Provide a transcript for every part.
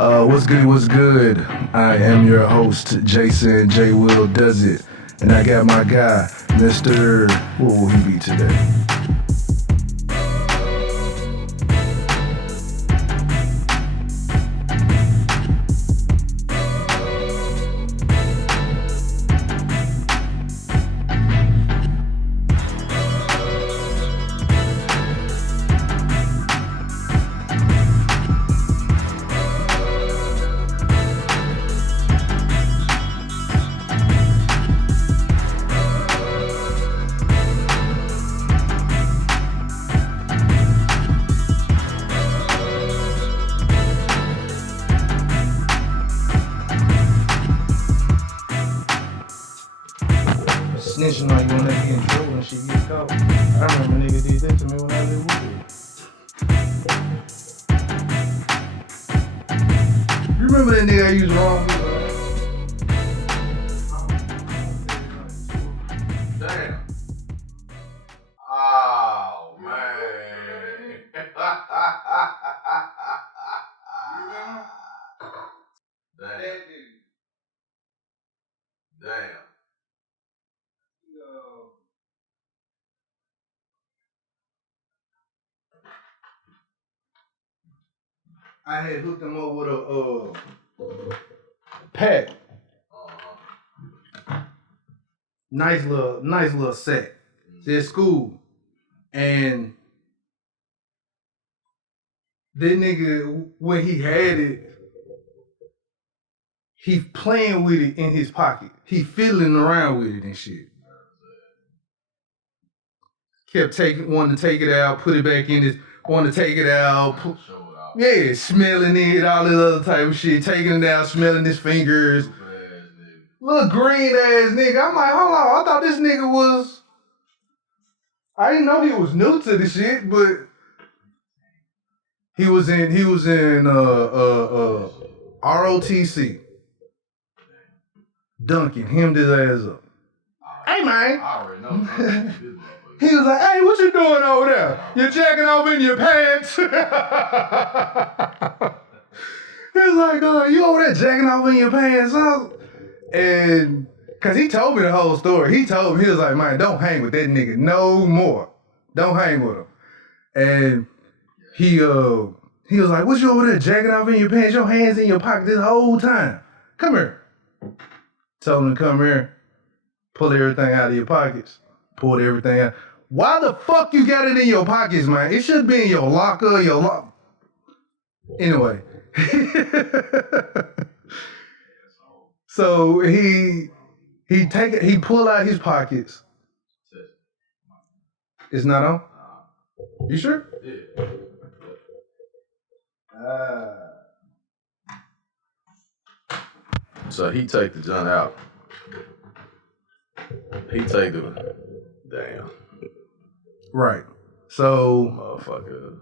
What's good, what's good? I am your host, Jason J. Will Does It. And I got my guy, Mr. What will he be today? Snitching like you wanna get in trouble and shit get caught. I remember niggas did that to me when I lived with you. You remember that nigga I used wrong with? Damn. Oh man. Damn. Damn. I had hooked him up with a pack. Nice little set. Said school. And that nigga, when he had it, he playing with it in his pocket. He fiddling around with it and shit. Kept wanting to take it out, put it back in his, wanted to take it out, yeah, smelling it, all this other type of shit, taking it out, smelling his fingers. Little green ass nigga. I'm like, hold on, I thought this nigga was, I didn't know he was new to the shit, but he was in ROTC. Dunking, hemmed his ass up. Hey man. I already know. He was like, hey, what you doing over there? You jacking off in your pants? He was like, you over there jacking off in your pants, huh? And, cause he told me the whole story. He told me, he was like, man, don't hang with that nigga no more. Don't hang with him. And he was like, what you over there jacking off in your pants? Your hands in your pocket this whole time. Come here. Told him to come here. Pull everything out of your pockets. Pulled everything out. Why the fuck you got it in your pockets, man? It should be in your locker, Anyway. So he pull out his pockets. It's not on? You sure? Yeah. So he take the junt out. He take the damn. Right. So motherfucker.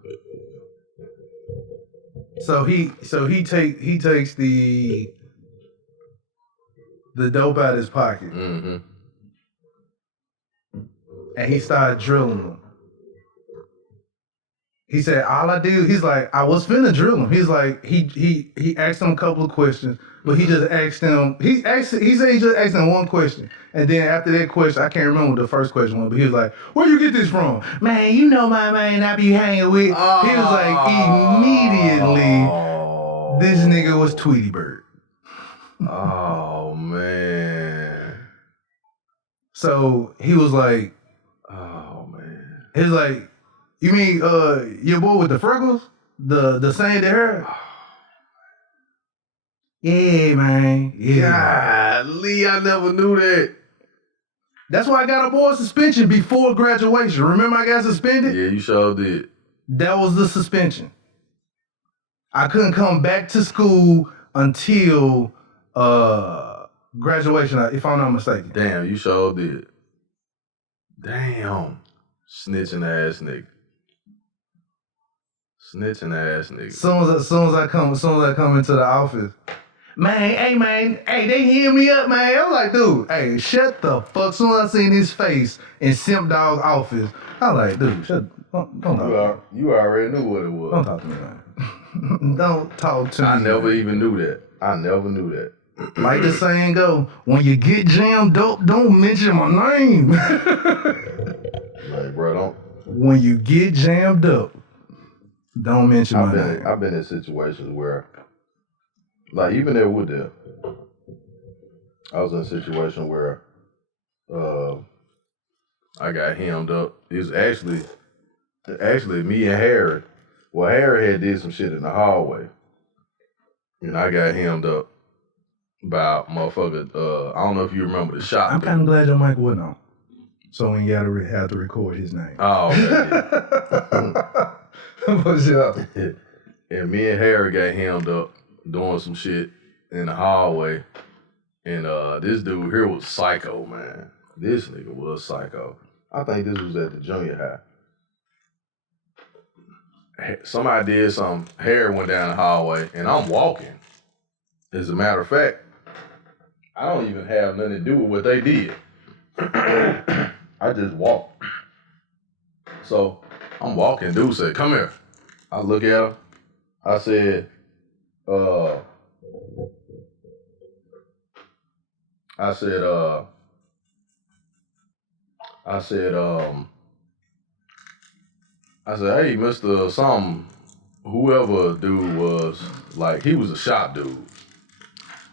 So he takes the dope out of his pocket. Mm-hmm. And he started drilling them. He said, all I do, he's like, I was finna drill him. He's like, he asked him a couple of questions, but he just asked him, he said he just asked him one question. And then after that question, I can't remember what the first question was, but he was like, where you get this from? Man, you know my man I be hanging with. Oh. He was like, immediately, this nigga was Tweety Bird. Oh, man. So he was like, oh, man. He was like, you mean your boy with the freckles? The sandy hair? Yeah, man. Yeah. Golly, I never knew that. That's why I got a boy suspension before graduation. Remember I got suspended? Yeah, you sure did. That was the suspension. I couldn't come back to school until graduation, if I'm not mistaken. Damn, you sure did. Damn. Snitching ass nigga. Snitching ass nigga. As soon as I come into the office, man, they hear me up, man. I'm like, dude, hey, shut the fuck. As soon as I seen his face in Simp Dog's office, I'm like, dude, don't talk to me. You already knew what it was. Don't talk to me, man. Don't talk to me. I never even knew that. I never knew that. Like the saying go, when you get jammed up, don't mention my name. Like, bro, don't. When you get jammed up, don't mention my name. I've been in situations where, like, even there with them, I was in a situation where I got hemmed up. It was actually me and Harry. Well, Harry had did some shit in the hallway, and I got hemmed up by motherfucker. I don't know if you remember the shop. I'm kind of glad your mic wasn't on, so we ain't got to have to record his name. Oh, okay. What's up? And me and Harry got hemmed up doing some shit in the hallway, and this dude here was psycho, man. This nigga was psycho. I think this was at the junior high. Somebody did something. Harry went down the hallway, and I'm walking. As a matter of fact, I don't even have nothing to do with what they did. I just walked. So I'm walking. Dude said, "Come here." I look at him. I said, "Hey, Mr. Something, whoever dude was, like, he was a shop dude.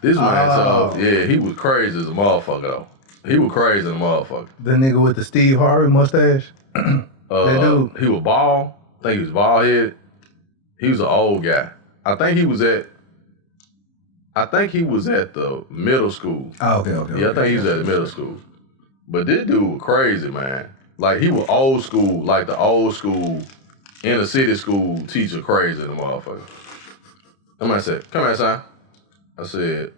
This man, he was crazy as a motherfucker, though. He was crazy as a motherfucker. The nigga with the Steve Harvey mustache? That dude? He was bald. I think he was bald headed. He was an old guy. I think he was at the middle school. Oh, okay. Yeah, I think he was at the middle school. But this dude was crazy, man. Like, he was old school, like the old school, inner city school teacher crazy, the motherfucker. Somebody said, "Come here, son." I said,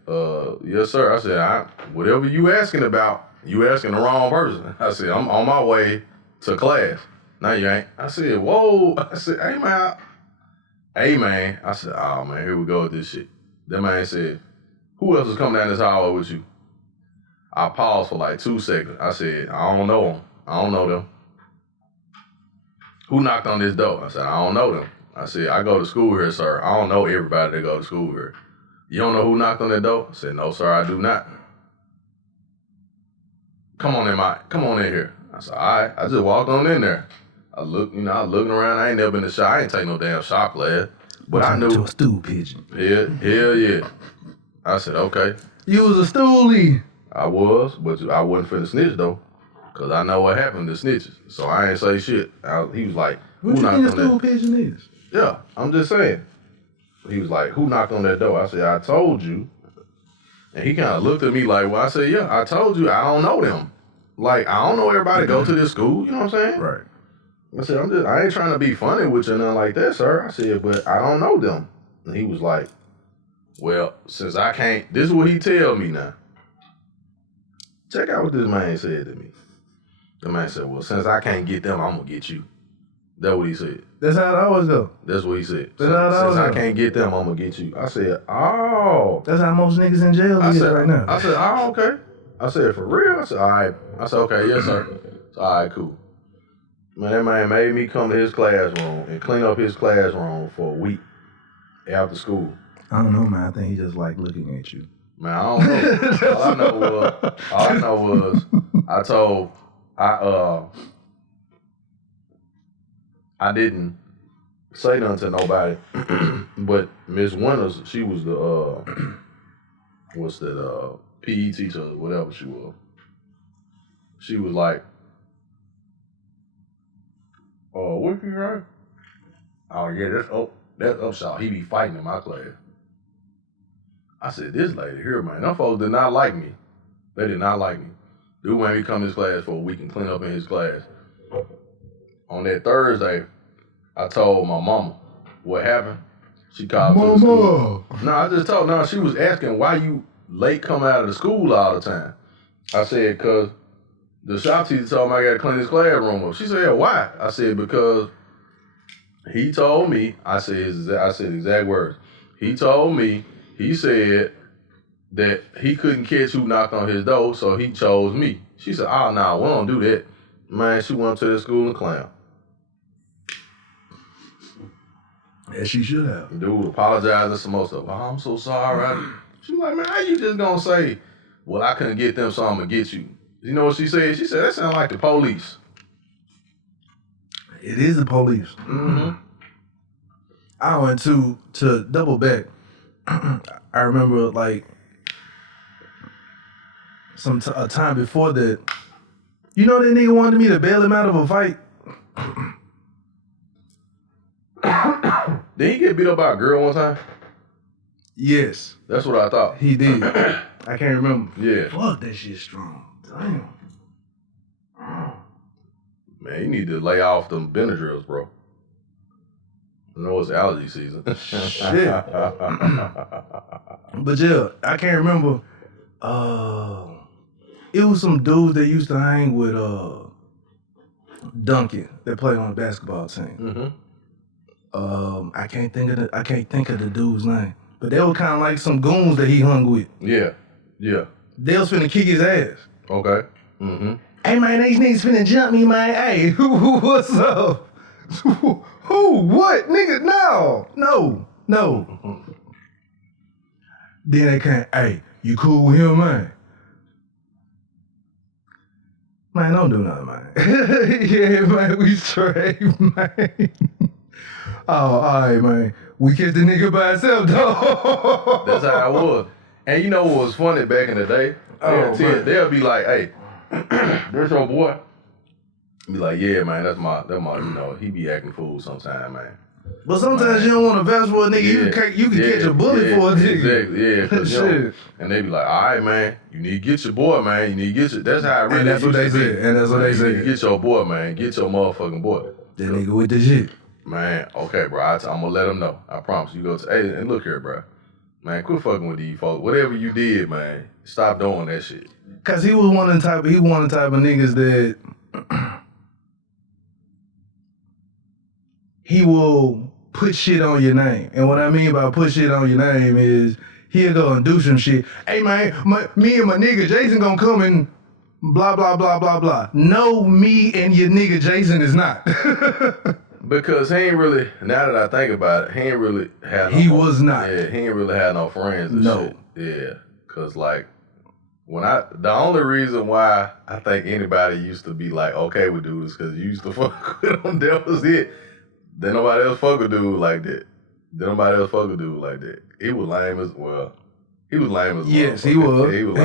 "Yes, sir." I said, "Whatever you asking about, you asking the wrong person." I said, "I'm on my way to class." "No, you ain't." I said, "Whoa." I said, Hey, man. I said, "Oh, man, here we go with this shit." That man said, "Who else is coming down this hallway with you?" I paused for like 2 seconds. I said, "I don't know them. I don't know them." "Who knocked on this door?" I said, "I don't know them." I said, "I go to school here, sir. I don't know everybody that go to school here." "You don't know who knocked on that door?" I said, "No, sir, I do not." Come on in here." I said, "All right." I just walked on in there. I looking around. I ain't never been to shop. I ain't take no damn shop class. But I knew. To a stool pigeon. Hell yeah. I said, "Okay." You was a stoolie. I was, but I wasn't finna snitch though. Cause I know what happened to snitches. So I ain't say shit. He was like, "Who you think a stool pigeon is?" Yeah, I'm just saying. He was like, "Who knocked on that door?" I said, "I told you." And he kind of looked at me like, well, I said, "Yeah, I told you I don't know them. Like, I don't know everybody go to this school." You know what I'm saying? Right. I said, I ain't trying to be funny with you or nothing like that, sir. I said, "But I don't know them." And he was like, "Well, since I can't," this is what he tell me now. Check out what this man said to me. The man said, "Well, since I can't get them, I'm gonna get you." That's what he said. That's how it always go. That's what he said. That's how it always Since I go. can't get them, I'm gonna get you. I said, "Oh." That's how most niggas in jail is right now. I said, "Oh, okay." I said, "For real?" I said, "All right." I said, "Okay, yes, sir." So, all right, cool. Man, that man made me come to his classroom and clean up his classroom for a week after school. I don't know, man. I think he just like looking at you. Man, I don't know. All I know was I didn't say nothing to nobody, but Miss Winters, she was the PE teacher or whatever she was. She was like, "What you right?" "Oh yeah, that's Upshaw. He be fighting in my class." I said, "This lady here, man, them folks did not like me. They did not like me." Dude made me come to his class for a week and clean up in his class. On that Thursday, I told my mama what happened. She called me to the school. No, I just told her. No, she was asking, "Why you late coming out of the school all the time?" I said, "Cause the shop teacher told me I gotta clean his classroom up." She said, "Why?" I said, "Because he told me," I said exact words. He told me, he said that he couldn't catch who knocked on his door, so he chose me." She said, "Oh, no, we don't do that." Man, she went to the school and clown. As she should have. Dude apologized and some more stuff. Oh, I'm so sorry. She like, man, how you just gonna say, well, I couldn't get them, so I'm gonna get you? You know what she said? She said, that sounds like the police. It is the police. Mm-hmm. I went to double back. I remember like a time before that. You know that nigga wanted me to bail him out of a fight. Did he get beat up by a girl one time? Yes. That's what I thought. He did. I can't remember. Yeah. Fuck, that shit strong. Damn. Man, you need to lay off them Benadryls, bro. I know it's allergy season. Shit. But yeah, I can't remember. It was some dudes that used to hang with Duncan that played on the basketball team. Mm-hmm. I can't think of the dude's name. But they were kind of like some goons that he hung with. Yeah. Yeah. They was finna kick his ass. Okay. Mm-hmm. Hey man, these niggas finna jump me, man. Hey, what's up? Who? What? Nigga, no. Then they can't, hey, you cool with him, man? Man, don't do nothing, man. Yeah, man, we straight, man. Oh, all right, man. We kissed the nigga by himself, dog. That's how it was. And you know what was funny back in the day? They'll be like, hey, there's your boy. Be like, yeah, man, that's my, you know, he be acting fool sometime, man. But sometimes you don't want to vouch for a nigga. Yeah. You can catch a bullet for a nigga. Exactly, yeah. 'Cause, you know, and they be like, all right, man, you need to get your boy, man. You need to get your, that's how it really And that's what they said. And that's what they You said. need to get your boy, man. Get your motherfucking boy. That nigga with the shit. Man, okay, bro. I'm going to let him know. I promise. You go to, hey, and look here, bro. Man, quit fucking with these folks. Whatever you did, man, stop doing that shit. Cause he was one of the type of niggas that he will put shit on your name. And what I mean by put shit on your name is he'll go and do some shit. Hey man, me and my nigga Jason gonna come and blah, blah, blah, blah, blah. No, me and your nigga Jason is not. Because he ain't really, now that I think about it, he ain't really had no He was not. Yeah, he ain't really had no friends and No. shit. Yeah, because like, the only reason why I think anybody used to be like okay with dudes because you used to fuck with them, that was it. Then nobody else fuck with dude like that. He was lame as well. He was lame as well. Yes, he was. Yeah, he was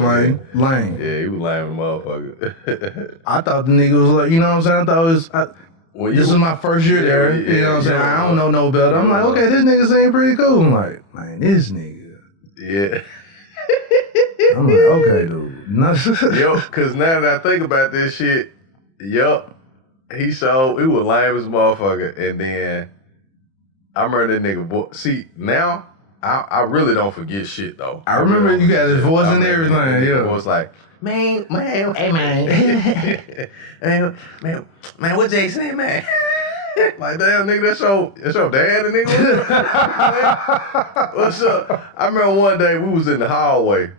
lame. Lame. Yeah, he was lame as a motherfucker. I thought the nigga was like, you know what I'm saying? I thought it was, this was my first year there. Yeah, you know what I'm saying? yeah. I don't know no better. I'm like, okay, this nigga seem pretty cool. I'm like, man, this nigga. Yeah. I'm like, okay, dude. Yo, cause now that I think about this shit, yup, he was lame as a motherfucker, and then I remember that nigga voice. See, now I really don't forget shit though. I remember you got his voice and everything. Yeah, voice like, man, hey man, man, what Jay saying, man? Like, damn, nigga, that's your dad, nigga. What's up? I remember one day we was in the hallway.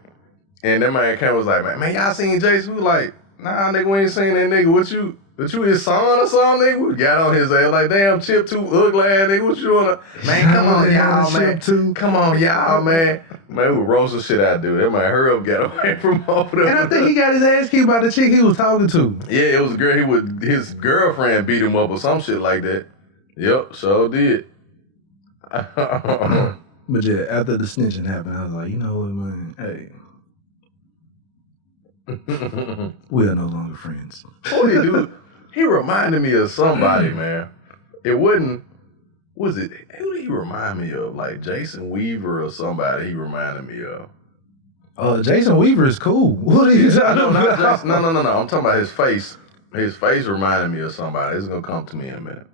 And that man came and was like, man, y'all seen Jason? We like, nah, nigga, we ain't seen that nigga. What you his son or something, nigga? We got on his ass like, damn, chip too ugly ass nigga. What you wanna? Man, come on, y'all, man. Come on, y'all, man. Man, we roasting shit out, dude. That man, hurry up, get away from over there. and I think he got his ass kicked by the chick he was talking to. Yeah, it was a girl. His girlfriend beat him up or some shit like that. Yep, so did. But yeah, after the snitching happened, I was like, you know what, man? Hey. We are no longer friends. Funny dude, he reminded me of somebody, man. It wasn't, who did he remind me of? Like Jason Weaver or somebody he reminded me of. Jason Weaver is cool. What are you talking about? No. I'm talking about his face. His face reminded me of somebody. It's gonna come to me in a minute.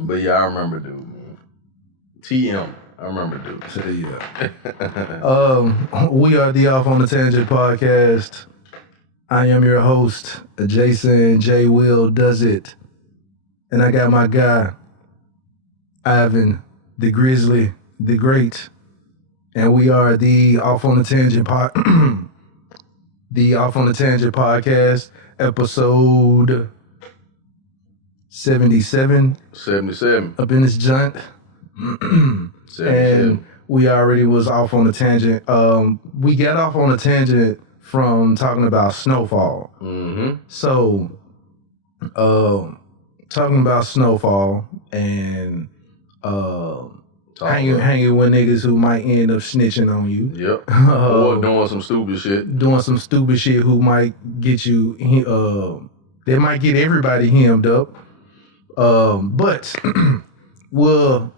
But yeah, I remember dude, man. TM. I remember dude. Yeah. We are the Off on the Tangent podcast. I am your host, Jason J. Will Does It. And I got my guy, Ivan, the Grizzly, the Great. And we are the Off on the Tangent the Off on the Tangent podcast, episode 77 77. up in this junt. 77. And we already was off on a tangent. We got off on a tangent from talking about Snowfall. Mm-hmm. So, talking about Snowfall and hanging with niggas who might end up snitching on you. Yep. Or doing some stupid shit. Doing some stupid shit who might get you, they might get everybody hemmed up. But we'll,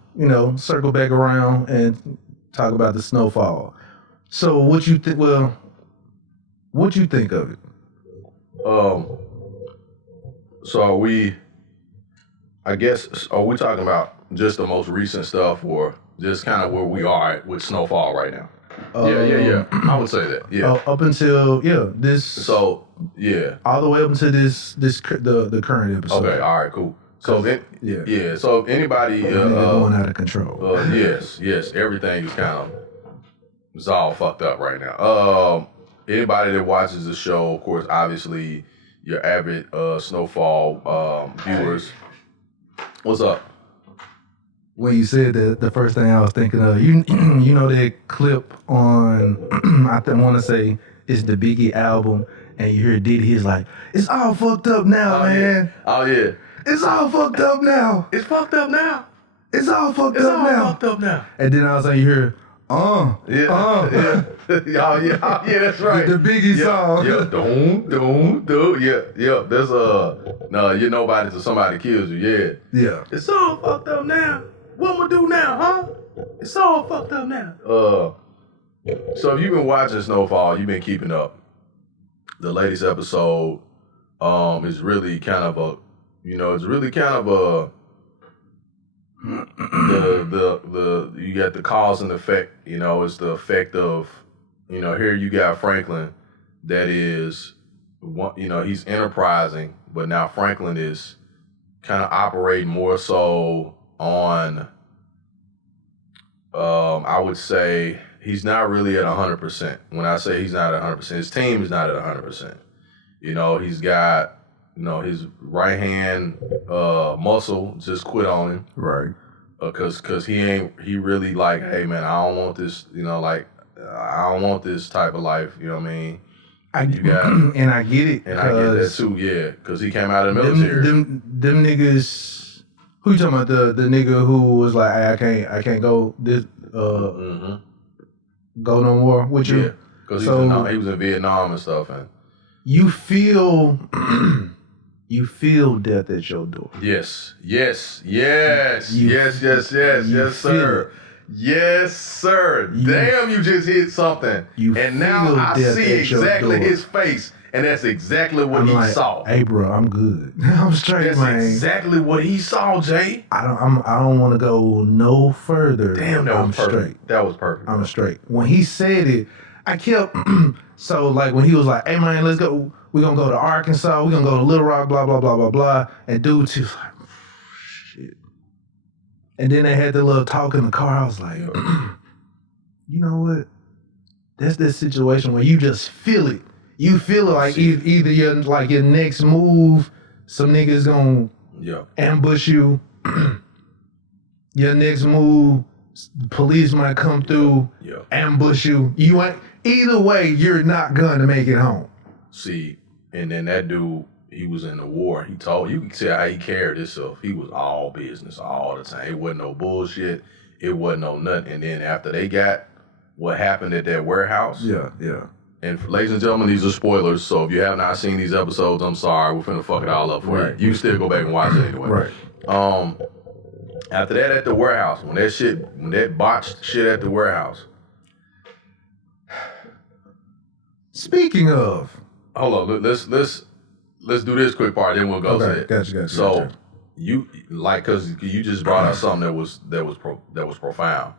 circle back around and talk about the Snowfall. So what you think, what'd you think of it? So are we talking about just the most recent stuff or just kind of where we are with Snowfall right now? Yeah. I would say that. Yeah. Up until this. So yeah. All the way up until the current episode. Okay. All right. Cool. So So if anybody going out of control. Yes. Everything is it's all fucked up right now. Anybody that watches the show, of course, obviously your avid Snowfall viewers. What's up? When you said that, the first thing I was thinking of, you know that clip on, I want to say it's the Biggie album, and you hear Diddy, he's like, it's all fucked up now, man. Yeah. Oh, yeah. It's all fucked up now. It's fucked up now. It's all fucked up now. And then I was like, you hear, yeah, that's right. The Biggie song. Yeah, don't, yeah. That's no, you're nobody till somebody kills you. Yeah. It's all fucked up now. What I'm gonna do now, huh? It's all fucked up now. So if you've been watching Snowfall, you've been keeping up. The latest episode, is really kind of a, you got the cause and effect, it's the effect of, here you got Franklin that is, he's enterprising, but now Franklin is kind of operating more so on, I would say he's not really at 100%. When I say he's not at 100%, his team is not at 100%. He's got, his right hand muscle just quit on him. Right. Cause he really like, hey man, I don't want this, I don't want this type of life, you know what I mean? And I get it. And I get that too, yeah. Cause he came out of the military. Them niggas, who you talking about? The nigga who was like, hey, I can't go this go no more with you? Yeah. Cause he was in Vietnam and stuff, and you feel death at your door. Yes, sir. Yes, sir. Damn, you just hit something. And now I see exactly his face, and that's exactly what he saw. Hey, bro, I'm good. I'm straight, man. That's exactly what he saw, Jay. I don't want to go no further. Damn, that was perfect. Straight. That was perfect. I'm straight. When he said it, I kept so like when he was like, "Hey, man, let's go. We're gonna go to Arkansas. We're gonna go to Little Rock. Blah blah blah blah blah." And dude, he was like, "Shit." And then they had the little talk in the car. I was like, you know what? That's that situation where you just feel it. You feel it like either your next move, some niggas gonna ambush you. Your next move, police might come through, ambush you. You ain't either way. You're not gonna make it home. See, and then that dude, he was in the war. He told you can tell how he carried himself. He was all business all the time. It wasn't no bullshit. It wasn't no nothing. And then after they got what happened at that warehouse. Yeah. And ladies and gentlemen, these are spoilers. So if you have not seen these episodes, I'm sorry. We're finna fuck it all up for you. You can still go back and watch it anyway. Right. After that at the warehouse, when that botched shit at the warehouse. Speaking of, hold on, let's do this quick part, then we'll go to it. Gotcha. So you cause you just brought out something that was profound.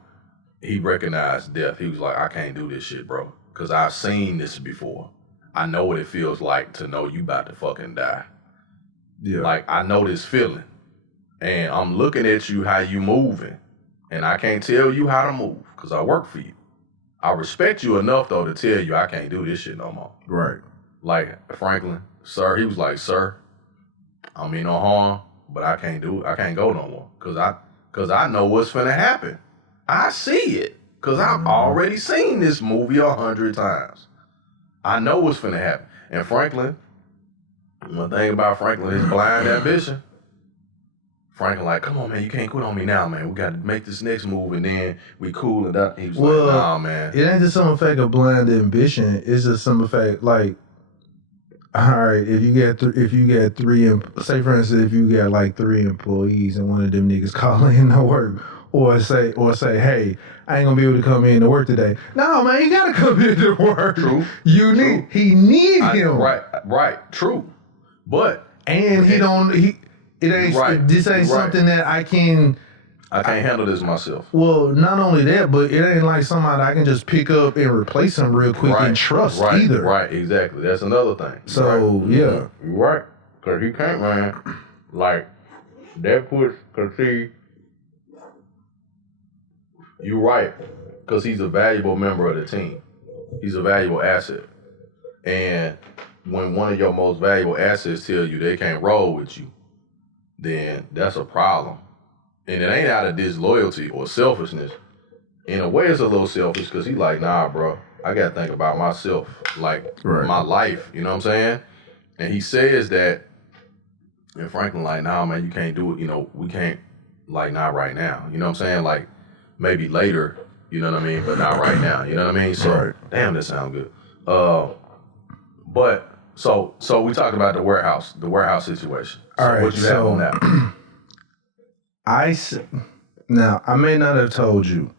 He recognized death. He was like, I can't do this shit, bro, cause I've seen this before. I know what it feels like to know you about to fucking die. Yeah. Like I know this feeling, and I'm looking at you how you moving, and I can't tell you how to move, cause I work for you. I respect you enough though to tell you I can't do this shit no more. Right. Like Franklin, sir, he was like, sir, I don't mean no harm. but I can't do it. I can't go no more because I know what's finna happen. I see it because I've already seen this movie 100 times. I know what's finna happen. And Franklin, one thing about Franklin is blind ambition. Franklin like, come on, man, you can't quit on me now, man. We got to make this next move, and then we cool and that. He was like, nah, man. It ain't just some effect of blind ambition. It's just some effect, like, all right, if you get three, say for instance, if you got like 3 employees and one of them niggas calling in to work, or say, hey, I ain't gonna be able to come in to work today. No, man, you gotta come in to work. True. He need him. Right. True. But this ain't something that I can't handle this myself. Well, not only that, but it ain't like somebody I can just pick up and replace him real quick and trust either. Right, exactly. That's another thing. So, yeah. You're right. Because he can't, man. Like, that puts, because see, you're right. Because he's a valuable member of the team. He's a valuable asset. And when one of your most valuable assets tell you they can't roll with you, then that's a problem. And it ain't out of disloyalty or selfishness. In a way, it's a little selfish because he's like, nah, bro, I got to think about myself, like my life, you know what I'm saying? And he says that, and Franklin like, nah, man, you can't do it. You know, we can't, like, not right now. You know what I'm saying? Like, maybe later, you know what I mean? But not right now, you know what I mean? So, damn, that sounds good. But, so we talked about the warehouse situation. So all right, what you have on that? Now, I may not have told you,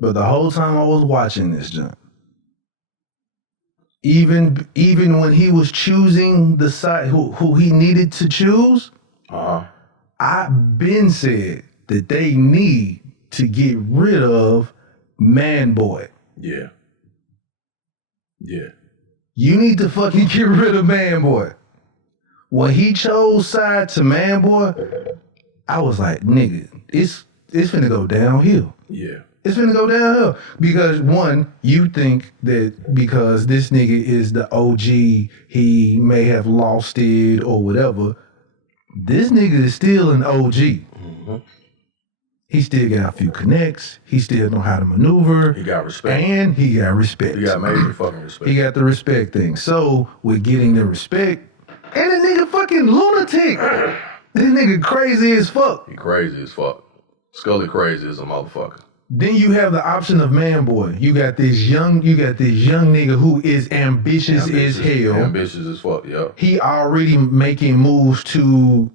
but the whole time I was watching this junk, even when he was choosing the side who he needed to choose, I've been said that they need to get rid of Man Boy. Yeah. You need to fucking get rid of Man Boy. When he chose side to Man Boy, I was like, nigga, it's finna go downhill. Yeah. It's finna go downhill. Because one, you think that because this nigga is the OG, he may have lost it or whatever. This nigga is still an OG. He still got a few connects. He still know how to maneuver. He got respect. And he got respect. He got major fucking respect. He got the respect thing. So, with getting the respect, and the nigga fucking lunatic. This nigga crazy as fuck. He crazy as fuck. Scully crazy as a motherfucker. Then you have the option of Man Boy. You got this young nigga who is ambitious as hell. Ambitious as fuck, yeah. He already making moves to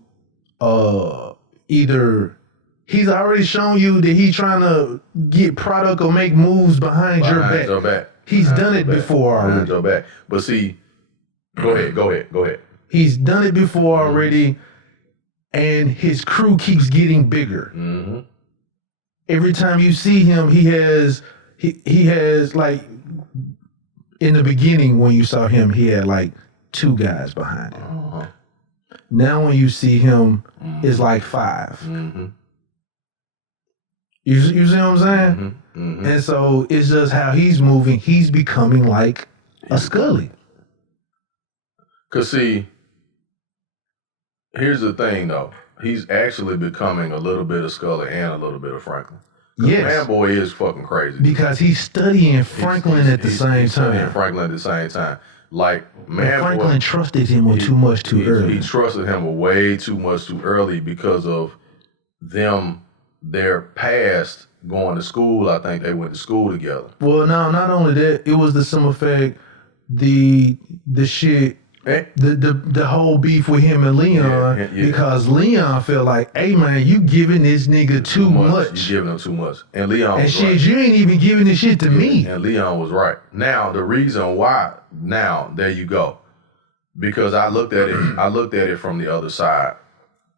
either he's already shown you that he's trying to get product or make moves behind your back. He's done it before already. Behind your back. But see, go ahead. He's done it before already, and his crew keeps getting bigger. Every time you see him, he has like, in the beginning when you saw him, he had like 2 guys behind him. Now when you see him, it's like 5. You see what I'm saying? And so it's just how he's moving. He's becoming like a Scully. Cause see, here's the thing though. He's actually becoming a little bit of Scully and a little bit of Franklin. Yes. Man Boy is fucking crazy. Because he's studying Franklin at the same time. Studying Franklin at the same time. Like, Man Boy, Franklin trusted him too much too early. He trusted him way too much too early because of their past going to school. I think they went to school together. Well, no, not only that, it was the same effect, the shit, the whole beef with him and Leon, because Leon felt like, hey man, you giving this nigga too much. You giving him too much. And Leon was shit, right. You ain't even giving this shit to me. And Leon was right. Now, the reason why, there you go. Because I looked at it from the other side.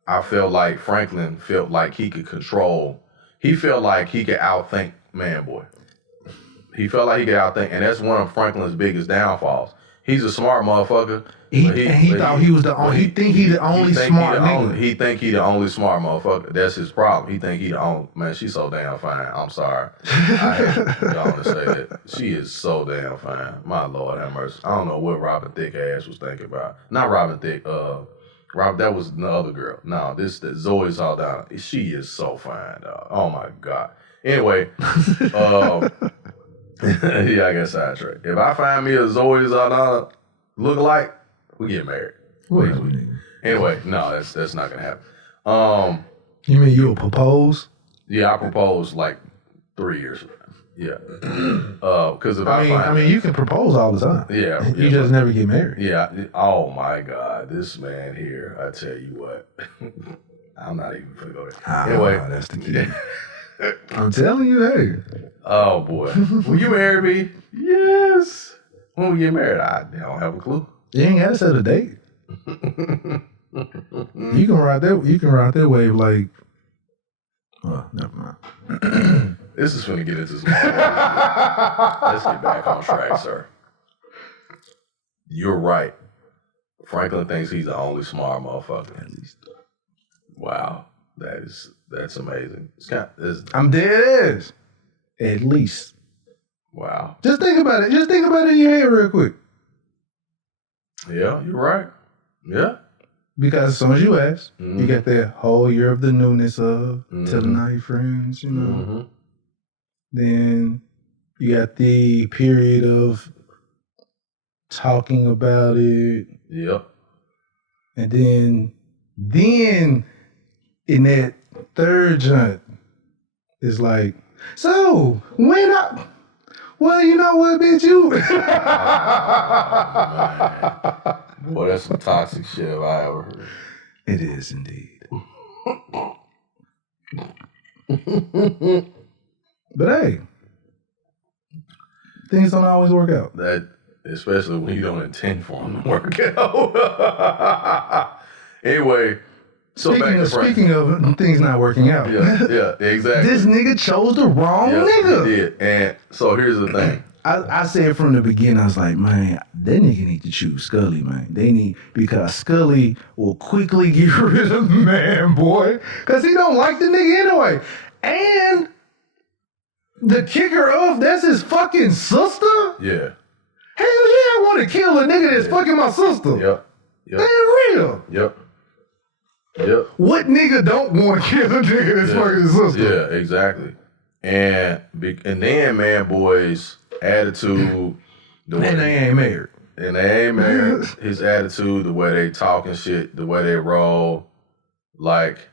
I felt like Franklin felt like he could control. He felt like he could outthink Man Boy. He felt like he could outthink, and that's one of Franklin's biggest downfalls. He's a smart motherfucker. He thought he was the only. He think he the only smart nigga. He think he the only smart motherfucker. That's his problem. He think he the only. Man, she's so damn fine. I'm sorry. I hate y'all to say that. She is so damn fine. My Lord have mercy. I don't know what Robin Thicke ass was thinking about. Not Robin Thicke. Rob, that was the other girl. No, that Zoe Saldana. She is so fine, dog. Oh my God. Anyway, yeah, I got sidetracked. If I find me a Zoe Saldana look-alike, we get married. Anyway, no, that's not gonna happen. You mean you'll propose? Yeah, I proposed like 3 years ago. Yeah. Because if I mean, you can propose all the time. Yeah. You just never get married. Yeah. Oh my God, this man here. I tell you what, I'm not even gonna go there. Anyway, that's the key. I'm telling you, hey. Oh boy, will you marry me? Yes. When we get married, I don't have a clue. You ain't gotta set a date. You can ride that wave like. Oh, never mind. This is finna get into some. Let's get back on track, sir. You're right. Franklin thinks he's the only smart motherfucker. At least. Wow, that's amazing. I'm dead ass. At least. Wow. Just think about it. Just think about it in your head real quick. Yeah, you're right. Yeah. Because as soon as you ask, you got that whole year of the newness of telling all your friends, you know. Then you got the period of talking about it. Yep. And then in that third junt, it's like, so well, you know what, bitch, you. Boy, that's some toxic shit if I ever heard. It is indeed. But hey, things don't always work out. That, especially when you don't intend for them to work out. Anyway, so speaking of things not working out. Yeah, exactly. This nigga chose the wrong nigga. He did. And so here's the thing. I said from the beginning, I was like, man, that nigga need to choose Scully, man. Because Scully will quickly get rid of the man, boy. Because he don't like the nigga anyway. And the kicker of that's his fucking sister? Yeah. Hell yeah, I want to kill a nigga that's fucking my sister. Yep. Damn real. Yep. What nigga don't want to kill a nigga that's fucking his sister? Yeah, exactly. And then man, boys' attitude. And they ain't married. His attitude, the way they talking shit, the way they roll, like,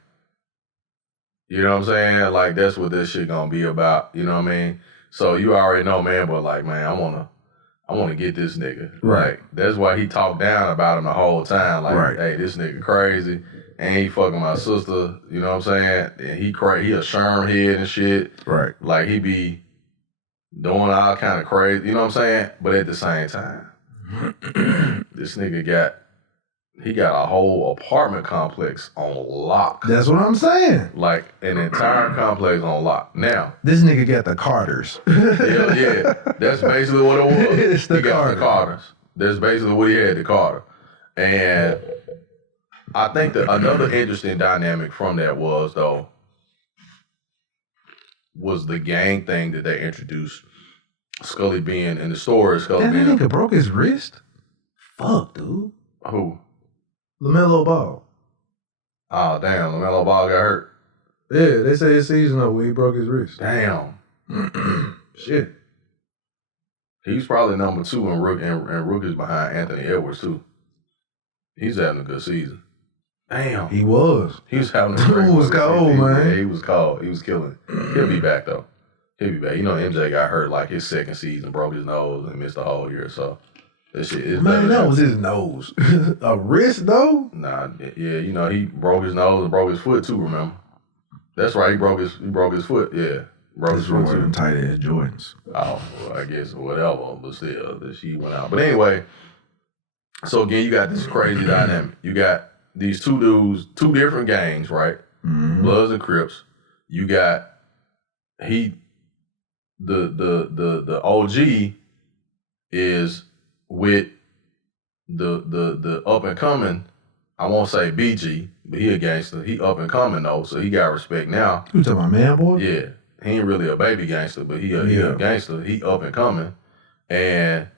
you know what I'm saying? Like, that's what this shit gonna be about. You know what I mean? So you already know, man, but like, man, I wanna get this nigga. Right. Like, that's why he talked down about him the whole time. Like, hey, this nigga crazy. And he fucking my sister, you know what I'm saying? And he a sherm head and shit. Right. Like, he be doing all kind of crazy, you know what I'm saying? But at the same time, this nigga got a whole apartment complex on lock. That's what I'm saying. Like, an entire complex on lock. Now, this nigga got the Carters. yeah. That's basically what it was. It's the Carters. That's basically what he had, the Carter. And I think that another interesting dynamic from that was the gang thing that they introduced. Scully being in the store. That nigga broke his wrist? Fuck, dude. Who? LaMelo Ball. Oh, damn. LaMelo Ball got hurt. Yeah, they say his season over. He broke his wrist. Damn. Shit. He's probably number 2 in rookies behind Anthony Edwards, too. He's having a good season. Damn. He was. He was having a great Dude was cold, man. Yeah, he was cold. He was killing it. He'll be back, though. He'll be back. You know, MJ got hurt like his second season, broke his nose, and missed the whole year, so that shit is better. Man, that was his nose. A wrist, though? Nah, yeah, you know, he broke his nose and broke his foot, too, remember? That's right, he broke his foot, yeah. Broke his foot, too. Tight-ass Jordans. Oh, well, I guess whatever, but still, the shit went out. But anyway, so again, you got this crazy dynamic. You got these two dudes, 2 different gangs, right? Mm-hmm. Bloods and Crips. You got the OG is with the up and coming. I won't say BG, but he a gangster. He up and coming though, so he got respect now. You talking about Man Boy? Yeah, he ain't really a baby gangster, but he a gangster. He up and coming, and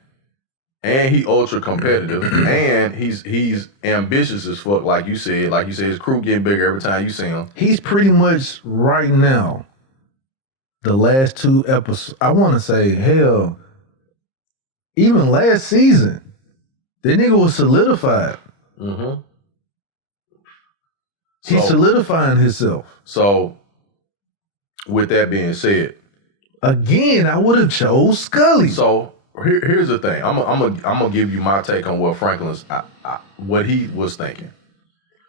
And he ultra competitive, and he's ambitious as fuck, like you said. Like you said, his crew getting bigger every time you see him. He's pretty much right now, the last 2 episodes, I want to say, hell, even last season, the nigga was solidified. Mm-hmm. He's solidifying himself. So, with that being said, again, I would have chose Scully. So here's the thing. I'm gonna give you my take on what Franklin's what he was thinking.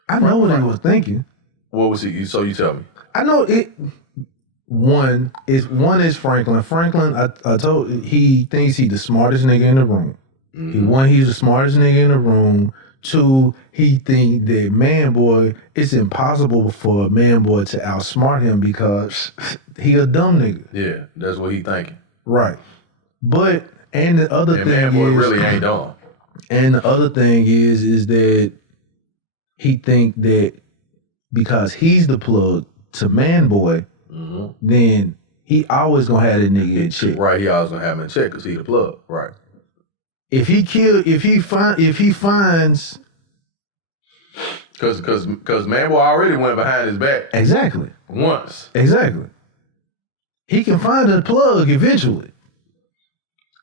I know what he was thinking. What was he? So you tell me. I know it. One is Franklin. Franklin, I told, he thinks he's the smartest nigga in the room. Mm-hmm. He's the smartest nigga in the room. 2, he think that Man Boy, it's impossible for a Man Boy to outsmart him because he a dumb nigga. Yeah, that's what he thinking. Right. But, and the other thing Man Boy really ain't dumb. And the other thing is that he think that because he's the plug to Man Boy, then he always gonna have that nigga in check. Right, he always gonna have him in check because he the plug. Right. If he finds, because Man Boy already went behind his back. Exactly. Once. Exactly. He can find a plug eventually.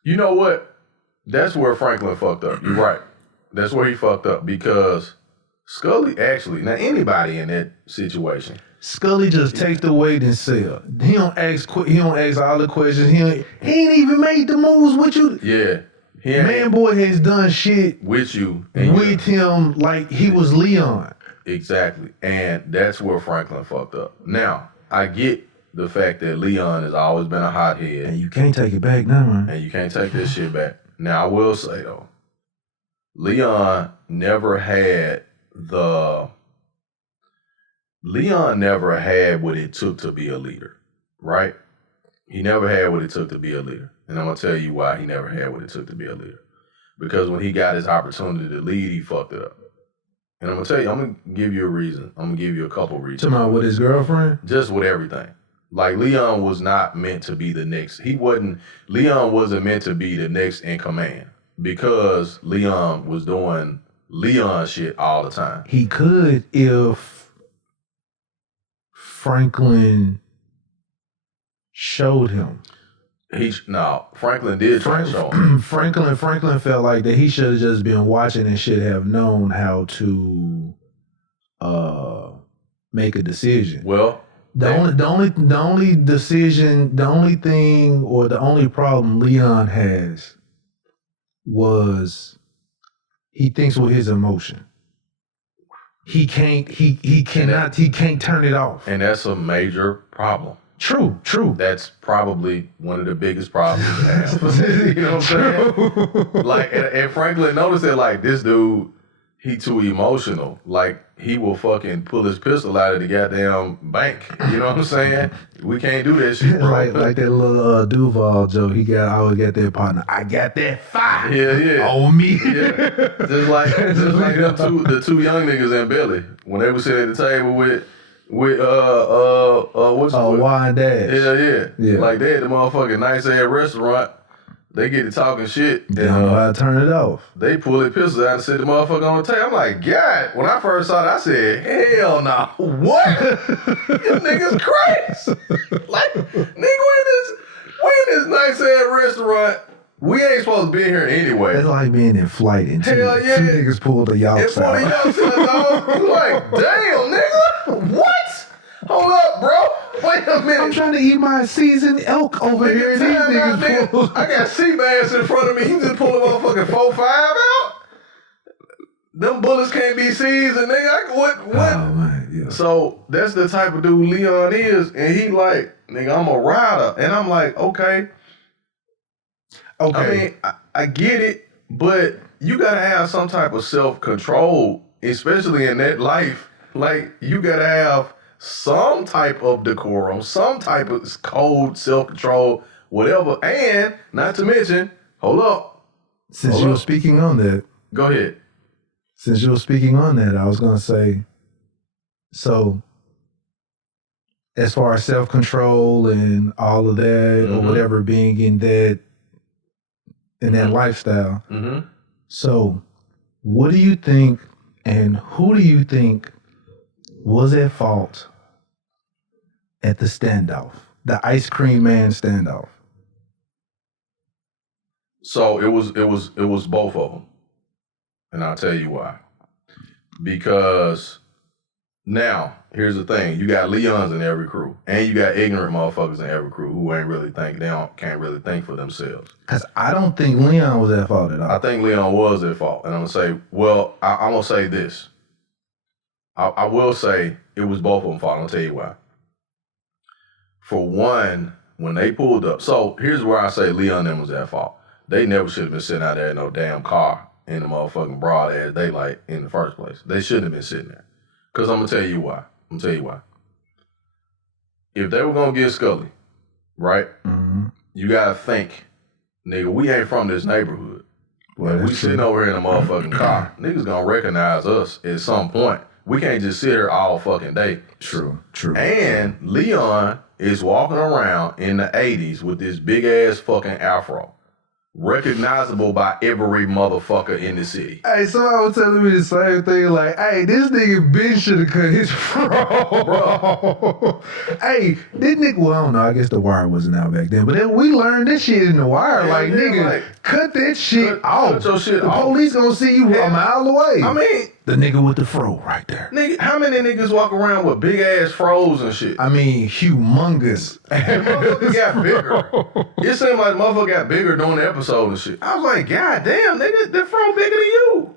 You know what? That's where Franklin fucked up. You're right. That's where he fucked up because Scully actually, now anybody in that situation, Scully just take the weight and sell. He don't ask all the questions. He ain't even made the moves with you. Yeah. Man Boy has done shit with you with him like he was Leon. Exactly. And that's where Franklin fucked up. Now, I get the fact that Leon has always been a hothead. And you can't take it back now, man. And you can't take this shit back. Now, I will say, though, Leon never had what it took to be a leader, right? He never had what it took to be a leader. And I'm going to tell you why he never had what it took to be a leader. Because when he got his opportunity to lead, he fucked it up. And I'm going to tell you, I'm going to give you a reason. I'm going to give you a couple reasons. Talking about with his girlfriend? Just with everything. Like, Leon was not meant to be the next. Leon wasn't meant to be the next in command. Because Leon was doing Leon shit all the time. He could if Franklin showed him. Franklin did try to show him. Franklin felt like that he should have just been watching and should have known how to make a decision. Well, the only decision, the only thing, or the only problem Leon has was he thinks with his emotion. He can't turn it off. And that's a major problem. True. That's probably one of the biggest problems you have. You know what I'm saying? Like, and Franklin noticed that, like, this dude, he too emotional. Like, he will fucking pull his pistol out of the goddamn bank. You know what I'm saying? We can't do that shit, bro. like that little Duval joke. I always got that partner. I got that fire. Yeah. On me. Yeah. Just like the two young niggas in Billy when they were sitting at the table with Wine Dash. Yeah. Like they at the motherfucking nice ass restaurant. They get to talking shit. They don't know how to turn it off. They pull their pistols out and set the motherfucker on the table. I'm like, God, when I first saw it, I said, hell no. What? You niggas crazy. Like, nigga, we in this nice ass restaurant. We ain't supposed to be here anyway. It's like being in flight and two niggas pulled the yawks out. And pulled the yawks out, dog. You like, damn, nigga. What? Hold up, bro. Wait a minute. I'm trying to eat my seasoned elk over here. These niggas I got sea bass in front of me. You just pull a motherfucking 4.5 out? Them bullets can't be seasoned, nigga. What? Oh, man, yeah. So that's the type of dude Leon is. And he like, nigga, I'm a rider. And I'm like, okay. I mean, I get it, but you gotta have some type of self-control, especially in that life. Like, you gotta have some type of decorum, some type of code, self-control, whatever. And not to mention, hold up. Since you were speaking on that. Go ahead. Since you were speaking on that, I was going to say, so as far as self-control and all of that or whatever, being in that in that lifestyle. Mm-hmm. So what do you think and who do you think was at fault at the standoff? The ice cream man standoff. So it was both of them. And I'll tell you why. Because now, here's the thing. You got Leons in every crew. And you got ignorant motherfuckers in every crew who can't really think for themselves. Because I don't think Leon was at fault at all. I think Leon was at fault. And I'm going to say, well, I'm going to say this. I will say it was both of them fault. I'll tell you why. For one, when they pulled up, so here's where I say Leon and them was at fault. They never should have been sitting out there in no damn car in the motherfucking broad ass daylight in the first place. They shouldn't have been sitting there. Because I'm going to tell you why. If they were going to get Scully, right, you got to think, nigga, we ain't from this neighborhood. When we sitting over here in a motherfucking car, niggas going to recognize us at some point. We can't just sit here all fucking day. True. And Leon is walking around in the 80s with this big ass fucking afro. Recognizable by every motherfucker in the city. Hey, somebody was telling me the same thing, like, hey, this nigga Ben should have cut his fro. Bro. Hey, this nigga, well, I don't know, I guess the wire wasn't out back then, but then we learned this shit in the wire, like, nigga, like, cut that shit off. Cut your shit the off. Police gonna see you a mile away. I mean, the nigga with the fro right there. Nigga, how many niggas walk around with big ass fros and shit? I mean, humongous. Motherfucker got bigger. It seemed like motherfucker got bigger during the episode and shit. I was like, God damn, nigga, the fro bigger than you.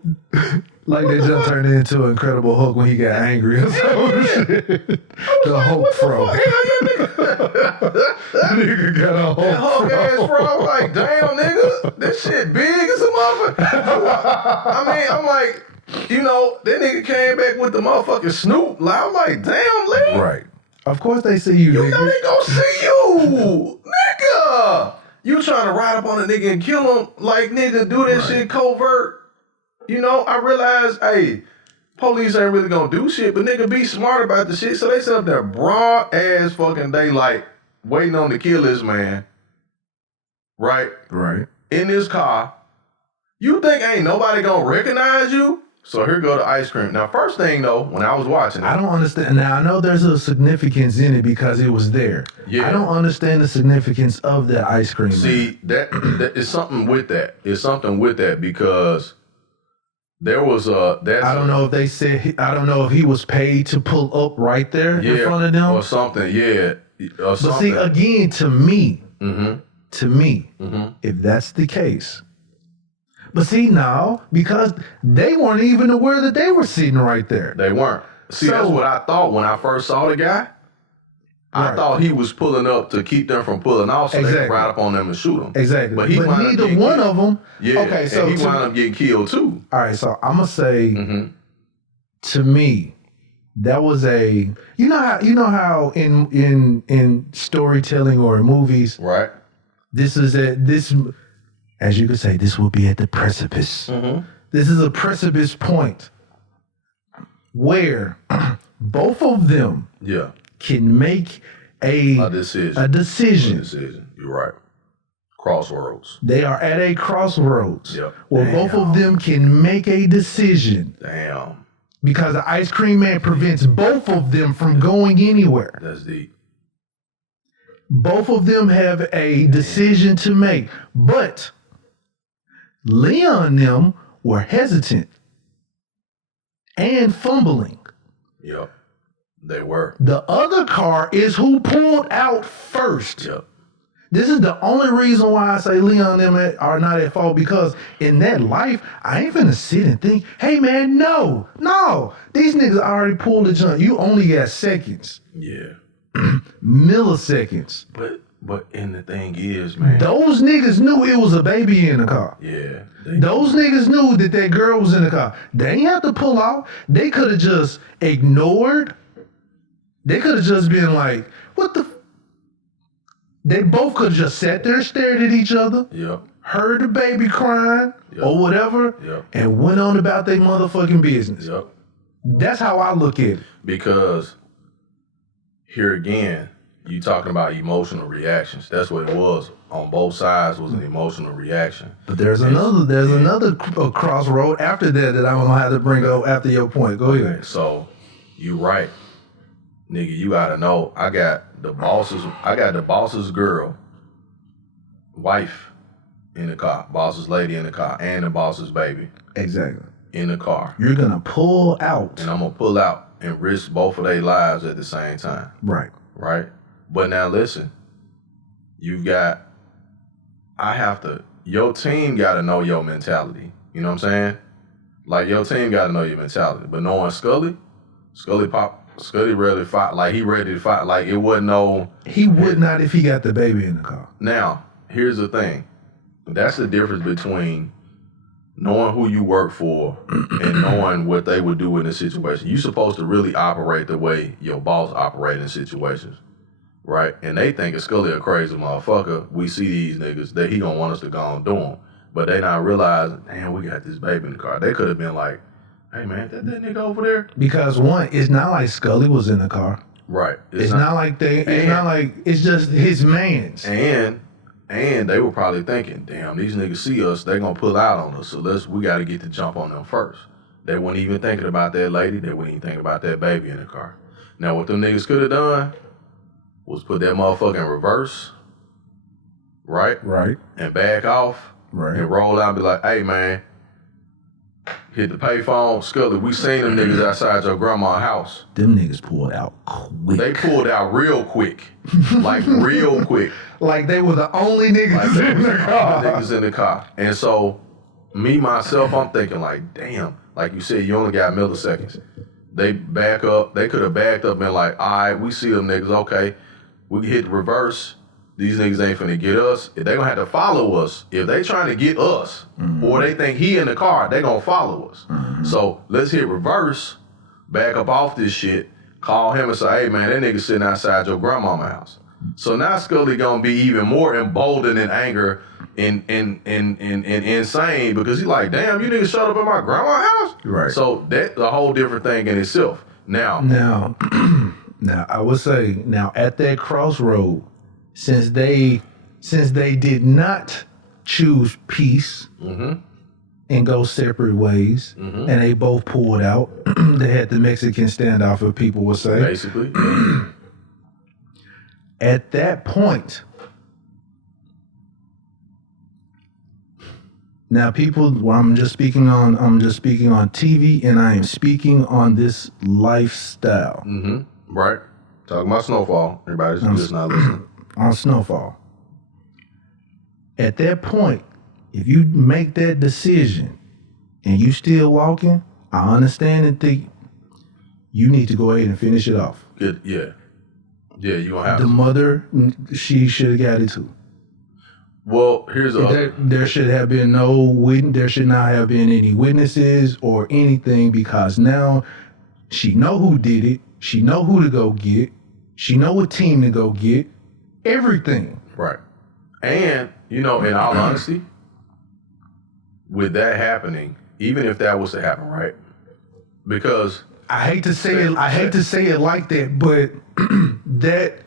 Like they just turned into Incredible Hulk when he got angry or some shit. The Hulk fro. Hell yeah, nigga. Nigga got a That Hulk Hulk ass fro. fro. I was like, damn, nigga, this shit big as a motherfucker. I mean, I'm like, you know, that nigga came back with the motherfucking Snoop. Like, I'm like, damn, Lee. Right. Of course they see you, You nigga. know they gonna see you, nigga. You trying to ride up on a nigga and kill him, like, nigga, do that shit covert. You know, I realize, hey, police ain't really gonna do shit, but nigga, be smart about the shit. So they sit up there broad ass fucking daylight, waiting on to kill this man, right? Right. In this car. You think ain't nobody gonna recognize you? So here go the ice cream. Now, first thing though, when I was watching it, I don't understand. Now, I know there's a significance in it because it was there. Yeah. I don't understand the significance of that ice cream. See, that is something with that. It's something with that because there was I don't know if they said, I don't know if he was paid to pull up right there in front of them. Or something, yeah. Or but see, again, to me, Mm-hmm. if that's the case. But see, now, because they weren't even aware that they were sitting right there. They weren't. See, that's what I thought when I first saw the guy. I thought he was pulling up to keep them from pulling off so they could ride up on them and shoot them. Exactly. But neither one of them. Yeah, okay, so and he wound up getting killed too. All right, so I'm going to say, to me, that was a, you know how in storytelling or in movies, right? This, as you could say, this will be at the precipice. This is a precipice point where both of them can make a decision. You're right. Crossroads. They are at a crossroads where Damn. both of them can make a decision. Damn. Because the ice cream man prevents both of them from going anywhere. That's deep. Both of them have a decision to make. But Leon and them were hesitant and fumbling. Yep. They were. The other car is who pulled out first. Yep. This is the only reason why I say Leon and them are not at fault, because in that life, I ain't finna sit and think, hey man, no. These niggas already pulled the jump. You only got seconds. Yeah. Milliseconds. But and the thing is, man. Those niggas knew it was a baby in the car. Yeah. Those niggas knew that girl was in the car. They ain't have to pull out. They could have just ignored. They could have just been like, what the? They both could have just sat there and stared at each other. Yep. Heard the baby crying or whatever, and went on about their motherfucking business. Yep. That's how I look at it. Because here again, you talking about emotional reactions. That's what it was. On both sides was an emotional reaction. But there's another crossroad after that I don't know how to bring up after your point. Go ahead. So you right. Nigga, you gotta know I got the boss's girl, wife in the car, boss's lady in the car, and the boss's baby. Exactly. In the car. You're gonna pull out. And I'm gonna pull out and risk both of their lives at the same time. Right. Right? But now listen, your team gotta know your mentality. You know what I'm saying? Like your team gotta know your mentality. But knowing Scully really fought, like he ready to fight. Like it wasn't no... He would not if he got the baby in the car. Now, here's the thing. That's the difference between knowing who you work for and knowing what they would do in a situation. You're supposed to really operate the way your boss operates in situations, right? And they think it's Scully a crazy motherfucker. We see these niggas that he don't want us to go and do them. But they not realizing, damn, we got this baby in the car. They could have been like, hey man, that nigga over there. Because one, it's not like Scully was in the car. Right. It's not like it's just his mans. And they were probably thinking, damn, these niggas see us, they gonna pull out on us, so we gotta get the jump on them first. They weren't even thinking about that lady, they weren't even thinking about that baby in the car. Now what them niggas could have done was put that motherfucker in reverse, right? Right. And back off, right. And roll out and be like, hey man, hit the payphone, Scully, we seen them niggas outside your grandma's house. Them niggas pulled out quick. They pulled out real quick. Like real quick. Like they were the only niggas in the car. Niggas in the car. And so, me, myself, I'm thinking like, damn, like you said, you only got milliseconds. They back up, they could have backed up and been like, all right, we see them niggas, okay. We can hit the reverse. These niggas ain't finna get us. If they gonna have to follow us, if they trying to get us, or they think he in the car, they gonna follow us. So let's hit reverse, back up off this shit, call him and say, hey man, that nigga sitting outside your grandmama's house. So now Scully gonna be even more emboldened in anger and insane because he's like, damn, you niggas showed up at my grandma's house? Right. So that's a whole different thing in itself. Now, I would say, at that crossroad, since they did not choose peace and go separate ways, and they both pulled out, they had the Mexican standoff, if people would say. Basically. At that point, now people, I'm just speaking on TV, and I am speaking on this lifestyle. Right. Talking about Snowfall. Everybody's just not listening. On Snowfall. At that point, if you make that decision and you still walking, I understand and think you need to go ahead and finish it off. Good, yeah. Yeah, you gonna have the mother, she should have got it too. Well, here's there should have been there should not have been any witnesses or anything, because now she know who did it, she know who to go get, she know what team to go get, everything. Right. And, in all honesty, with that happening, even if that was to happen, right? Because I hate to say it like that, but that,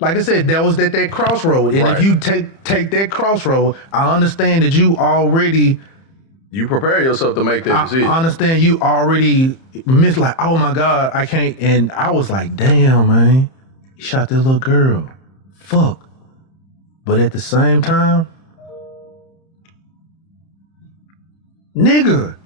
like I said, that was that crossroad. And if you take that crossroad, I understand that you prepare yourself to make that decision. I understand you already missed, like, oh my God, I can't. And I was like, damn, man, he shot that little girl. Fuck. But at the same time, nigga,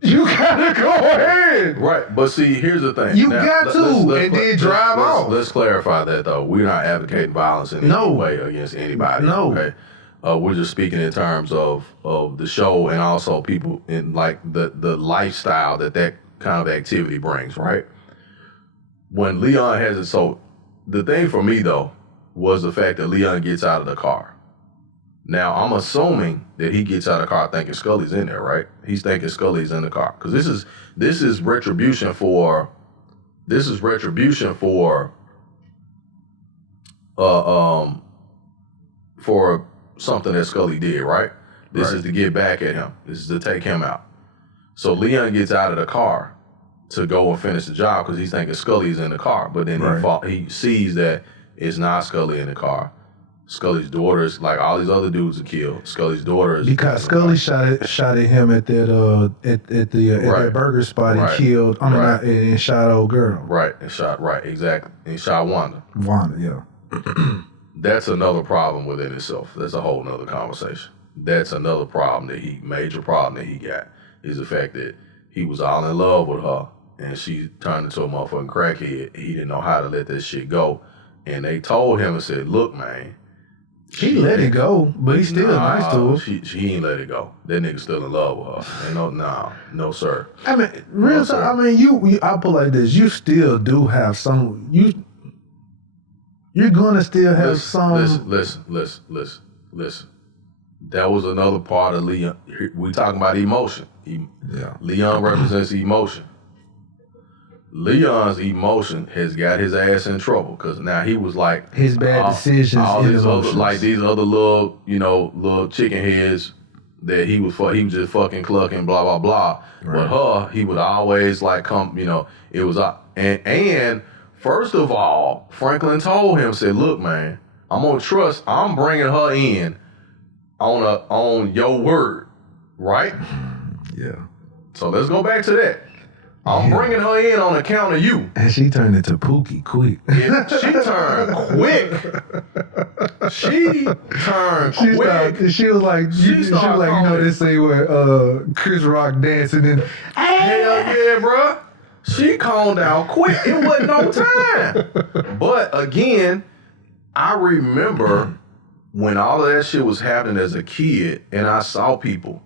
you gotta go ahead. Right, but see, here's the thing. You got to, and then drive off. Let's clarify that, though. We're not advocating violence in any way against anybody. No. Okay? We're just speaking in terms of the show and also people in, like, the lifestyle that kind of activity brings, right? When Leon has it, so the thing for me, though, was the fact that Leon gets out of the car. Now, I'm assuming that he gets out of the car thinking Scully's in there, right? He's thinking Scully's in the car. Because this is retribution for something that Scully did, right? This is to get back at him. This is to take him out. So Leon gets out of the car to go and finish the job because he's thinking Scully's in the car. But then he sees that It's not Scully in the car. Scully's daughters, like all these other dudes are killed. Scully's daughters. Because Scully shot at him at that that burger spot and killed. And shot old girl. Right, and shot exactly. And shot Wanda. Yeah. That's another problem within itself. That's a whole nother conversation. That's another major problem that he got, is the fact that he was all in love with her and she turned into a motherfucking crackhead. He didn't know how to let that shit go. And they told him and said, look, man. He let it go, but he's still nice to her. He ain't let it go. That nigga still in love with her. And no, sir. I mean, you I put like this, you still do have some, you're gonna still have some. Listen. That was another part of Leon. We talking about emotion. Leon represents emotion. Leon's emotion has got his ass in trouble because now he was like his bad decisions. All these other, like these other little, little chicken heads that he was just fucking clucking, blah blah blah. Right. But her, he would always like come, it was and first of all, Franklin told him, said, look, man, I'm bringing her in on your word, right? Yeah. So let's go back to that. I'm bringing her in on account of you. And she turned into Pookie quick. Yeah, she turned quick. She was like, they say where Chris Rock dancing and hell yeah, bro. She calmed down quick. It wasn't no time. But again, I remember when all of that shit was happening as a kid and I saw people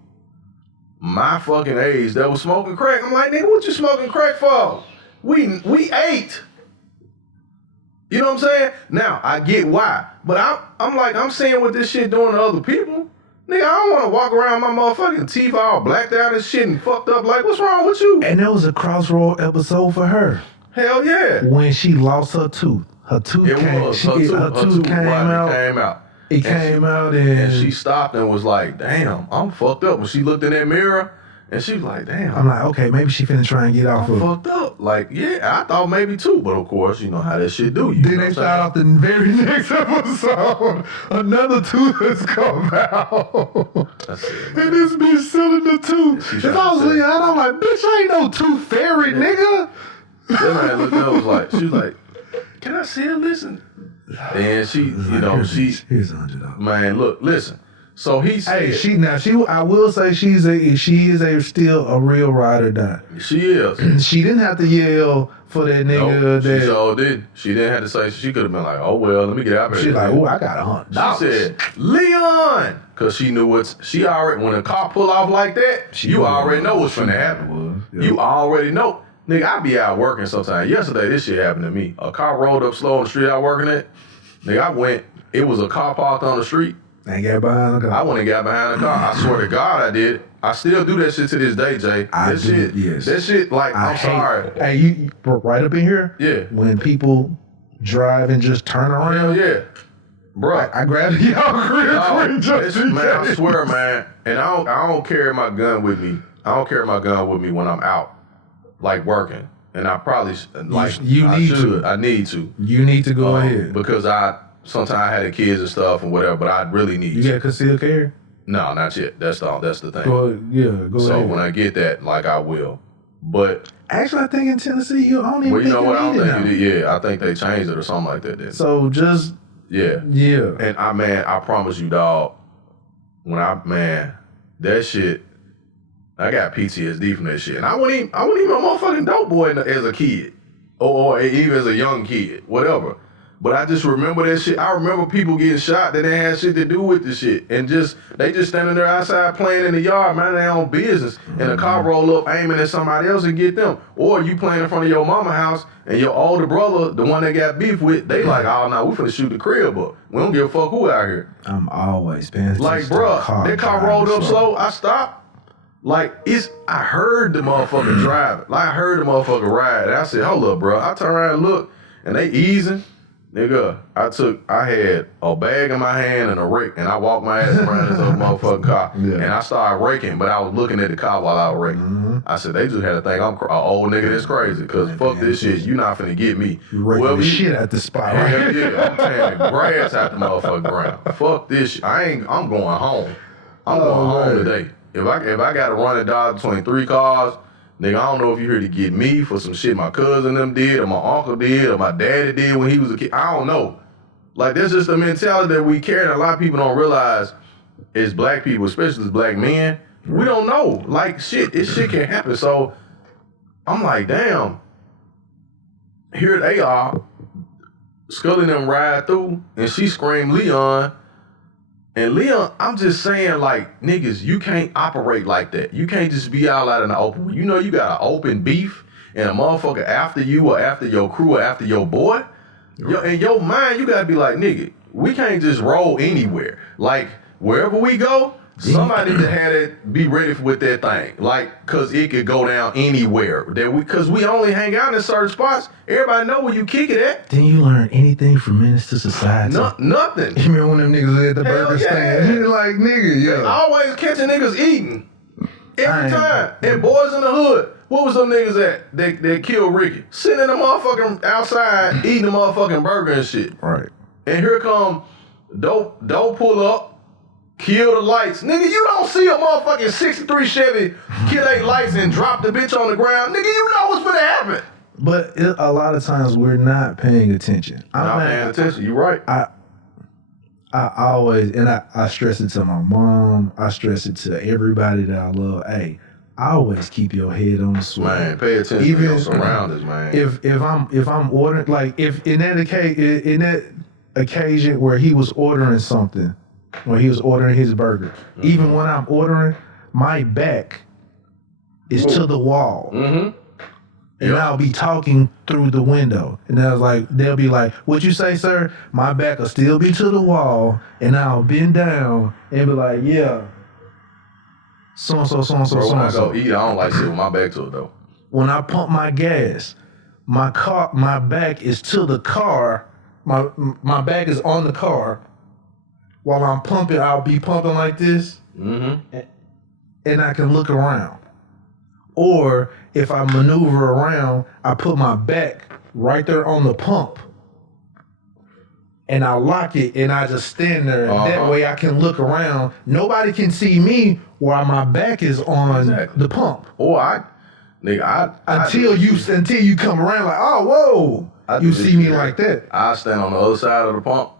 my fucking age that was smoking crack. I'm like, nigga, what you smoking crack for? We ate. You know what I'm saying? Now, I get why. But I'm seeing what this shit doing to other people. Nigga, I don't want to walk around my motherfucking teeth all blacked out and shit and fucked up. Like, what's wrong with you? And that was a crossroad episode for her. Hell yeah. When she lost her tooth. Her tooth came out. It came out and she stopped and was like, damn, I'm fucked up. When she looked in that mirror and she was like, damn. I'm like, okay, maybe she finna try and get off of it. Fucked up. Like, yeah, I thought maybe too. But of course, you know how that shit do. Then they start off the very next episode. Another tooth has come out. That's it, and this bitch selling the tooth. And I was looking at I'm like, bitch, I ain't no tooth fairy, nigga. Then I looked at she was like, can I see her? Listen. And she, here's $100. Man, look, listen. So he said, I will say she is still a real ride or die. She is. She didn't have to yell for that nigga. Nope, she sure did. She didn't have to say. She could have been like, oh well, let me get out of here. She's like, oh, I got $100. She said, Leon, because she knew when a car pull off like that, you already know what's finna happen. Yeah. You already know. Nigga, I be out working sometimes. Yesterday, this shit happened to me. A car rolled up slow on the street I working at. Nigga, it was a car parked on the street. And got behind the car. I went and got behind the car. I swear to God I did. I still do that shit to this day, Jay. That shit, like, I'm sorry. Hey, you right up in here? Yeah. When people drive and just turn around? Hell yeah. Bro. I grabbed y'all real quick. Man, I swear, man. And I don't carry my gun with me. I don't carry my gun with me when I'm out. Like working, and I probably I need to. You need to go ahead because sometimes I had the kids and stuff and whatever, but I really need. You got concealed carry? No, not yet. That's the thing. Go ahead. So when I get that, like I will, but actually I think in Tennessee you don't even. Well, you know what? I don't think you did. Yeah, I think they changed it or something like that. Then. So just yeah. And I promise you, dog. That shit. I got PTSD from that shit. And I wasn't even a motherfucking dope boy as a kid. Or even as a young kid. Whatever. But I just remember that shit. I remember people getting shot that they had shit to do with the shit. And they just standing there outside playing in the yard, minding their own business. And a car roll up aiming at somebody else and get them. Or you playing in front of your mama house and your older brother, the one that got beef with, they like, oh no, we finna shoot the crib up. We don't give a fuck who out here. I'm always paying attention. Like, bruh, that car rolled up slow, I stopped. Like, I heard the motherfucker drive. Like, I heard the motherfucker ride. And I said, hold up, bro. I turn around and look, and they easing. Nigga, I had a bag in my hand and a rake, and I walked my ass around this other motherfucking car, and I started raking, but I was looking at the car while I was raking. I said, they just had to think I'm an old nigga that's crazy, because fuck this shit, you not finna get me. You raking the shit at the spot, right? Yeah, I'm tearing the grass out the motherfucking ground. Fuck this shit. I'm going home. I'm going home today. If I got to run a dodge between 3 cars, nigga, I don't know if you here to get me for some shit my cousin them did, or my uncle did, or my daddy did when he was a kid. I don't know. Like, that's just the mentality that we carry, and a lot of people don't realize as black people, especially as black men, we don't know. Like, this shit can happen. So, I'm like, damn, here they are, Scully and them ride through, and she screamed Leon. And Leon, I'm just saying, like, niggas, you can't operate like that. You can't just be out in the open. You know you got an open beef and a motherfucker after you or after your crew or after your boy. In your mind, you gotta be like, nigga, we can't just roll anywhere. Like, wherever we go, somebody need to have it, be ready with that thing. Like, cause it could go down anywhere. Cause we only hang out in certain spots. Everybody know where you kick it at. Didn't you learn anything from Menace to Society? Nothing. You remember when them niggas was at the burger stand? Yeah. Like, nigga, They always catching niggas eating. Every time. And Boys in the Hood. What was them niggas at? They killed Ricky. Sitting in the motherfucking outside eating the motherfucking burger and shit. Right. And here come Dope pull up. Kill the lights. Nigga, you don't see a motherfucking 63 Chevy kill 8 lights and drop the bitch on the ground. Nigga, you know what's gonna happen. But a lot of times we're not paying attention. Not paying attention, you right. I always, and I stress it to my mom, I stress it to everybody that I love. Hey, always keep your head on the swivel. Man, pay attention to your surroundings, man. If I'm ordering, like if in that occasion where he was ordering something, when he was ordering his burger, even when I'm ordering, my back is to the wall. And I'll be talking through the window. And I was like, they'll be like, "What'd you say, sir?" My back will still be to the wall, and I'll bend down and be like, "Yeah, so-and-so. When I go eat, I don't like sitting with my back to it, though. When I pump my gas, my back is to the car. My back is on the car. While I'm pumping, I'll be pumping like this, and I can look around. Or if I maneuver around, I put my back right there on the pump, and I lock it, and I just stand there, and that way I can look around. Nobody can see me while my back is on the pump. Or until you come around, like, oh, whoa, you see me like that. I stand on the other side of the pump.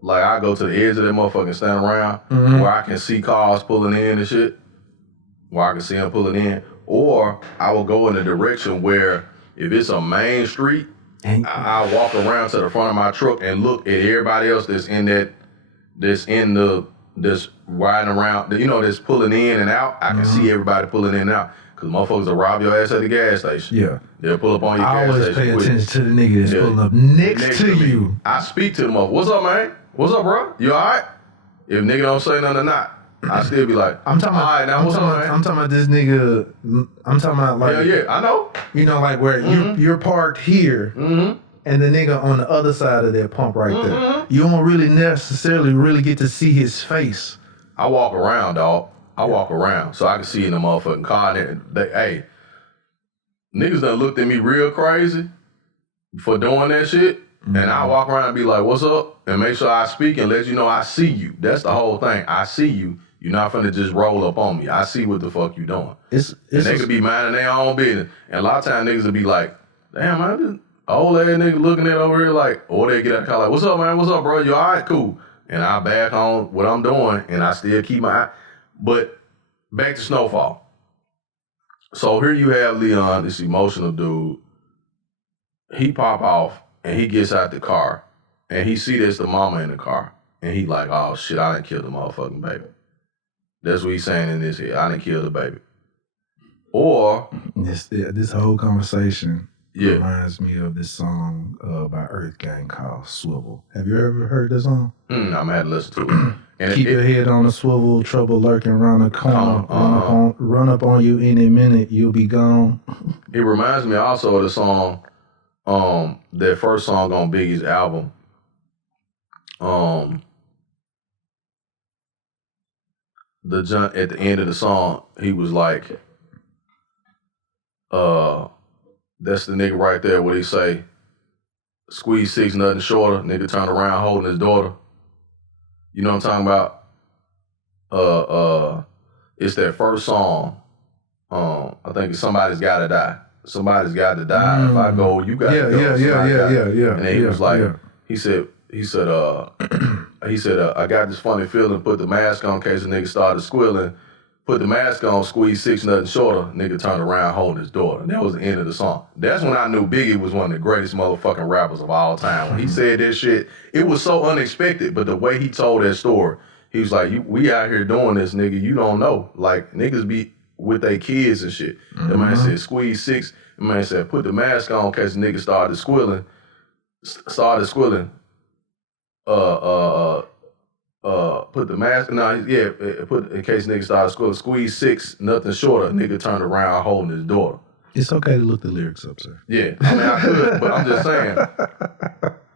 Like, I go to the edge of that motherfucking stand around where I can see cars pulling in and shit. Where I can see them pulling in. Or I will go in a direction where if it's a main street, I'll walk around to the front of my truck and look at everybody else that's riding around, that's pulling in and out. I can see everybody pulling in and out. Cause motherfuckers will rob your ass at the gas station. Yeah. They'll pull up on your gas station. I always pay attention to the nigga that's pulling up next to you. I speak to them. What's up, man? What's up, bro? You all right? If nigga don't say nothing or not, I still be like, I'm talking about, all right, now what's up, man? I'm talking about this nigga. I'm talking about like, yeah, I know. You know, like where you're parked here, and the nigga on the other side of that pump right there. You don't really necessarily really get to see his face. I walk around, dog. I walk around so I can see in the motherfucking car. Hey, niggas done looked at me real crazy for doing that shit. And I walk around and be like, what's up? And make sure I speak and let you know I see you. That's the whole thing. I see you. You're not finna just roll up on me. I see what the fuck you doing. And they could be minding their own business. And a lot of times niggas will be like, damn, man, this old ass nigga looking at over here like, or they get out the car like, what's up, man? What's up, bro? You all right? Cool. And I back on what I'm doing and I still keep my eye. But back to Snowfall. So here you have Leon, this emotional dude. He pop off and he gets out the car and he see there's the mama in the car. And he like, oh shit, I done killed the motherfucking baby. That's what he's saying in this here. I done killed the baby. Or this whole conversation reminds me of this song by Earth Gang called Swivel. Have you ever heard this song? I'm gonna have to listen to it. And keep your head on the swivel, trouble lurking around the corner. Run up on you any minute, you'll be gone. It reminds me also of the song, that first song on Biggie's album, the junt at the end of the song, he was like, that's the nigga right there where he say, squeeze 6, nothing shorter, nigga turn around holding his daughter. You know what I'm talking about? It's that first song. I think it's Somebody's Gotta Die. Somebody's got to die. If I go, you got to go. Yeah. And then he was like, he said, I got this funny feeling, put the mask on in case the nigga started squealing. Put the mask on, squeeze 6, nothing shorter, nigga turned around holding his daughter. And that was the end of the song. That's when I knew Biggie was one of the greatest motherfucking rappers of all time. When he said that shit, it was so unexpected, but the way he told that story, he was like, we out here doing this, nigga, you don't know. Like, niggas be with their kids and shit. The man said, squeeze 6. The man said, put the mask on in case the nigga started squealing. Put the mask, put in case nigga started squealing, squeeze 6, nothing shorter, nigga turned around holding his daughter. It's okay to look the lyrics up, sir. Yeah, I mean, I could, but I'm just saying,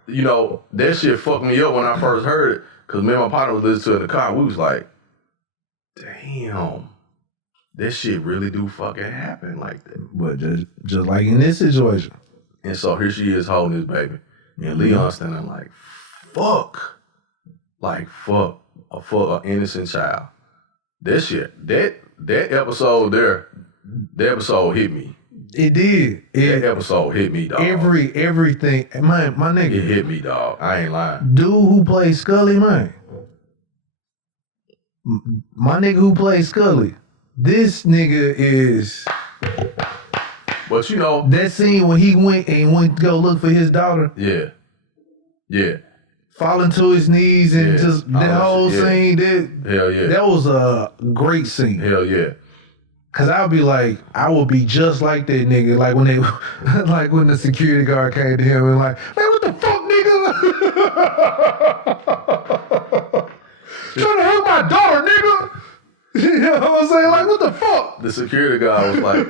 you know, that shit fucked me up when I first heard it, because me and my partner was listening to it in the car, we was like, damn, that shit really do fucking happen like that. But just like in this situation. And so here she is holding his baby, and Leon standing like, fuck. Like, fuck an innocent child. That shit, that episode there, that episode hit me. It did. That episode hit me, dog. Everything, my nigga. It hit me, dog. I ain't lying. Dude who plays Scully, man. My nigga who plays Scully. This nigga is... But you know... That scene when he went to go look for his daughter. Yeah. Falling to his knees and just that whole scene. Hell yeah. That was a great scene. Hell yeah. Cause I would be like, I would be just like that nigga. Like when like when the security guard came to him and like, man, what the fuck, nigga? Trying to hurt my daughter, nigga. You know what I'm saying? Like, what the fuck? The security guard was like,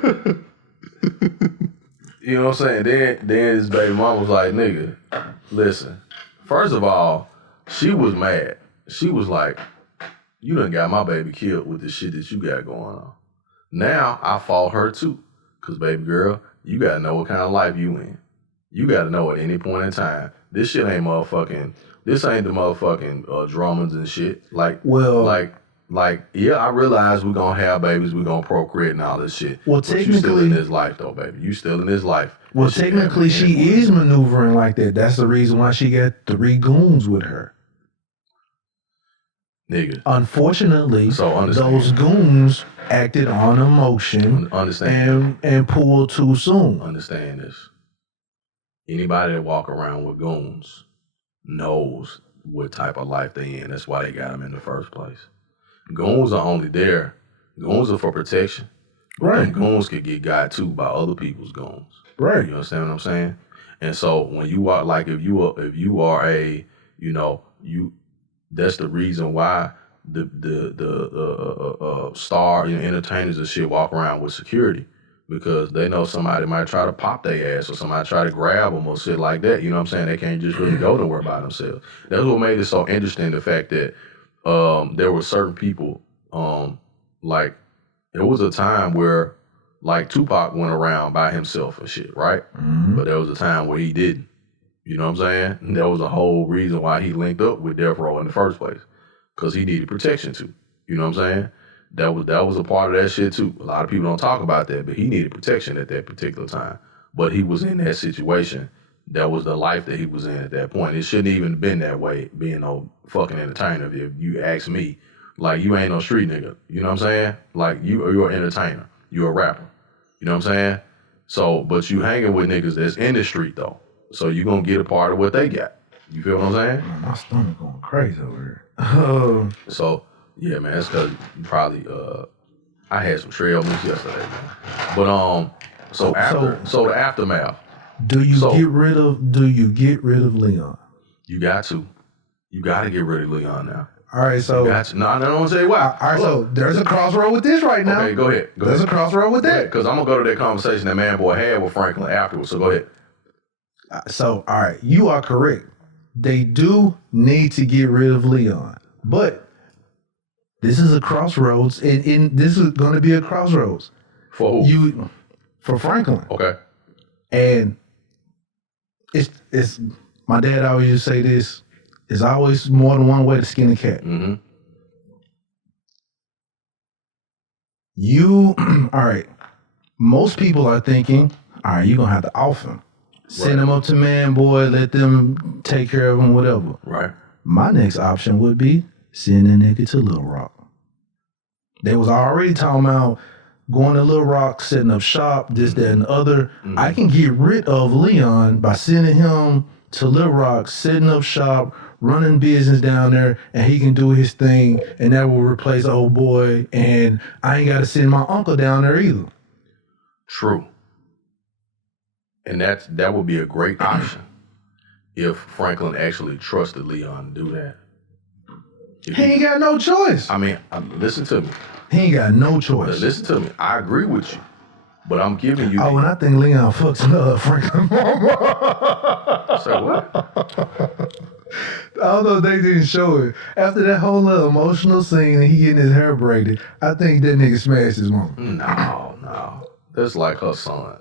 you know what I'm saying? Then his baby mom was like, nigga, listen. First of all, she was mad. She was like, you done got my baby killed with the shit that you got going on. Now, I fault her too. Because, baby girl, you got to know what kind of life you in. You got to know at any point in time. This shit ain't this ain't the motherfucking Drummonds and shit. Like, yeah, I realize we're going to have babies, we're going to procreate and all this shit. Well, but technically... you still in this life, though, baby. You still in this life. Well, technically, she is maneuvering like that. That's the reason why she got 3 goons with her. Nigga. Unfortunately, those goons acted on emotion and pulled too soon. Understand this. Anybody that walk around with goons knows what type of life they in. That's why they got them in the first place. Goons are only there. Goons are for protection. Right. And goons could get got too by other people's goons. Right. You understand what I'm saying? And so when you are like, if you are a, you know, that's the reason why the star, you know, entertainers and shit walk around with security, because they know somebody might try to pop their ass or somebody try to grab them or shit like that. You know what I'm saying? They can't just really go nowhere by themselves. That's what made it so interesting, the fact that there were certain people, like there was a time where like Tupac went around by himself and shit, right? Mm-hmm. But there was a time where he didn't. You know what I'm saying? And that was a whole reason why he linked up with Death Row in the first place, because he needed protection too. You know what I'm saying? That was a part of that shit too. A lot of people don't talk about that, but he needed protection at that particular time. But he was in that situation. That was the life that he was in at that point. It shouldn't even been that way, being no fucking entertainer. If you ask me, like, you ain't no street nigga. You know what I'm saying? Like, you're an entertainer. You're a rapper. You know what I'm saying? So, but you hanging with niggas that's in the street though. So you gonna get a part of what they got. You feel what I'm saying? Man, my stomach going crazy over here. So, yeah, man, that's because you probably, I had some trail mix yesterday, man. But, so the aftermath. Do you get rid of Leon? You got to. You got to get rid of Leon now. All right, so... No, I don't want to say why. All right, so there's a crossroad with this right now. Okay, go ahead. There's a crossroad with that. Because I'm going to go to that conversation that Man Boy had with Franklin afterwards, so go ahead. So, all right, you are correct. they do need to get rid of Leon. But this is a crossroads, and this is going to be a crossroads. For who? For Franklin. Okay. And it's my dad always used to say this, there's always more than one way to skin a cat. Mm-hmm. All right, most people are thinking, all right, you're going to have to off him. Send him up to Man Boy, let them take care of him, whatever. Right. My next option would be send a nigga to Little Rock. They was already talking about going to Little Rock, setting up shop, this, that, and the other. Mm-hmm. I can get rid of Leon by sending him to Little Rock, setting up shop, running business down there, and he can do his thing, and that will replace old boy, and I ain't got to send my uncle down there either. True. And that would be a great option if Franklin actually trusted Leon to do that. He ain't got no choice. I mean, listen to me. He ain't got no choice. Listen to me. I agree with you, but I'm giving you. Oh, and I think Leon fucks Franklin mama. So what? Although they didn't show it. After that whole little emotional scene and he getting his hair braided, I think that nigga smashed his mama. No. That's like her son.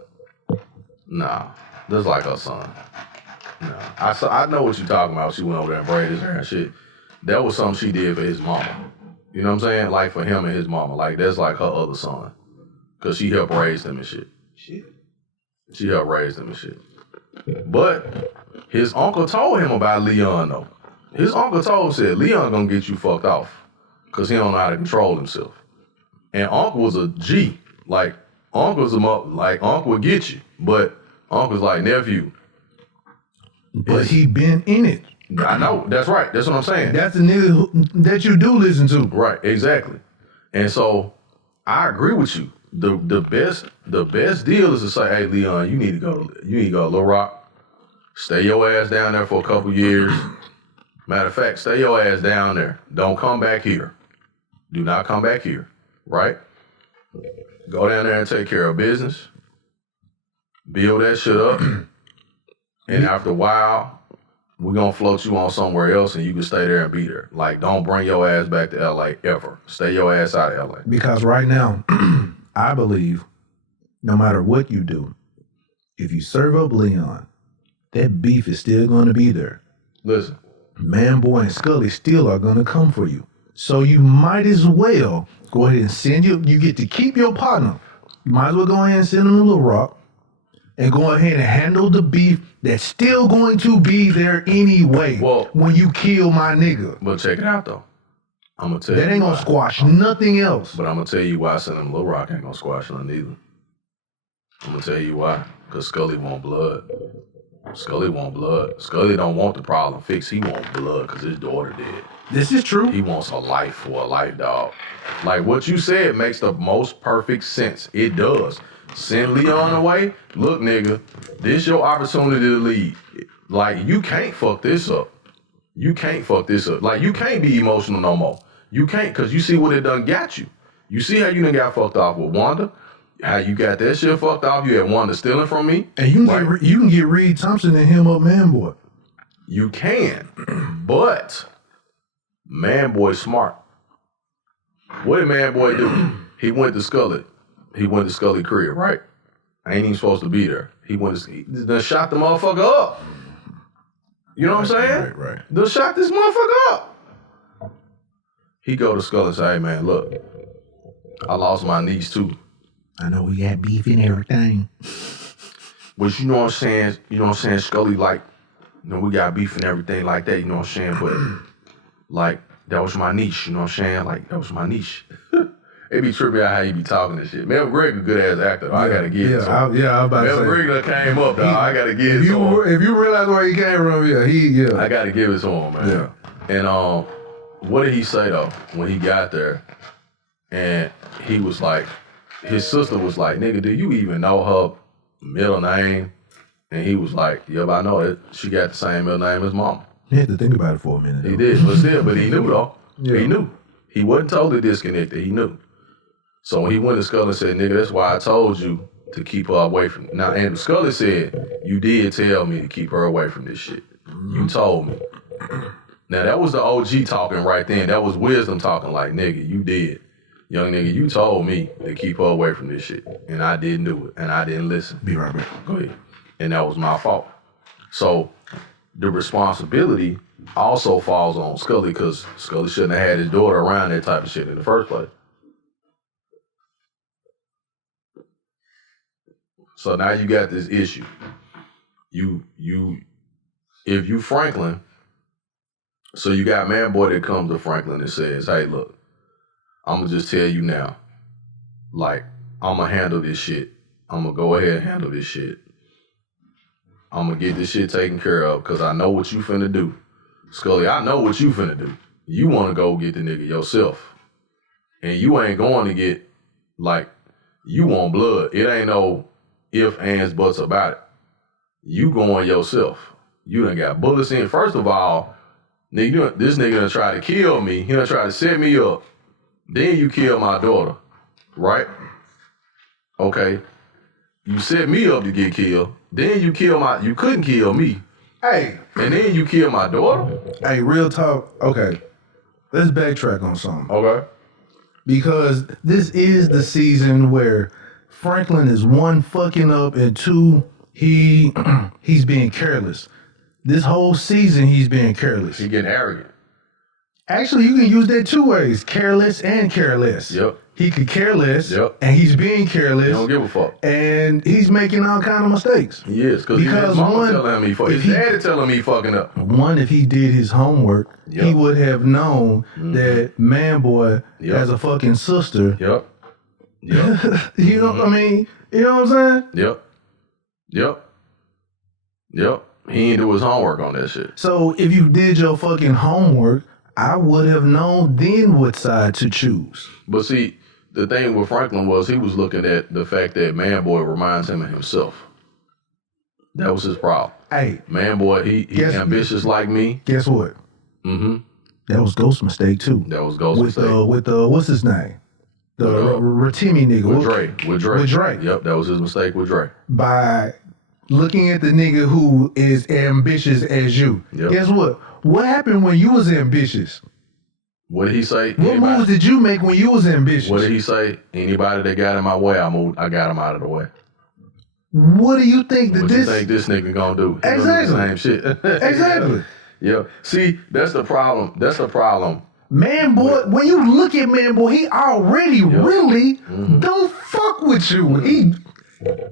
No. That's like her son. No. I know what you're talking about. She went over there and braided his hair and shit. That was something she did for his mama. You know what I'm saying? Like for him and his mama. Like that's like her other son. Cause she helped raise them and shit. She helped raise them and shit. But his uncle told him about Leon though. His uncle said, Leon gonna get you fucked off. Cause he don't know how to control himself. And uncle was a G. Like uncle's uncle would get you. But uncle's like, nephew. But he been in it. I know, that's right. That's what I'm saying. That's the nigga that you do listen to. Right, exactly. And so I agree with you. The best deal is to say, hey Leon, you need to go to Little Rock. Stay your ass down there for a couple years. Matter of fact, stay your ass down there. Don't come back here. Do not come back here. Right? Go down there and take care of business. Build that shit up. And after a while, we're going to float you on somewhere else and you can stay there and be there. Like, don't bring your ass back to LA ever. Stay your ass out of LA. Because right now, I believe no matter what you do, if you serve up Leon, that beef is still going to be there. Listen. Man Boy and Scully still are going to come for you. So you might as well go ahead and send you get to keep your partner. You might as well go ahead and send him to Little Rock and go ahead and handle the beef that's still going to be there anyway when you kill my nigga. But check it out, though. I'm going to tell you. That ain't going to squash nothing else. But I'm going to tell you why sending him Little Rock ain't going to squash nothing either. I'm going to tell you why. Because Scully want blood. Scully want blood. Scully don't want the problem fixed. He want blood because his daughter did. This is true. He wants a life for a life, dog. Like what you said makes the most perfect sense. It does. Send Leon away. Look, nigga, this your opportunity to lead. Like, you can't fuck this up. You can't fuck this up. Like, you can't be emotional no more. You can't, because you see what it done got you. You see how you done got fucked off with Wanda? How you got that shit fucked off? You had Wanda stealing from me? And you can get Reed Thompson and him up Man Boy. You can, but Man Boy smart. What did Man Boy do? He went to Scully. He went to Scully crib, right? I ain't even supposed to be there. He done shot the motherfucker up. You know what I'm saying? Right. Done shot this motherfucker up. He go to Scully and say, hey man, look, I lost my niece too. I know we got beef and everything. But you know what I'm saying? You know what I'm saying? Scully, like, you know, we got beef and everything like that, you know what I'm saying? But, like, that was my niche, you know what I'm saying? Like, that was my niche. It be tripping out how you be talking and shit. Mel Gregg a good ass actor. Yeah, I gotta get it. I was about to say. Mel Gregg came up, dog. I gotta get it. If you realize where he came from, I gotta give it to him, man. Yeah. And what did he say though when he got there? And he was like, his sister was like, nigga, do you even know her middle name? And he was like, yep, I know it. She got the same middle name as mama. He had to think about it for a minute. He did, but he knew though. Yeah. He knew. He wasn't totally disconnected. He knew. So when he went to Scully and said, nigga, that's why I told you to keep her away from now. And Scully said, you did tell me to keep her away from this shit. You told me. Now, that was the OG talking right then. That was wisdom talking like, nigga, you did. Young nigga, you told me to keep her away from this shit. And I didn't do it. And I didn't listen. Be right back. Go ahead. And that was my fault. So the responsibility also falls on Scully because Scully shouldn't have had his daughter around that type of shit in the first place. So now you got this issue. If you Franklin, so you got man boy that comes to Franklin and says, hey, look, I'm going to just tell you now, like, I'm going to handle this shit. I'm going to go ahead and handle this shit. I'm going to get this shit taken care of because I know what you finna do. Scully, I know what you finna do. You want to go get the nigga yourself. And you ain't going to get, like, you want blood. It ain't no ifs, ands, buts about it. You going yourself. You done got bullets in. First of all, nigga, this nigga done try to kill me. He done try to set me up. Then you kill my daughter, right? Okay. You set me up to get killed. Then you couldn't kill me. Hey. And then you kill my daughter? Hey, real talk. Okay. Let's backtrack on something. Okay. Because this is the season where Franklin is one, fucking up, and two, he's being careless. This whole season, he's being careless. He getting arrogant. Actually, you can use that two ways, careless and careless. Yep. He could care less, yep. And he's being careless. He don't give a fuck. And he's making all kind of mistakes. He is, because his mama telling him his daddy telling me fucking up. One, if he did his homework, yep. He would have known that man boy has a fucking sister. Yep. You know what I mean? You know what I'm saying? Yep. He ain't do his homework on that shit. So if you did your fucking homework, I would have known then what side to choose. But see, the thing with Franklin was he was looking at the fact that man boy reminds him of himself. That was his problem. Hey. Man boy, he ambitious like me. Guess what? Mm-hmm. That was Ghost's mistake too. That was Ghost's mistake. With what's his name? The Ratimi nigga. With Dre. Yep, that was his mistake with Dre. By looking at the nigga who is ambitious as you. Yep. Guess what? What happened when you was ambitious? What did he say? What moves did you make when you was ambitious? What did he say? Anybody that got in my way, I got him out of the way. What do you think What you think this nigga gonna do? Exactly. Do the same shit. Exactly. Yeah. See, that's the problem. Man boy, when you look at man boy, he already really don't fuck with you. He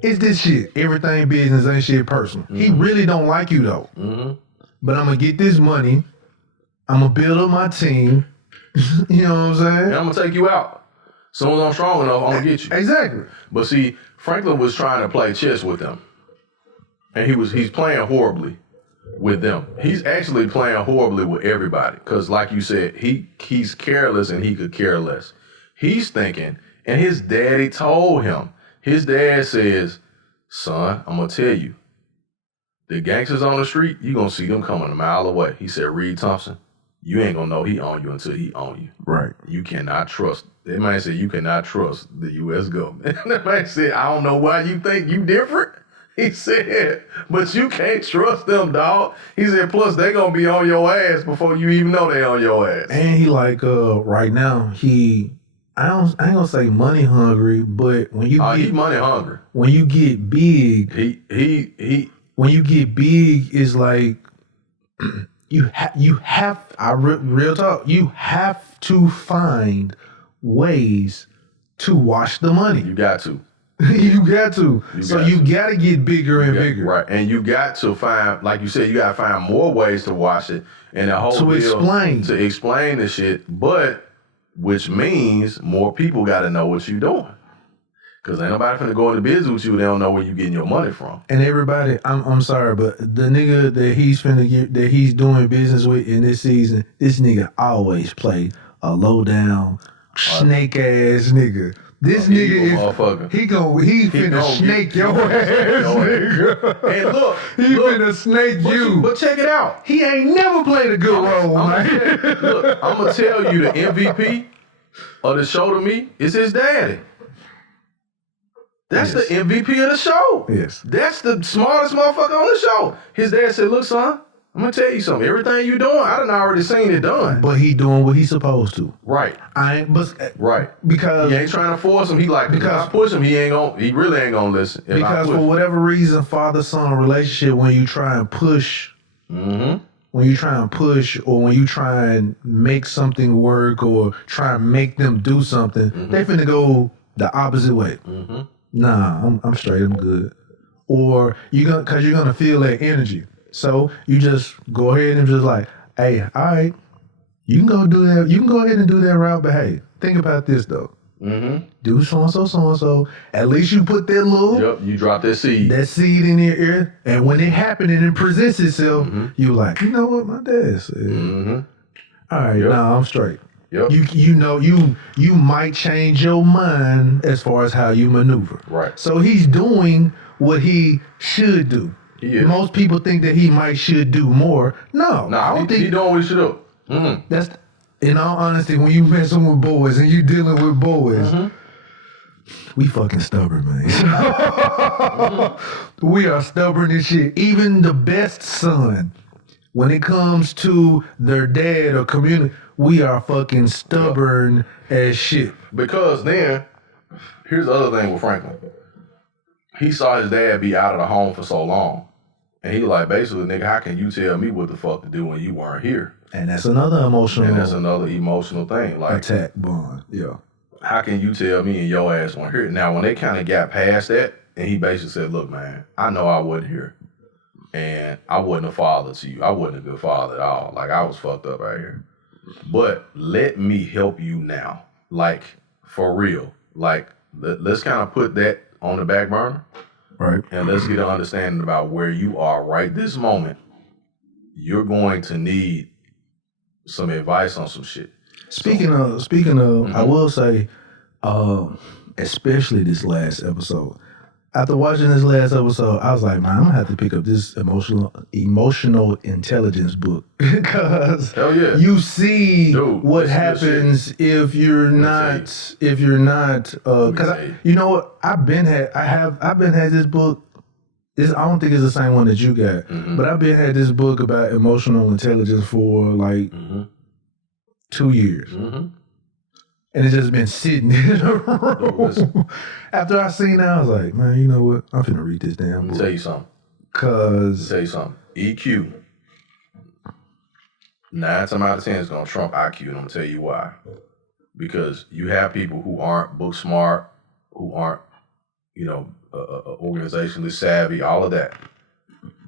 it's this shit. Everything business ain't shit personal. He really don't like you though. But I'm gonna get this money. I'm gonna build up my team. You know what I'm saying? And I'm gonna take you out. As soon as I'm strong enough, I'm gonna get you. Exactly. But see, Franklin was trying to play chess with them. And he's playing horribly with them. He's actually playing horribly with everybody. Because like you said, he's careless and he could care less. He's thinking, and his daddy told him, his dad says, son, I'm gonna tell you, the gangsters on the street, you gonna see them coming a mile away. He said, Reed Thompson, you ain't gonna know he own you until he own you. Right. You cannot trust. That man said you cannot trust the U.S. government. That man said, I don't know why you think you different. He said, but you can't trust them, dog. He said, plus they gonna be on your ass before you even know they on your ass. And he like right now, I ain't gonna say money hungry, but when you he money hungry. When you get big, when you get big, it's like real talk, you have to find ways to wash the money. You got to. You got to. You got to get bigger and bigger. Right. And you got to find, like you said, you got to find more ways to wash it. And the whole to explain the shit. But, which means more people got to know what you're doing. Because ain't nobody finna go into business with you. They don't know where you getting your money from. And everybody, I'm sorry, but the nigga that he's doing business with in this season, this nigga always played a low down, snake ass nigga. This nigga is he finna snake your ass, nigga. And look, finna snake you. But check it out. He ain't never played a good role, man. Look, I'm gonna tell you the MVP of the show to me is his daddy. That's the MVP of the show. Yes. That's the smartest motherfucker on the show. His dad said, look, son, I'm gonna tell you something. Everything you doing, I done already seen it done. But he doing what he's supposed to. Right. Right. Because he ain't trying to force him. He like, because I push him, he really ain't gonna listen. Because for whatever reason, father-son relationship, when you try and push, when you try and push, or when you try and make something work, or try and make them do something, they finna go the opposite way. Nah, I'm straight. I'm good. Or because you're gonna feel that energy. So you just go ahead and just like, hey, all right, you can go do that. You can go ahead and do that route, but hey, think about this though. Do so and so. At least you put that little. Yep, you drop that seed. That seed in your ear, and when it happens and it presents itself, you like, you know what, my dad said. All right, nah, I'm straight. Yep. You know, you might change your mind as far as how you maneuver. Right. So he's doing what he should do. Most people think that he should do more. No, I don't think he doing what he should do. That's, in all honesty, when you messing with boys and you dealing with boys, we fucking stubborn, man. We are stubborn as shit. Even the best son, when it comes to their dad or community, we are fucking stubborn as shit. Because then, here's the other thing with Franklin. He saw his dad be out of the home for so long. And he like, basically, nigga, how can you tell me what the fuck to do when you weren't here? And that's another emotional thing. Like, attack bond. Yeah. How can you tell me and your ass weren't here? Now, when they kind of got past that, and he basically said, look, man, I know I wasn't here. And I wasn't a father to you. I wasn't a good father at all. Like, I was fucked up out here. But let me help you now. Like, for real. Like, let's kind of put that on the back burner. Right. And let's get an understanding about where you are right this moment. You're going to need some advice on some shit. Speaking of, I will say, especially this last episode. After watching this last episode, I was like, man, I'm gonna have to pick up this emotional intelligence book because you see what happens if you're not. Because you know what, I've been had this book. I don't think it's the same one that you got, but I've been had this book about emotional intelligence for like 2 years. And it's just been sitting in a room. After I seen that, I was like, man, you know what? I'm finna read this damn book. Let me tell you something. EQ, 9 times out of 10 is gonna trump IQ, and I'm gonna tell you why. Because you have people who aren't book smart, who aren't, organizationally savvy, all of that.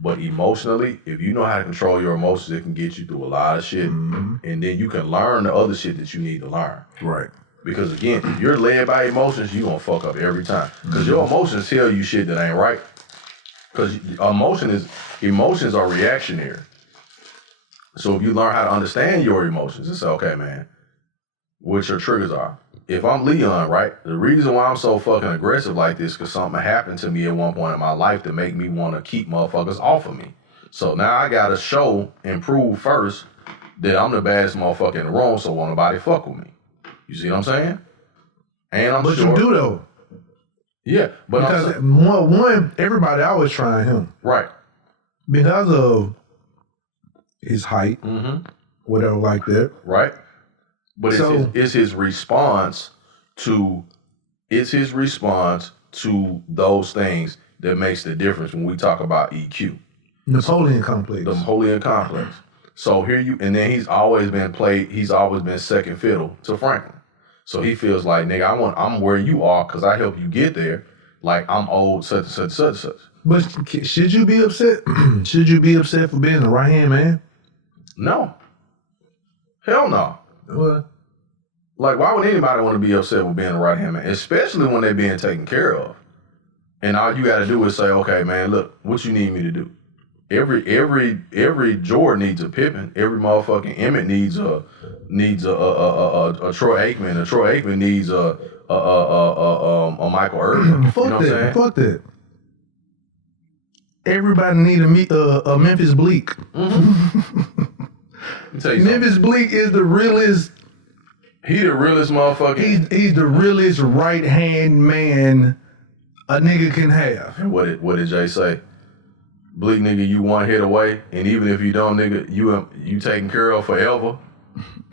But emotionally, if you know how to control your emotions, it can get you through a lot of shit. And then you can learn the other shit that you need to learn. Right. Because again, if you're led by emotions, you're going to fuck up every time. Because your emotions tell you shit that ain't right. Because emotions are reactionary. So if you learn how to understand your emotions and say, okay, man, what your triggers are. If I'm Leon, right, the reason why I'm so fucking aggressive like this is because something happened to me at one point in my life to make me want to keep motherfuckers off of me. So now I got to show and prove first that I'm the baddest motherfucker in the room, so won't nobody fuck with me. You see what I'm saying? And I'm But you do, though. Yeah. But because one, everybody always trying him. Right. Because of his height, whatever like that. Right. But it's his response to those things that makes the difference when we talk about EQ. Napoleon complex. The Napoleon complex. So and then he's always been second fiddle to Franklin. So he feels like, nigga, I'm where you are because I help you get there. Like I'm old such and such and such and such. But should you be upset? Should you be upset for being the right hand man? No. Hell no. What? Like, why would anybody want to be upset with being the right hand man? Especially when they're being taken care of. And all you got to do is say, okay, man, look, what you need me to do? Every Jordan needs a Pippen. Every motherfucking Emmett needs a Troy Aikman. A Troy Aikman needs a Michael Irvin. Fuck that. Fuck that. Everybody need a Memphis Bleak. Memphis Bleak is the realest. He the realest motherfucker. He's the realest right hand man a nigga can have. What did Jay say? bleak nigga, you one hit away, and even if you don't, nigga, you taken care of forever.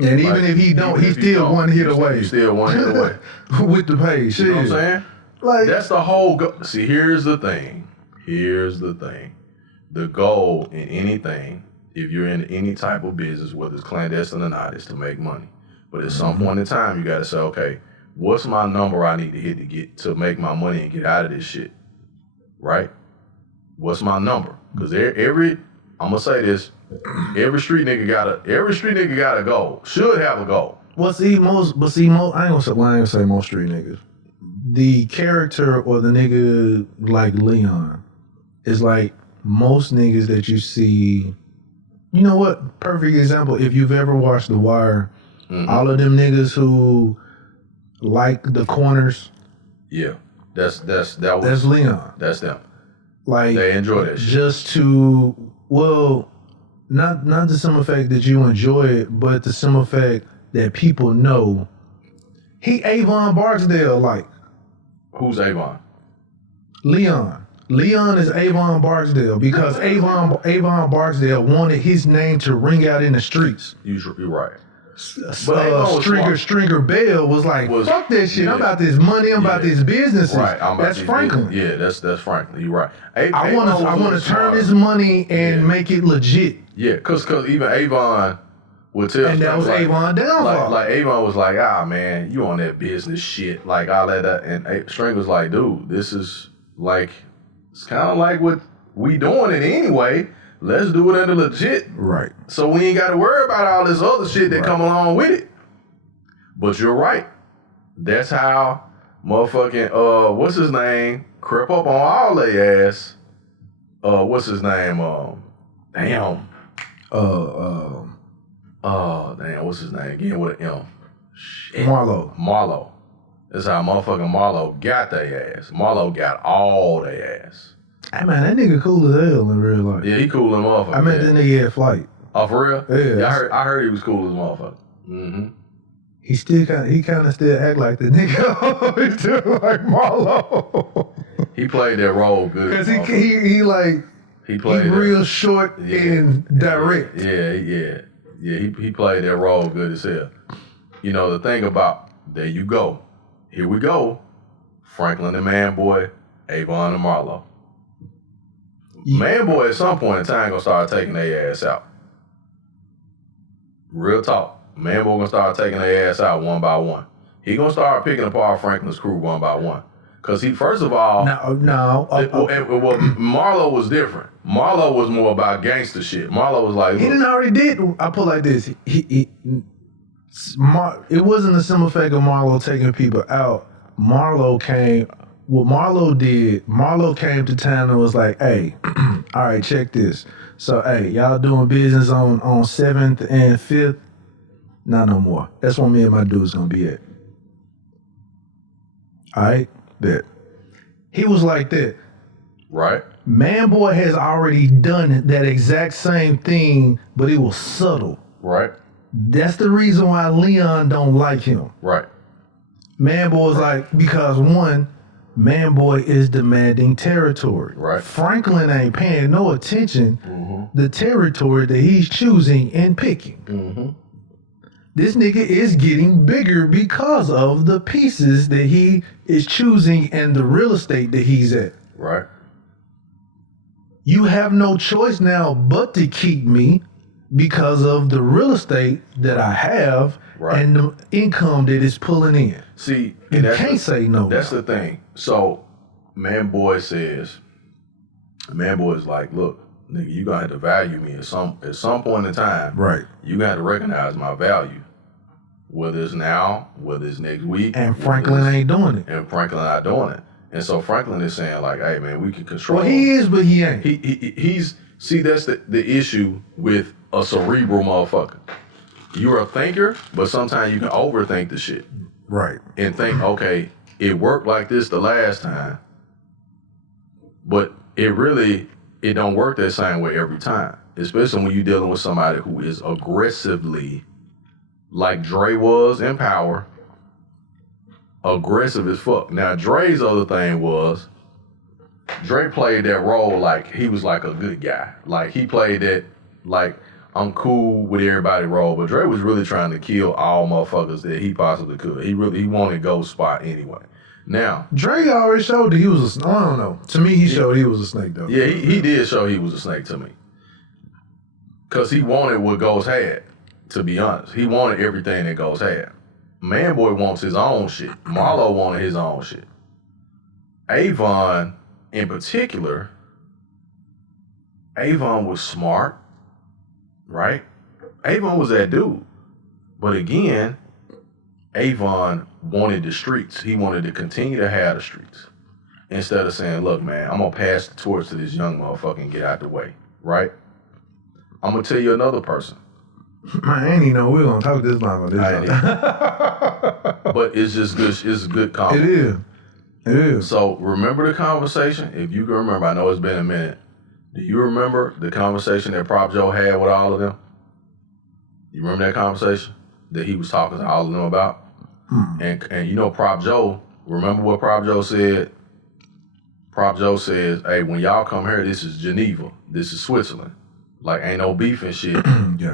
And even if he don't, he's still one hit away. You still one hit away. With the pay. Shit. You know what I'm saying? Like, that's the whole See, here's the thing. The goal in anything, if you're in any type of business, whether it's clandestine or not, is to make money. But at some point in time, you got to say, okay, what's my number I need to hit to make my money and get out of this shit? Right? What's my number? Because I'm gonna say this, every street nigga got a goal. Should have a goal. Well, I ain't gonna say most street niggas. The character or the nigga like Leon is like most niggas that you see. You know what? Perfect example. If you've ever watched The Wire, all of them niggas who like the corners. Yeah, that's Leon. That's them. Like, they enjoy that shit. Just to, well, not the simple fact that you enjoy it, but the simple fact that people know he Avon Barksdale like. Who's Avon? Leon. Leon is Avon Barksdale because Avon Barksdale wanted his name to ring out in the streets. You're right. Stringer Bell was like, fuck that shit. Yeah. I'm about this money. I'm about this business. Right. That's Franklin. Yeah, that's Franklin. You're right. I want to turn this money and make it legit. Yeah, because even Avon would tell. And that was Avon downfall. Like Avon was like, man, you on that business shit, like all that. And String was like, dude, this is like, it's kind of like what we doing it anyway. Let's do it at a legit. Right. So we ain't got to worry about all this other shit that come along with it. But you're right. That's how motherfucking, what's his name, crept up on all their ass. What's his name? Damn. Damn, what's his name? Again with an M. Shit. Marlo. That's how motherfucking Marlo got their ass. Marlo got all their ass. Hey man, that nigga cool as hell in real life. Yeah, he cool as motherfucker. I met that nigga at Flight. Oh, for real? Yeah. I heard he was cool as motherfucker. Mm-hmm. He kind of still act like the nigga. He still like Marlo. He played that role good. Cause he real short and direct. Yeah. He played that role good as hell. You know the thing about there you go, here we go, Franklin and Manboy, Avon and Marlo. Yeah. Manboy at some point in time gonna start taking their ass out. Real talk. Manboy gonna start taking their ass out one by one. He gonna start picking apart Franklin's crew one by one. Cause he, first of all, Marlo was different. Marlo was more about gangster shit. Marlo was like, he didn't already did. I put like this. It wasn't a simple fact of Marlo taking people out. Marlo came. What Marlo did, Marlo came to town and was like, hey, all right, check this. So, hey, y'all doing business on 7th and 5th? Not no more. That's where me and my dude's gonna be at. All right? Bet. He was like that. Right. Manboy has already done that exact same thing, but it was subtle. Right. That's the reason why Leon don't like him. Right. Manboy's like, because one, Manboy is demanding territory. Right. Franklin ain't paying no attention the territory that he's choosing and picking. Mm-hmm. This nigga is getting bigger because of the pieces that he is choosing and the real estate that he's at. Right. You have no choice now but to keep me because of the real estate that I have and the income that is pulling in. See, you can't say no. That's the thing. So, Manboy is like, look, nigga, you gonna have to value me at some point in time. Right. You got to recognize my value. Whether it's now, whether it's next week. And Franklin ain't doing it. And Franklin not doing it. And so Franklin is saying like, hey man, we can control. Well, he is, but he ain't. He's see, that's the issue with a cerebral motherfucker. You're a thinker, but sometimes you can overthink the shit. Right. And think, okay, it worked like this the last time, but it don't work that same way every time. Especially when you're dealing with somebody who is aggressively, like Dre was in Power, aggressive as fuck. Now Dre's other thing was, Dre played that role like he was like a good guy. Like he played that like I'm cool with everybody role, but Dre was really trying to kill all motherfuckers that he possibly could. He wanted Ghost Spot anyway. Now Dre already showed that he was a snake. I don't know. To me, he showed he was a snake though. Yeah, he did show he was a snake to me. Cause he wanted what Ghost had, to be honest. He wanted everything that Ghost had. Manboy wants his own shit. Marlo wanted his own shit. Avon, in particular, Avon was smart, right? Avon was that dude. But again, Avon wanted the streets. He wanted to continue to have the streets. Instead of saying, look, man, I'm going to pass the torch to this young motherfucker and get out the way, right? I'm going to tell you another person. Man, I ain't even know we were going to talk this long on this. But it's just good. It's a good comment. It is. It is. So remember the conversation? If you can remember, I know it's been a minute. Do you remember the conversation that Prop Joe had with all of them? You remember that conversation that he was talking to all of them about? And you know Prop Joe, remember what Prop Joe said? Prop Joe says, hey, when y'all come here, this is Geneva. This is Switzerland. Like, ain't no beef and shit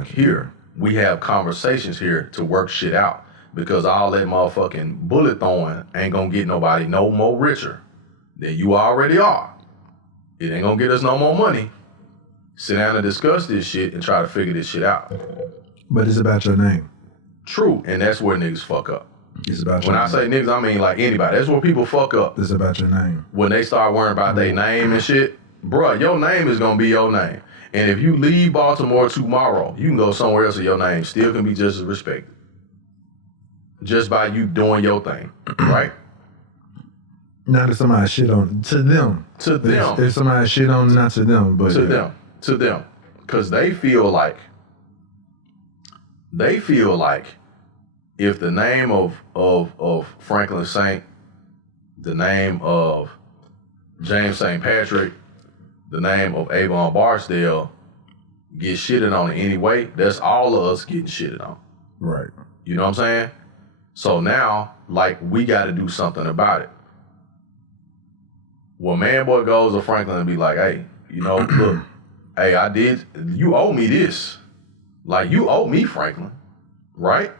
here. We have conversations here to work shit out because all that motherfucking bullet throwing ain't gonna get nobody no more richer than you already are. It ain't gonna get us no more money. Sit down and discuss this shit and try to figure this shit out. But it's about your name. True, and that's where niggas fuck up. It's about your name. When I say niggas, I mean like anybody. That's where people fuck up. It's about your name. When they start worrying about their name and shit, bruh, your name is gonna be your name. And if you leave Baltimore tomorrow, you can go somewhere else and your name still can be just as respected. Just by you doing your thing, right? Not if somebody shit on to them. To them. If somebody shit on, not to them, but to them. To them. Because they feel like if the name of Franklin Saint, the name of James St. Patrick, the name of Avon Barksdale get shitted on in any way, that's all of us getting shitted on. Right. You know what I'm saying? So now, like, we got to do something about it. Well, Manboy goes to Franklin and be like, hey, you know, look, hey, you owe me this. Like, you owe me, Franklin, right?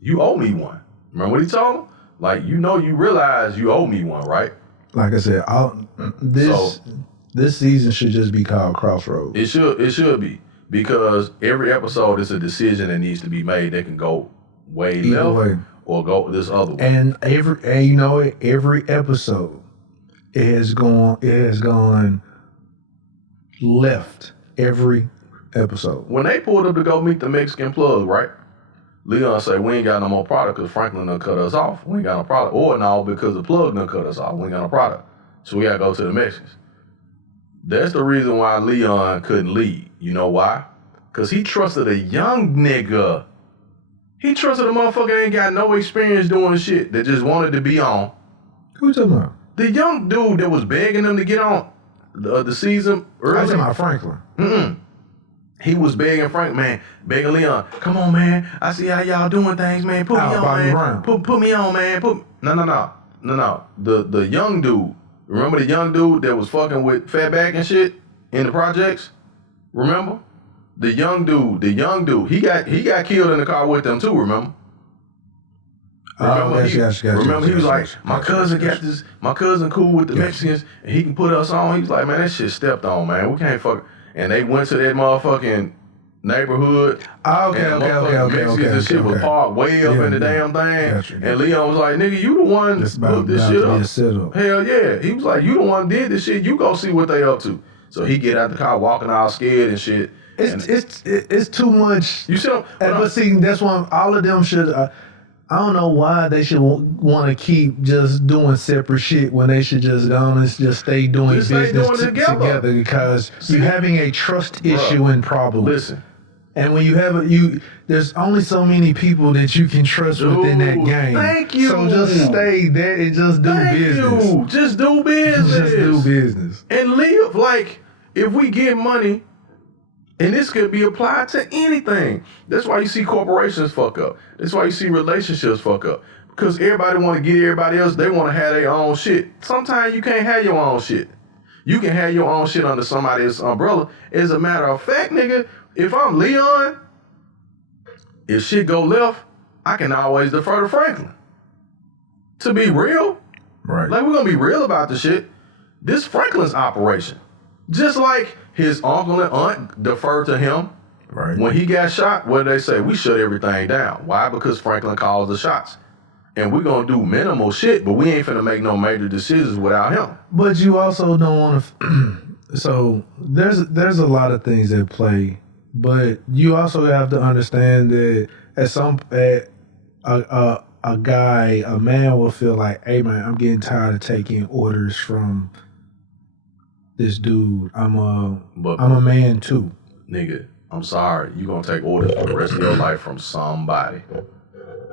You owe me one. Remember what he told him? Like, you know, you realize you owe me one, right? Like I said, this season should just be called Crossroads. It should be, because every episode is a decision that needs to be made that can go way left or go this other way. And you know it, every episode it has gone left every episode. When they pulled up to go meet the Mexican plug, right? Leon said, we ain't got no more product because Franklin done cut us off. We ain't got no product. Or no, because the plug done cut us off. We ain't got no product. So we got to go to the Mexicans. That's the reason why Leon couldn't lead. You know why? Because he trusted a young nigga. He trusted a motherfucker that ain't got no experience doing shit, that just wanted to be on. Who you talking about? The young dude that was begging them to get on the season early. I was talking about Franklin. He was begging begging Leon, come on, man. I see how y'all doing things, man. Put me on, man. Put me on, man. No. The young dude. Remember the young dude that was fucking with Fatback and shit in the projects? Remember? The young dude. He got killed in the car with them too, remember? Remember, he was like, my cousin cool with the Mexicans, and he can put us on. He was like, man, that shit stepped on, man. We can't fuck. And they went to that motherfucking neighborhood. Okay. And shit was parked way up in the damn thing. Gotcha. And Leon was like, nigga, you the one put this shit up. Hell yeah. He was like, you the one did this shit. You go see what they up to. So he get out the car walking all scared and shit. It's too much. You see him? But see, that's why all of them should. I don't know why they should want to keep just doing separate shit when they should just just stay doing business together, because you're having a trust issue and problem. Listen. And when you have there's only so many people that you can trust within that game. Thank you. So just stay there and just do business. Just do business. Just do business. And live like, if we get money, and this could be applied to anything. That's why you see corporations fuck up. That's why you see relationships fuck up. Because everybody want to get everybody else. They want to have their own shit. Sometimes you can't have your own shit. You can have your own shit under somebody else's umbrella. As a matter of fact, nigga, if I'm Leon, if shit go left, I can always defer to Franklin. To be real, Right. like we're gonna be real about the shit. This Franklin's operation. Just like his uncle and aunt deferred to him. Right. When he got shot, what did they say? We shut everything down. Why? Because Franklin calls the shots. And we're gonna do minimal shit, but we ain't finna make no major decisions without him. But you also don't want to. So there's a lot of things that play, but you also have to understand that a man will feel like, hey man, I'm getting tired of taking orders from this dude. I'm a man too. Nigga, I'm sorry. You gonna take orders for the rest of your life from somebody.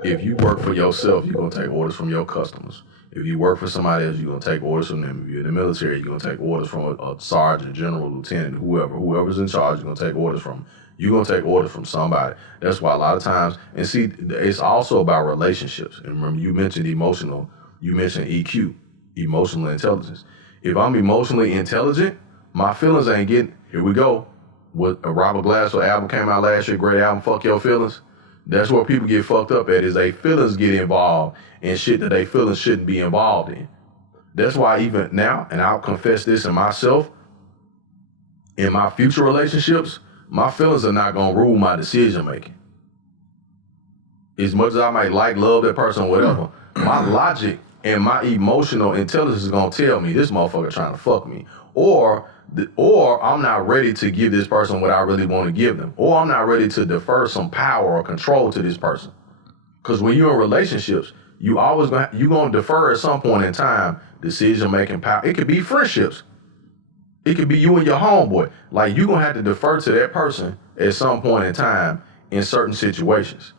If you work for yourself, you're gonna take orders from your customers. If you work for somebody else, you're gonna take orders from them. If you're in the military, you're gonna take orders from a sergeant, general, lieutenant, whoever's in charge, you're gonna take orders from. You're gonna take orders from somebody. That's why a lot of times, and see, it's also about relationships. And remember, you mentioned EQ, emotional intelligence. If I'm emotionally intelligent, my feelings ain't getting, here we go. What a Robert Glasper album came out last year, great album, Fuck Your Feelings. That's where people get fucked up at, is they feelings get involved in shit that they feelings shouldn't be involved in. That's why even now, and I'll confess this in myself, in my future relationships, my feelings are not gonna rule my decision making. As much as I might love that person, whatever, my logic and my emotional intelligence is gonna tell me this motherfucker trying to fuck me. Or I'm not ready to give this person what I really want to give them. Or I'm not ready to defer some power or control to this person. Because when you're in relationships, you're gonna defer at some point in time, decision-making power. It could be friendships. It could be you and your homeboy. Like, you're gonna have to defer to that person at some point in time in certain situations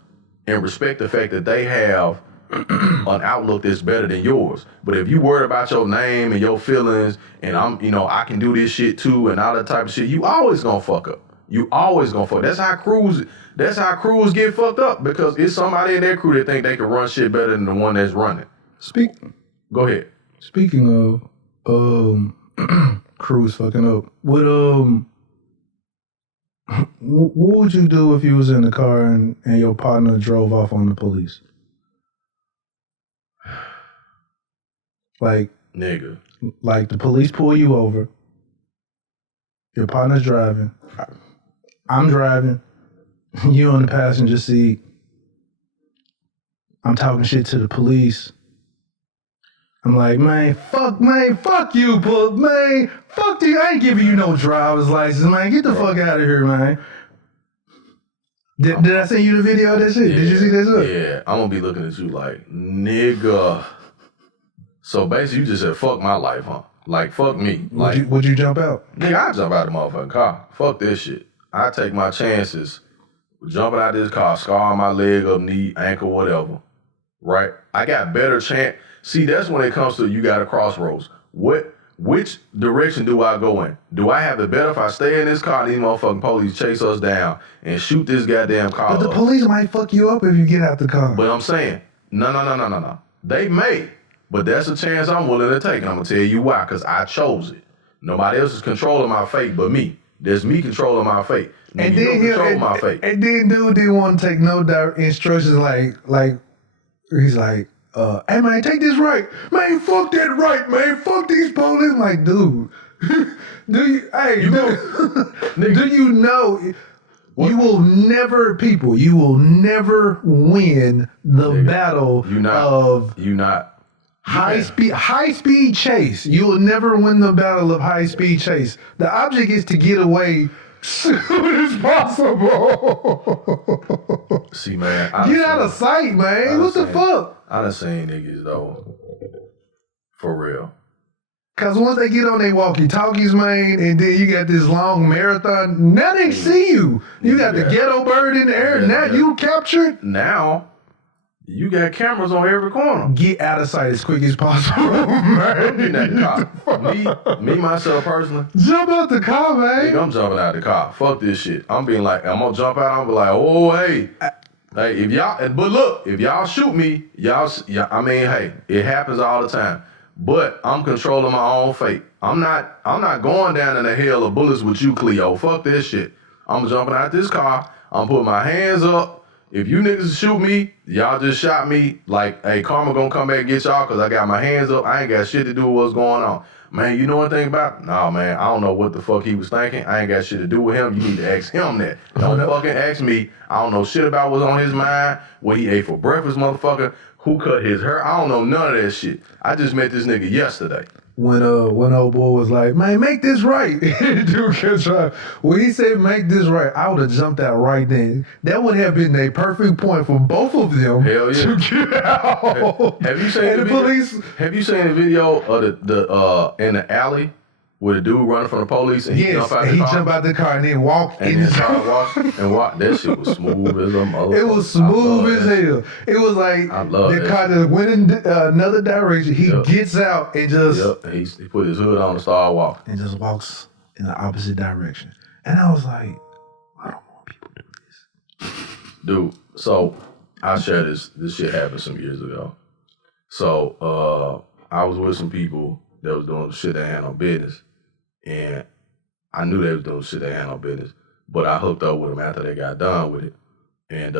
and respect the fact that they have an outlook that's better than yours. But if you worried about your name and your feelings and I can do this shit too and all that type of shit, you always gonna fuck up. You always gonna fuck. That's how crews get fucked up, because it's somebody in their crew that think they can run shit better than the one that's running. Go ahead. Speaking of crews fucking up, what would you do if you was in the car and your partner drove off on the police? Like, nigga. Like, the police pull you over. Your partner's driving. I'm driving. You on the passenger seat. I'm talking shit to the police. I'm like, man, fuck you, man. Fuck you. I ain't giving you no driver's license, man. Get the fuck out of here, man. Did I send you the video of that shit? Yeah, did you see that shit? Yeah, I'm gonna be looking at you like, nigga. So basically, you just said, fuck my life, huh? Like, fuck me. Like, would you jump out? Nigga, I jump out of the motherfucking car. Fuck this shit. I take my chances jumping out of this car, scarring my leg up, knee, ankle, whatever. Right? I got better chance. See, that's when it comes to, you got a crossroads. Which direction do I go in? Do I have it better if I stay in this car and these motherfucking police chase us down and shoot this goddamn car But the police might fuck you up if you get out the car. But I'm saying, no. They may. But that's a chance I'm willing to take, and I'm gonna tell you why, because I chose it. Nobody else is controlling my fate but me. There's me controlling my fate. And then you don't control my fate. And then dude didn't want to take no instructions like he's like, hey man, take this right. Man, fuck that right, man. Fuck these police. I'm like, dude, do you know what? You will never win the battle of high speed chase. You will never win the battle of high speed chase. The object is to get away soon as possible. See, man, get out of sight, man. What the fuck? I done seen niggas though, for real. Cause once they get on their walkie-talkies, man, and then you got this long marathon, now they see you. You got the ghetto bird in the air, now you captured. Now, you got cameras on every corner. Get out of sight as quick as possible, man. In that car. Me, myself, personally. Jump out the car, man. Nigga, I'm jumping out the car. Fuck this shit. I'm being like, I'm gonna jump out, I'm gonna be like, oh, hey. Hey, but look, if y'all shoot me, hey, it happens all the time. But I'm controlling my own fate. I'm not going down in the hell of bullets with you, Cleo. Fuck this shit. I'm jumping out this car. I'm putting my hands up. If you niggas shoot me, y'all just shot me. Like, hey, karma gonna come back and get y'all because I got my hands up. I ain't got shit to do with what's going on. Man, you know anything about it? Nah, man, I don't know what the fuck he was thinking. I ain't got shit to do with him. You need to ask him that. Don't fucking ask me. I don't know shit about what's on his mind, what he ate for breakfast, motherfucker, who cut his hair. I don't know none of that shit. I just met this nigga yesterday. When old boy was like, man, make this right. Dude kept trying. When he said make this right, I would have jumped out right then. That would have been a perfect point for both of them Hell yeah. to get out. Have you seen the police? Have you seen the video of the in the alley with a dude running from the police and he jump out the car and then walk and in then walk. That shit was smooth as a motherfucker. It was smooth as hell. It was like the car just went in another direction. He gets out and just he put his hood on and started walking and just walks in the opposite direction. And I was like, I don't want people to do this, dude. So I share this shit happened some years ago. So I was with some people that was doing shit that had no business. And I knew they was doing shit they had no business, but I hooked up with them after they got done with it. And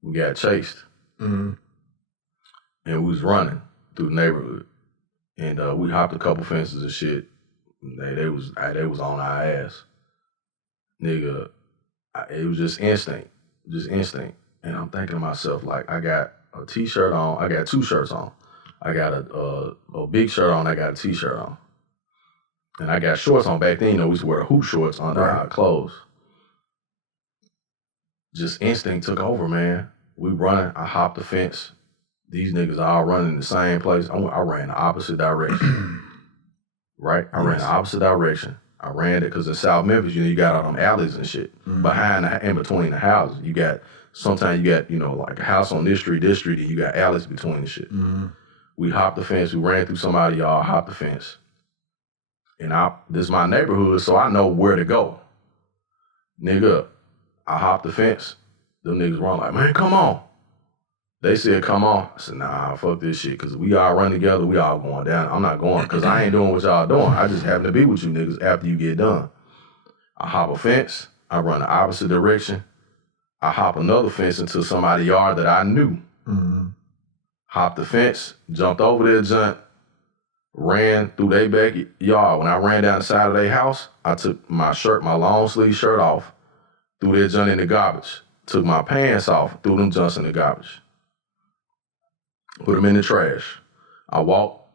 we got chased. Mm-hmm. And we was running through the neighborhood. And we hopped a couple fences and shit. They was on our ass. Nigga, it was just instinct. And I'm thinking to myself, like, I got a t-shirt on, I got two shirts on. I got a big shirt on, I got a t-shirt on. And I got shorts on back then. You know, we used to wear hoop shorts under our clothes. Just instinct took over, man. We running. I hopped the fence. These niggas all running in the same place. I ran the opposite direction. Right? I ran the opposite direction. I ran it because in South Memphis, you got all them alleys and shit. Mm-hmm. In between the houses. Sometimes you got, like a house on this street, and you got alleys between the shit. Mm-hmm. We hopped the fence. We ran through somebody's yard, hopped the fence. And this is my neighborhood, so I know where to go. Nigga, I hopped the fence. Them niggas run like, man, come on. They said, come on. I said, nah, fuck this shit, because we all run together, we all going down. I'm not going, because I ain't doing what y'all doing. I just happen to be with you niggas after you get done. I hop a fence. I run the opposite direction. I hop another fence into somebody's yard that I knew. Mm-hmm. Hopped the fence, jumped over their junt, ran through their backyard. When I ran down the side of their house, I took my long sleeve shirt off, threw their junt in the garbage, took my pants off, threw them junts in the garbage, put them in the trash. I walked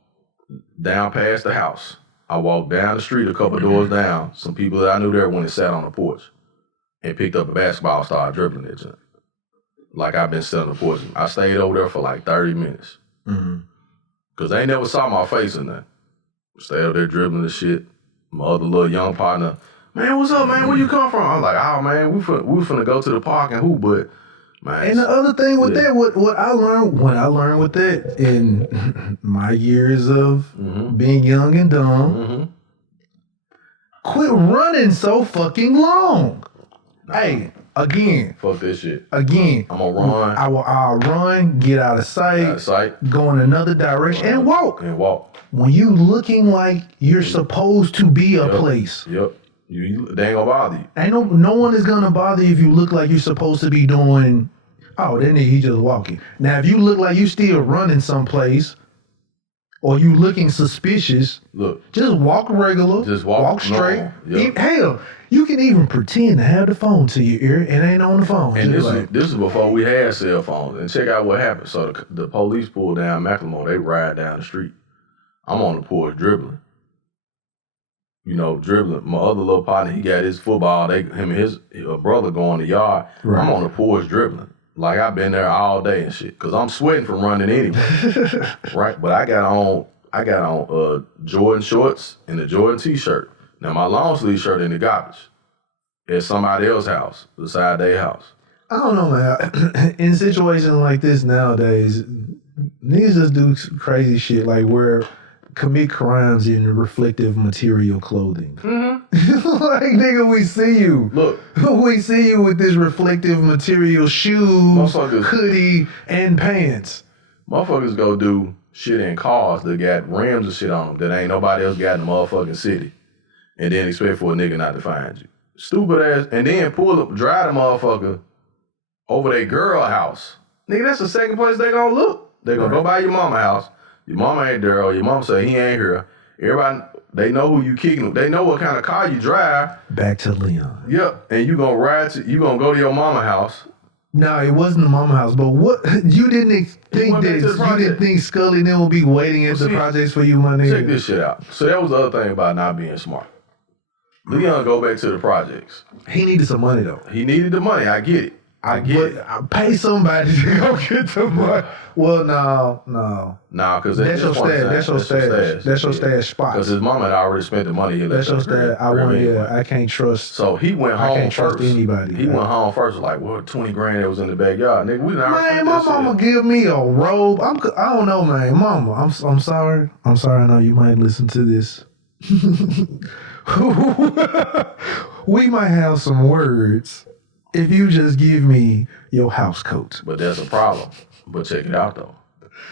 down past the house. I walked down the street a couple doors down. Some people that I knew there went and sat on the porch and picked up a basketball and started dribbling that junt. Like I've been sitting on the porch. I stayed over there for like 30 minutes. Mm-hmm. Cause they never saw my face in that. Stay up there dribbling the shit. My other little young partner, man, what's up, man? Where you come from? I was like, oh man, we finna go to the park and hoop, but man. And the other thing with that, what I learned with that in my years of being young and dumb, quit running so fucking long. Hey, again. Fuck this shit. Again. I'm gonna run. I'll run, get out of sight, go in another direction, and walk. When you looking like you're supposed to be a place. Yep. They ain't gonna bother you. Ain't no one is gonna bother you if you look like you're supposed to be doing, that nigga, he just walking. Now, if you look like you still running someplace, or you looking suspicious, just walk regular. Just walk straight. Yep. Hell, you can even pretend to have the phone to your ear and ain't on the phone. And this is before we had cell phones. And check out what happened. So the police pulled down Macklemore. They ride down the street. I'm on the porch dribbling. Dribbling. My other little partner, he got his football. Him and his brother go in the yard. Right. I'm on the porch dribbling. Like I've been there all day and shit. Cause I'm sweating from running anyway. Right? But I got on Jordan shorts and a Jordan t-shirt. Now my long sleeve shirt in the garbage at somebody else's house, beside their house. I don't know, man. In situations like this nowadays, niggas just do crazy shit like commit crimes in reflective material clothing. Mm-hmm. Like, nigga, we see you. Look. We see you with this reflective material shoes, hoodie, and pants. Motherfuckers go do shit in cars that got rims and shit on them that ain't nobody else got in the motherfucking city. And then expect for a nigga not to find you. Stupid ass. And then drive the motherfucker over their girl house. Nigga, that's the second place they gonna look. They gonna go by your mama house. Your mama ain't there, or your mama say he ain't here. Everybody, they know who you kicking. They know what kind of car you drive. Back to Leon. Yep. And you gonna go to your mama house. No, it wasn't the mama house, but what you didn't think Scully and them would be waiting at the projects for you, my nigga? Check this shit out. So that was the other thing about not being smart. Leon go back to the projects. He needed some money though. He needed the money. I get it. I pay somebody to go get the money. Well, no. Nah, because that's your stash. That's your stash spot. Because his mama had already spent the money. That's your stash. I can't trust. So he went home I can't first. Trust anybody. He went home first. Like, what? 20 grand that was in the backyard, nigga. We not. Man, my mama give me a robe. I don't know, man. Mama, I'm sorry. I'm sorry. I know you might listen to this. We might have some words if you just give me your house coat. But that's a problem. But check it out though.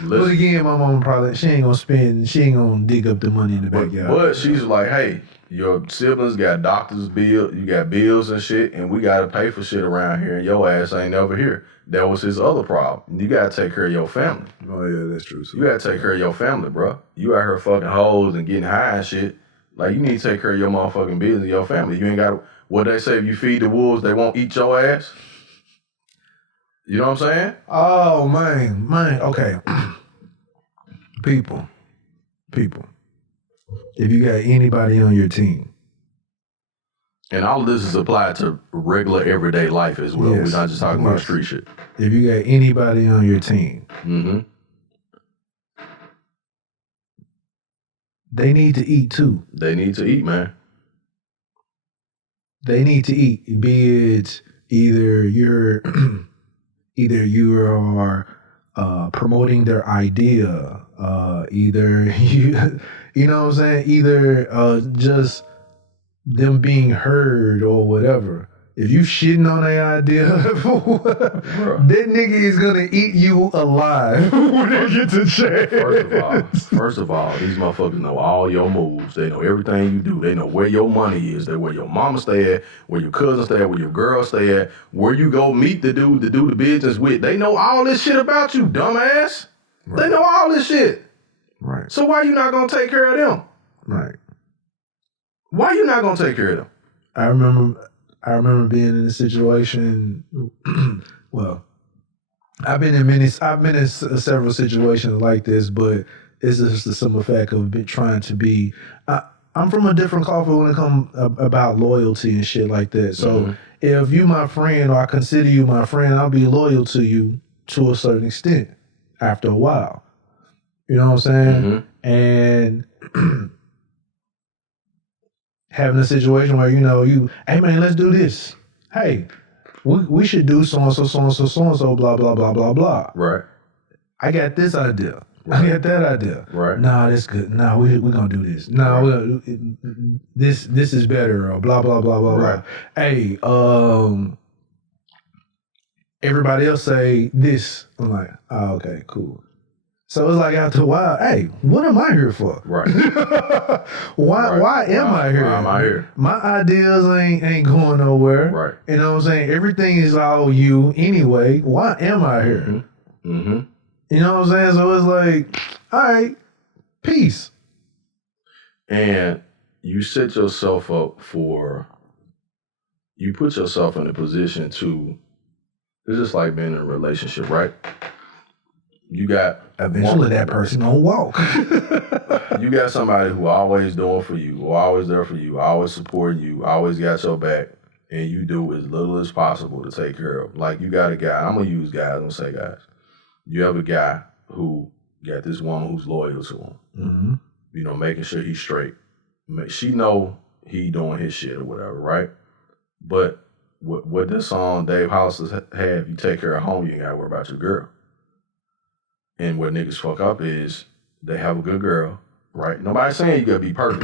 Listen. But again, my mama she ain't gonna dig up the money in the backyard. But she's like, hey, your siblings got doctor's bill, you got bills and shit, and we gotta pay for shit around here, and your ass ain't never here. That was his other problem. You gotta take care of your family. Oh yeah, that's true. You gotta take care of your family, bro. You out here fucking hoes and getting high and shit. Like, you need to take care of your motherfucking business and your family. You ain't got to, what they say, if you feed the wolves, they won't eat your ass. You know what I'm saying? Oh, man, okay. People. If you got anybody on your team. And all of this is applied to regular everyday life as well. Yes. We're not just talking about street shit. If you got anybody on your team. Mm-hmm. They need to eat too. They need to eat, man. They need to eat. Be it either you are promoting their idea, either you know what I'm saying, either just them being heard or whatever. If you shitting on their idea, that nigga is gonna eat you alive when they get to chance. First of all, these motherfuckers know all your moves. They know everything you do. They know where your money is. They know where your mama stay at, where your cousin stay at, where your girl stay at, where you go meet the dude to do the business with. They know all this shit about you, dumbass. Right. They know all this shit. Right. So why you not gonna take care of them? Right. Why you not gonna take care of them? I remember being in a situation. Well, I've been in several situations like this, but it's just the simple fact of trying to be. I'm from a different culture when it comes about loyalty and shit like that. So if you my friend, or I consider you my friend, I'll be loyal to you to a certain extent. After a while, you know what I'm saying, and. Having a situation where, hey man, let's do this. Hey, we should do so-and-so, blah, blah, blah, blah, blah. Right. I got this idea. Right. I got that idea. Right. Nah, that's good. Nah, we're going to do this. Nah, this is better, or blah, blah, blah, blah, right. blah. Hey, everybody else say this. I'm like, oh, okay, cool. So it's like after a while, hey, what am I here for? Right. Why am I here? Why am I here? My ideas ain't going nowhere. Right. You know what I'm saying? Everything is all you anyway. Why am I here? Mm-hmm. You know what I'm saying? So it's like, all right, peace. And you set yourself up you put yourself in a position to, it's just like being in a relationship, right? You got eventually that person gonna walk. You got somebody who always doing for you, who always there for you, always supporting you, always got your back, and you do as little as possible to take care of. Like, you got a guy, I'm gonna use guys, I'm gonna say guys. You have a guy who got this woman who's loyal to him. Mm-hmm. Making sure he's straight. She know he doing his shit or whatever, right? But what this song Dave Hollister have, you take care of home, you ain't gotta worry about your girl. And what niggas fuck up is they have a good girl, right? Nobody's saying you gotta be perfect.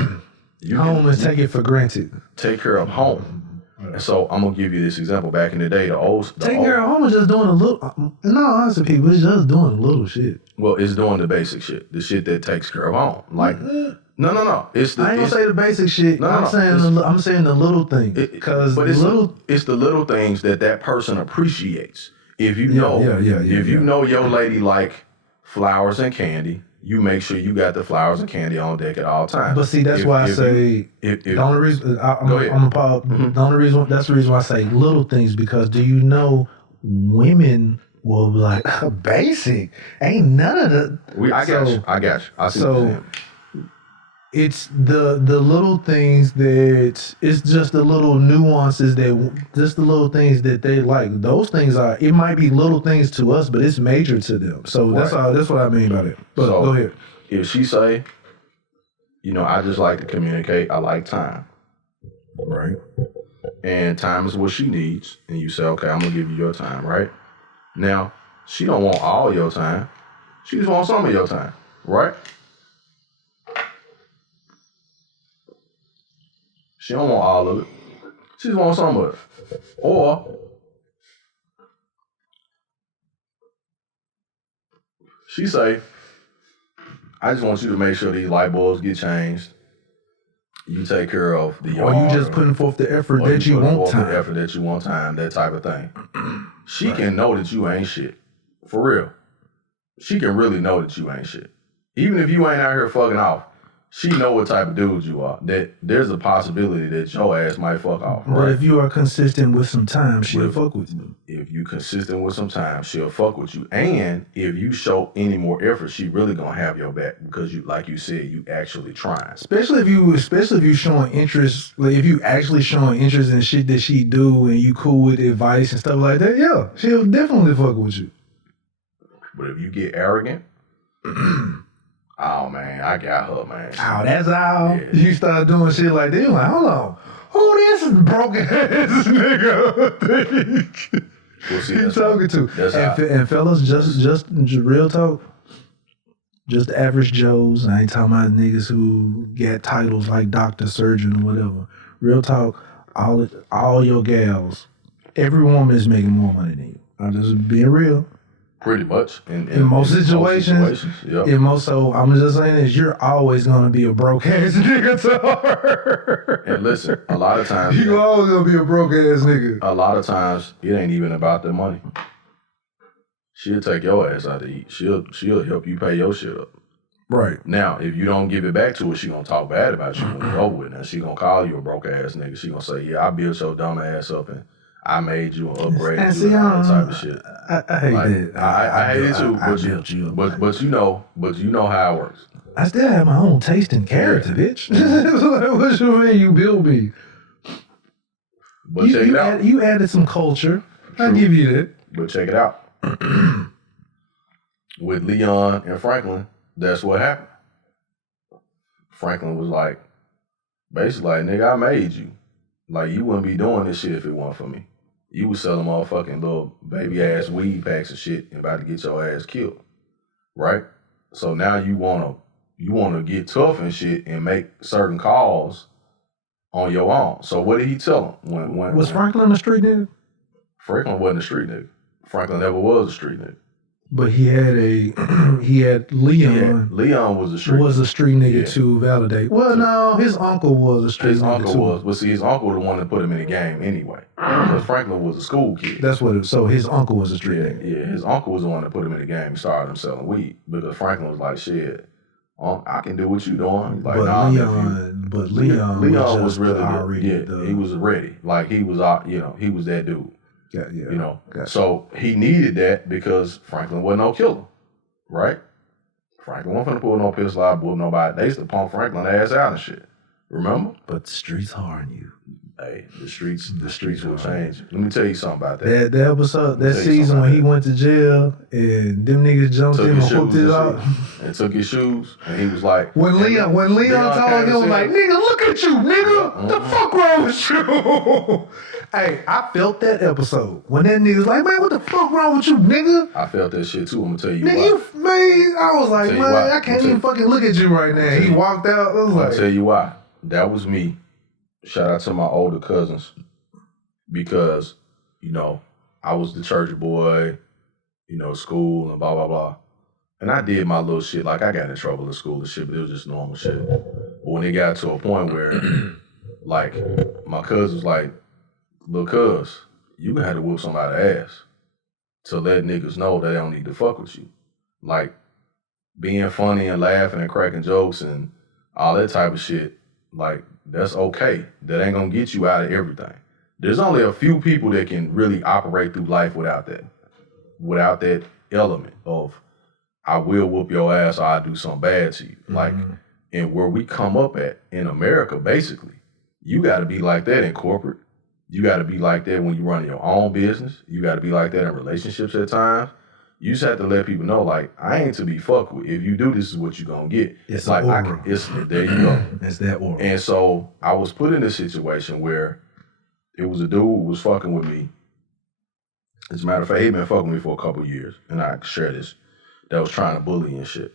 Home is take it for granted. Take care of home. And so I'm gonna give you this example. Back in the day, take care of home is just doing a little. No, honestly, people, it's just doing a little shit. Well, it's doing the basic shit, the shit that takes care of home. Like, no. It's the, I ain't gonna say the basic shit. I'm saying the little things. It's the little things that person appreciates. If you know, you know your lady like flowers and candy, you make sure you got the flowers and candy on deck at all times. But see, that's why I say the only reason that's the reason why I say little things, because do you know women will be like basic? Ain't none of the. I got you. I see what you're saying. It's the little things that it's just the little nuances just the little things that they like. Those things it might be little things to us, but it's major to them. So that's what I mean by that. But so go ahead. If she say, I just like to communicate. I like time. Right. And time is what she needs. And you say, okay, I'm gonna give you your time. Right. Now she don't want all your time. She just wants some of your time. Right. She don't want all of it. She just wants some of it. Or she say, I just want you to make sure these light bulbs get changed. You take care of the yard. Or you just putting forth the effort that you want time. The effort that you want time, that type of thing. She can know that you ain't shit. For real. She can really know that you ain't shit. Even if you ain't out here fucking off, she know what type of dude you are. That there's a possibility that your ass might fuck off. Right? But if you are consistent with some time, she'll fuck with you. If you consistent with some time, she'll fuck with you. And if you show any more effort, she really gonna have your back, because you, like you said, you actually trying. Especially if you showing interest, like if you actually showing interest in shit that she do, and you cool with advice and stuff like that, yeah, she'll definitely fuck with you. But if you get arrogant. Oh, man, I got her, man. Oh, that's all? Yeah. You start doing shit like that, you're like, hold on. Who this broken ass nigga you talking to? And fellas, just real talk, just average Joes. I ain't talking about niggas who get titles like doctor, surgeon, or whatever. Real talk, all your gals, every woman is making more money than you. I'm just being real. Pretty much. In most situations, yeah. So I'm just saying this, you're always going to be a broke ass nigga to her. And listen, a lot of times. You always going to be a broke ass nigga. A lot of times, it ain't even about the money. She'll take your ass out to eat. She'll help you pay your shit up. Right. Now, if you don't give it back to her, she going to talk bad about you when you're over with. Now, she going to call you a broke ass nigga. She going to say, yeah, I built your dumb ass up and I made you an upgrade and all that type of shit. I hate that. I hate it too, but you know how it works. I still have my own taste and character, bitch. What you mean you build me? But check it out. You added some culture. True. I give you that. But check it out. With Leon and Franklin, that's what happened. Franklin was like, basically like, nigga, I made you. Like, you wouldn't be doing this shit if it weren't for me. You was selling motherfucking little baby ass weed packs and shit and about to get your ass killed. Right? So now you wanna get tough and shit and make certain calls on your own. So what did he tell him? Was Franklin a street nigga? Franklin wasn't a street nigga. Franklin never was a street nigga. But he had Leon. Yeah, Leon was a street nigga to validate. Well, no, his uncle was a street nigga too. His uncle was, but see, his uncle was the one that put him in the game anyway. Because Franklin was a school kid. That's what it. So his uncle was a street nigga. Yeah, his uncle was the one that put him in the game and started him selling weed. Because Franklin was like, shit, I can do what you doing. Like, but Leon was really good. Yeah, he was ready. Like he was he was that dude. Yeah. So he needed that because Franklin wasn't no killer, right? Franklin wasn't finna pull no pistol out, whoop nobody. They used to pump Franklin ass out and shit. Remember? But the streets hard on you. Hey, the streets will change. Let me tell you something about that. That episode, that season when he went to jail and them niggas jumped in and whooped it out. And took his shoes and he was like, When Leon told him, like, nigga, look at you, nigga. The fuck wrong with you? Hey, I felt that episode. When that nigga was like, man, what the fuck wrong with you, nigga? I felt that shit too. I'm gonna tell you why. I was like, man, I can't even fucking look at you right now. He walked out. I was like, I'll tell you why. That was me. Shout out to my older cousins. Because, I was the church boy, school and blah, blah, blah. And I did my little shit. Like, I got in trouble in school and shit, but it was just normal shit. But when it got to a point where, like, my cousin was like, "Look, cuz, you gonna have to whoop somebody's ass to let niggas know that they don't need to fuck with you." Like, being funny and laughing and cracking jokes and all that type of shit, like, that's okay. That ain't gonna get you out of everything. There's only a few people that can really operate through life without that element of, I will whoop your ass or I'll do something bad to you. Like, and where we come up at in America, basically, you gotta be like that in corporate. You gotta be like that when you run your own business. You gotta be like that in relationships at times. You just have to let people know, like, I ain't to be fucked with. If you do, this is what you're gonna get. It's like, there you go. It's that aura. And so I was put in a situation where it was a dude who was fucking with me. As a matter of fact, he'd been fucking with me for a couple of years, and I share this, that was trying to bully and shit.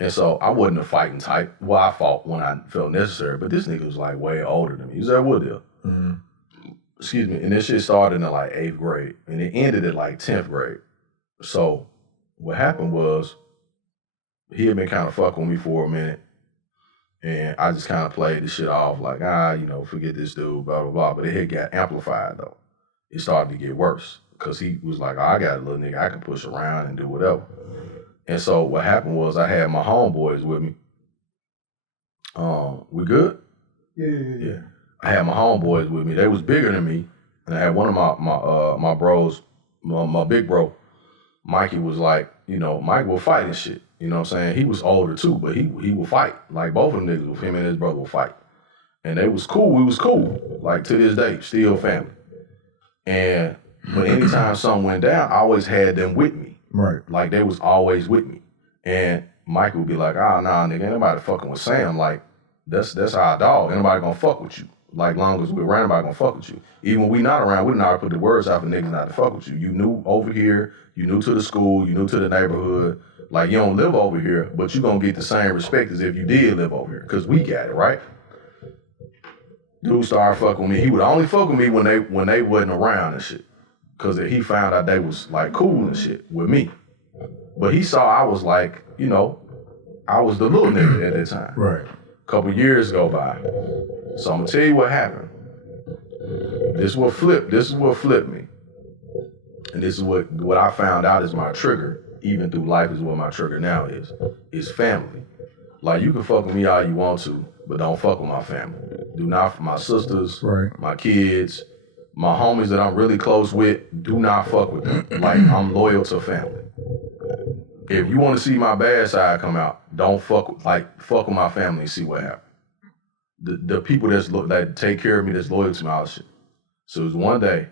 And so I wasn't a fighting type. Well, I fought when I felt necessary, but this nigga was like way older than me. He was at Woodville. Excuse me. And this shit started in like 8th grade, and it ended at like 10th grade. So what happened was, he had been kind of fucking with me for a minute, and I just kind of played the shit off like, forget this dude, blah, blah, blah. But it had got amplified though. It started to get worse because he was like, I got a little nigga I can push around and do whatever. And so what happened was, I had my homeboys with me. We good? Yeah. I had my homeboys with me. They was bigger than me, and I had one of my bros, my big bro, Mikey, was like, Mike will fight and shit. You know what I'm saying? He was older too, but he will fight. Like, both of them niggas, with him and his brother, will fight. And they was cool. We was cool. Like, to this day, still family. But anytime something went down, I always had them with me. Right. Like, they was always with me. And Mike would be like, nah, nigga, ain't nobody fucking with Sam. Like, that's our dog. Ain't nobody gonna fuck with you. Like, long as we're around, nobody gonna fuck with you. Even when we not around, we didn't already put the words out for niggas not to fuck with you. You knew over here, you knew to the school, you knew to the neighborhood. Like, you don't live over here, but you gonna get the same respect as if you did live over here. Cause we got it, right? Dude started fucking with me. He would only fuck with me when they wasn't around and shit. Cause he found out they was like cool and shit with me. But he saw I was like, I was the little nigga at that time. Right. A couple years go by. So I'm gonna tell you what happened. This is what flipped me. And this is what I found out is my trigger, even through life, is what my trigger now is family. Like, you can fuck with me all you want to, but don't fuck with my family. Do not, my sisters, right, my kids, my homies that I'm really close with, do not fuck with them. Like, I'm loyal to family. If you want to see my bad side come out, don't fuck with my family and see what happens. The people that take care of me, that's loyal to me, all this shit. So it was one day,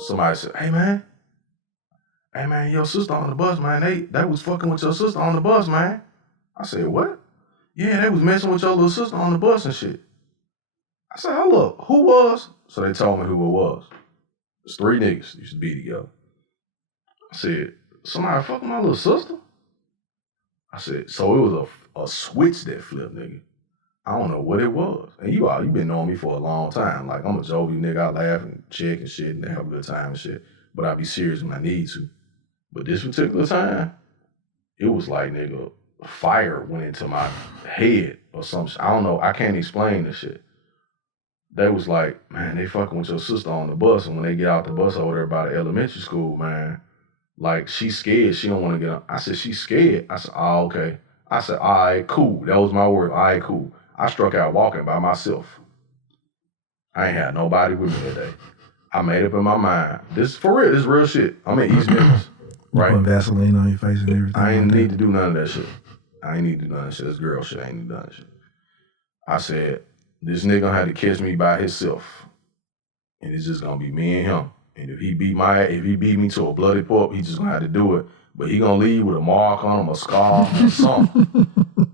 somebody said, hey man, your sister on the bus, man, they was fucking with your sister on the bus, man. I said, what? Yeah, they was messing with your little sister on the bus and shit. I said, hold up, who was? So they told me who it was. There's 3 niggas used to be together. I said, somebody fucking my little sister? I said, so it was a switch that flipped, nigga. I don't know what it was. And you been knowing me for a long time. Like, I'm a jovial nigga. I laugh and check and shit and have a good time and shit. But I be serious when I need to. But this particular time, it was like, nigga, fire went into my head or something. I don't know. I can't explain this shit. They was like, man, they fucking with your sister on the bus. And when they get out the bus over there by the elementary school, man, like, she's scared. She don't want to get up. I said, she's scared. I said, oh, okay. I said, all right, cool. That was my word. All right, cool. I struck out walking by myself. I ain't had nobody with me that day. I made up in my mind. This for real. This is real shit. I'm in East Memphis. Right? Putting Vaseline on your face and everything. I ain't need to do none of that shit. I ain't need to do none of that shit. That's girl shit. I ain't need to do none of that shit. I said, this nigga gonna have to catch me by himself. And it's just gonna be me and him. And if he beat me to a bloody pulp, he just gonna have to do it. But he gonna leave with a mark on him, a scar, or something.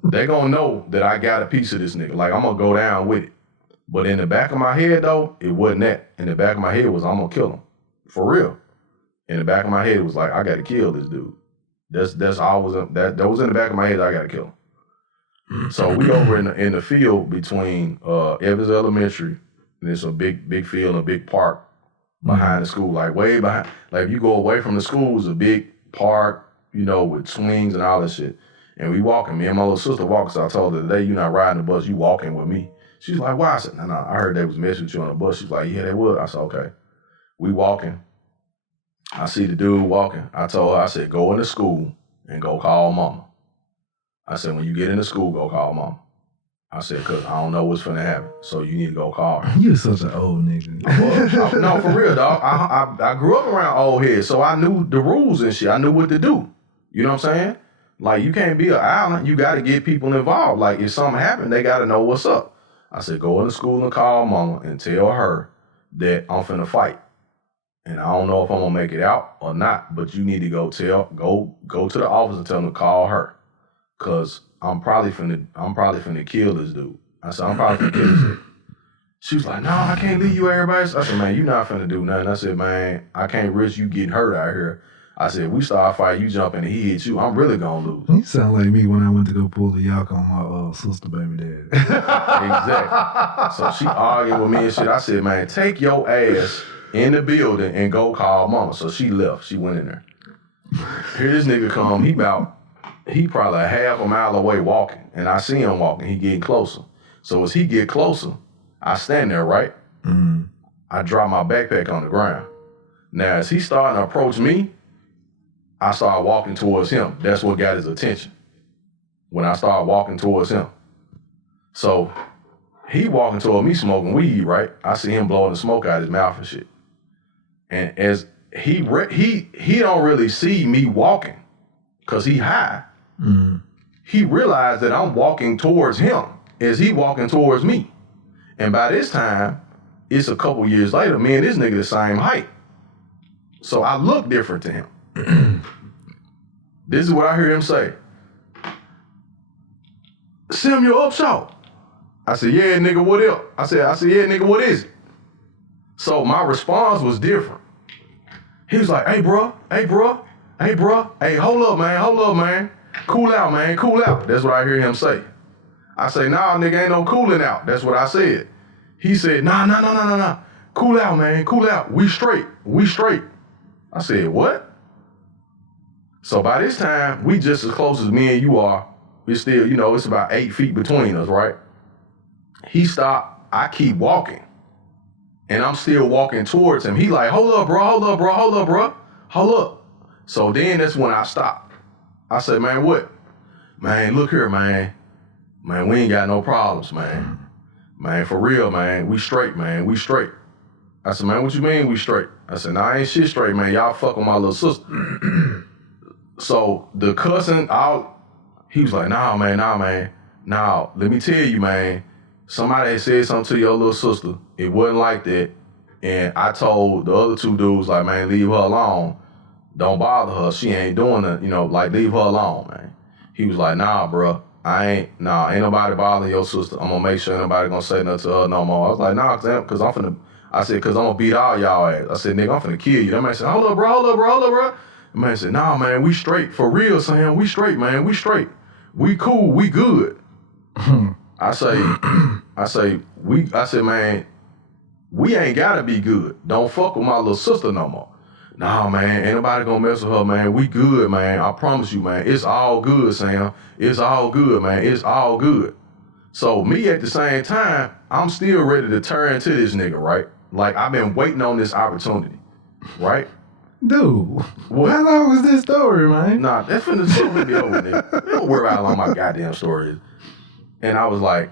They gonna know that I got a piece of this nigga. Like, I'm gonna go down with it. But in the back of my head, though, it wasn't that. In the back of my head was, I'm gonna kill him. For real. In the back of my head, it was like, I gotta kill this dude. That was in the back of my head, I gotta kill him. So we over in the field between Evans Elementary, and it's a big field and a big park behind the school, like way behind. Like, if you go away from the school, it's a big park, you know, with swings and all that shit. And we walking, me and my little sister walking, so I told her, today you not riding the bus, you walking with me. She's like, why? I said, no, I heard they was messing with you on the bus. She's like, yeah, they would. I said, okay. We walking. I see the dude walking. I told her, I said, go into school and go call mama. I said, when you get into school, go call mama. I said, because I don't know what's finna happen, so you need to go call her. You such an old nigga. No, for real, dog. I grew up around old heads, so I knew the rules and shit. I knew what to do. You know what I'm saying? Like, you can't be an island. You got to get people involved. Like, if something happened, they got to know what's up. I said, go into school and call mama and tell her that I'm finna fight. And I don't know if I'm gonna make it out or not, but you need to go to the office and tell them to call her. Cause I'm probably finna kill this dude. I said, I'm probably finna kill this dude. She was like, no, I can't leave you, everybody. I said, man, you not finna do nothing. I said, man, I can't risk you getting hurt out here. I said, if we start fighting, you jump in and he hit you, I'm really gonna lose. You sound like me when I went to go pull the yak on my sister baby dad. Exactly. So she argued with me and shit. I said, man, take your ass in the building and go call mama. So she left. She went in there. Here this nigga come. He probably a half a mile away walking. And I see him walking. He getting closer. So as he get closer, I stand there, right? Mm-hmm. I drop my backpack on the ground. Now, as he starting to approach me, I start walking towards him. That's what got his attention. When I started walking towards him. So he walking toward me smoking weed, right? I see him blowing the smoke out his mouth and shit. And as he don't really see me walking because he high. Mm-hmm. He realized that I'm walking towards him as he walking towards me. And by this time, it's a couple years later, me and this nigga the same height. So I look different to him. This is what I hear him say. Samuel Upshaw. I said, yeah, nigga, what up? I said, yeah, nigga, what is it? So my response was different. He was like, hey, bro, hey, hold up, man. Cool out, man, cool out. That's what I hear him say. I say, nah, nigga, ain't no cooling out. That's what I said. He said, nah. Cool out, man, cool out. We straight. I said, what? So by this time, we just as close as me and you are. We're still, you know, it's about 8 feet between us, right? He stopped. I keep walking. And I'm still walking towards him. He like, hold up, bro. So then that's when I stopped. I said, man, what? Man, look here, man. Man, we ain't got no problems, man. Man, for real, man. We straight, man. We straight. I said, man, what you mean we straight? I said, nah, I ain't shit straight, man. Y'all fuck with my little sister. So the cussing out, he was like, nah, man. Nah, let me tell you, man. Somebody had said something to your little sister. It wasn't like that. And I told the other two dudes, like, man, leave her alone. Don't bother her. She ain't doing it, you know, like, leave her alone, man. He was like, nah, bro. Ain't nobody bothering your sister. I'm gonna make sure nobody gonna say nothing to her no more. I was like, nah, cause I'm gonna beat all y'all ass. I said, nigga, I'm finna kill you. That man said, hold up, bro. The man said, nah, man, we straight. For real, Sam, we straight, man. We straight. We cool, we good. I said, man, we ain't gotta be good. Don't fuck with my little sister no more. Nah, man, ain't nobody gonna mess with her, man. We good, man. I promise you, man. It's all good, Sam. It's all good, man. It's all good. So me at the same time, I'm still ready to turn to this nigga, right? Like, I've been waiting on this opportunity, right? Dude, what? How long is this story, man? Nah, that's finna story be over, nigga. Don't worry about how long my goddamn story is. And I was like,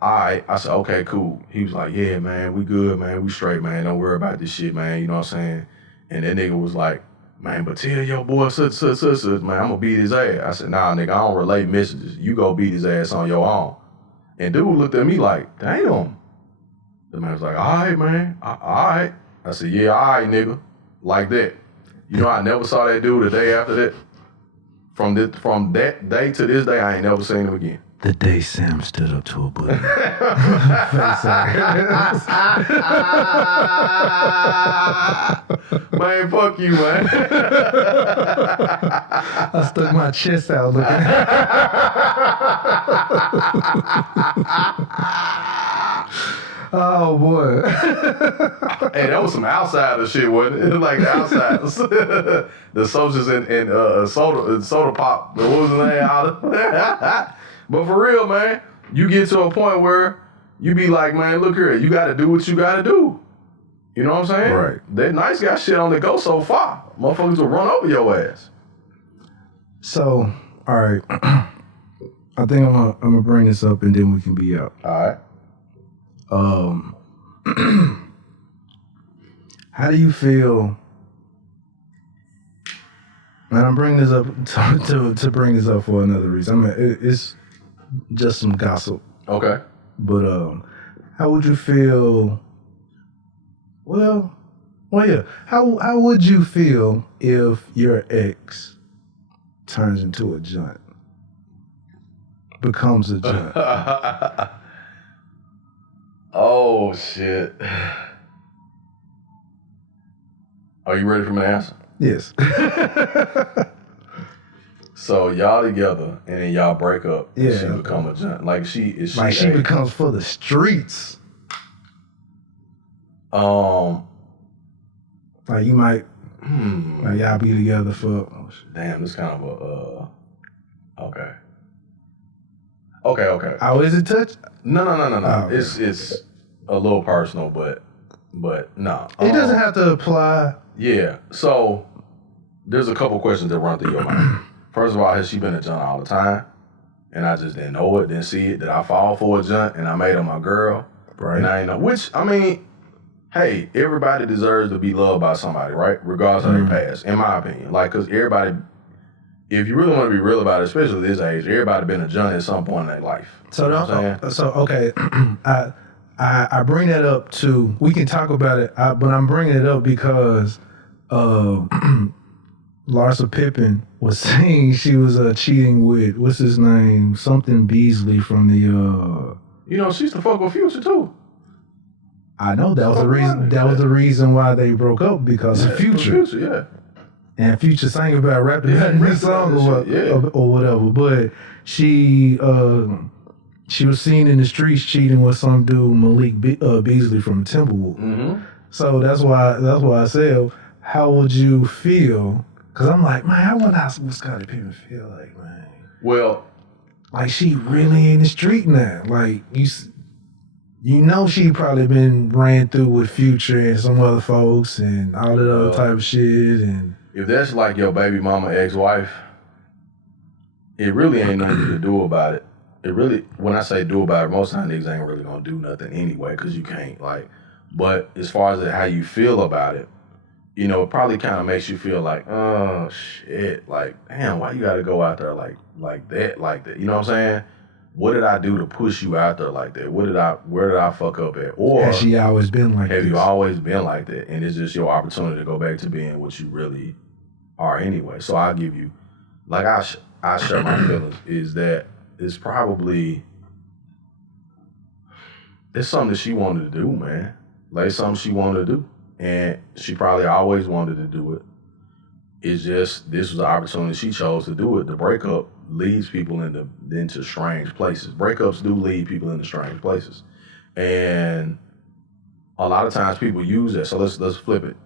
all right. I said, okay, cool. He was like, yeah, man, we good, man. We straight, man. Don't worry about this shit, man. You know what I'm saying? And that nigga was like, man, but tell your boy, such, man, I'm gonna beat his ass. I said, nah, nigga, I don't relay messages. You go beat his ass on your own. And dude looked at me like, damn. The man was like, all right, man, all right. I said, yeah, all right, nigga, like that. You know, I never saw that dude the day after that. From that day to this day, I ain't never seen him again. The day Sam stood up to a bully. Man, fuck you, man. I stuck my chest out looking. Oh boy. Hey, that was some outsider shit, wasn't it? It was like the outsiders. The soldiers and soda pop. What was the name? But for real, man, you get to a point where you be like, man, look here, you gotta do what you gotta do. You know what I'm saying? Right. That nice guy shit only go so far. Motherfuckers will run over your ass. So, all right. I think I'm gonna bring this up and then we can be out. All right. How do you feel? And I'm bringing this up to bring this up for another reason. I mean, it's just some gossip. Okay. But how would you feel? Well, yeah. How would you feel if your ex turns into a junt, becomes a junt? Oh shit. Are you ready for my answer? Yes. So y'all together and then y'all break up. Yeah. And she become a junt. Like she becomes for the streets. Like you might, like y'all be together for. Oh, damn, this kind of a. Okay. Oh, is it touch? No. Oh, okay. It's a little personal, but no. It doesn't have to apply. Yeah. So there's a couple questions that run through your mind. First of all, has she been a junt all the time? And I just didn't know it, didn't see it. Did I fall for a junt and I made her my girl? Right. And I ain't know. Which, I mean, hey, everybody deserves to be loved by somebody, right? Regardless of their past, in my opinion. Like, because everybody, if you really want to be real about it, especially this age, everybody been a junt at some point in their life. So, you know what I'm saying? So okay, I bring that up to, we can talk about it, but I'm bringing it up because Larsa Pippen was saying she was cheating with, what's his name, something Beasley from the... You know, she used to fuck with Future, too. I know, that was the reason. That was the reason why they broke up, because of Future. Yeah. And Future sang about rapping in this song or whatever. But she was seen in the streets cheating with some dude, Malik Beasley from Timberwolves. Mm-hmm. So that's why I said, how would you feel? Because I'm like, man, how would Scottie Pippen feel like, man? Well, like she really in the street now. Like you know she probably been ran through with Future and some other folks and all that other type of shit. And if that's like your baby mama ex-wife, it really ain't nothing to do about it. It really, when I say do about it, most of the time niggas ain't really gonna do nothing anyway, because you can't, like, but as far as how you feel about it, you know, it probably kind of makes you feel like, oh shit, like, damn, why you gotta go out there like that? You know what I'm saying? What did I do to push you out there like that? Where did I fuck up at? Or has she always been like have this? you always been like that? And it's just your opportunity to go back to being what you really are anyway. So I'll give you, like I share my feelings, is that it's probably, it's something that she wanted to do, man. Like something she wanted to do. And she probably always wanted to do it. It's just, this was the opportunity she chose to do it. The breakup leads people into strange places. Breakups do lead people into strange places. And a lot of times people use that. So let's flip it.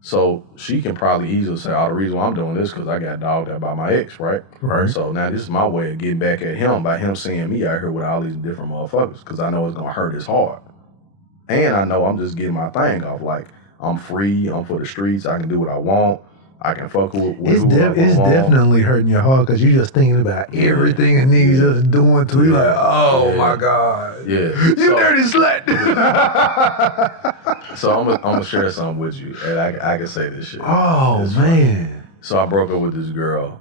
So she can probably easily say, oh, the reason why I'm doing this because I got dogged out by my ex, right? Right. So now this is my way of getting back at him by him seeing me out here with all these different motherfuckers, because I know it's going to hurt his heart. And I know I'm just getting my thing off. Like, I'm free. I'm for the streets. I can do what I want. I can fuck with it's definitely hurting your heart, because you're just thinking about everything a nigga just doing to you. Like, oh my God. Yeah. You dirty slut. So I'm gonna share something with you, and I can say this shit. Oh, it's man. Funny. So I broke up with this girl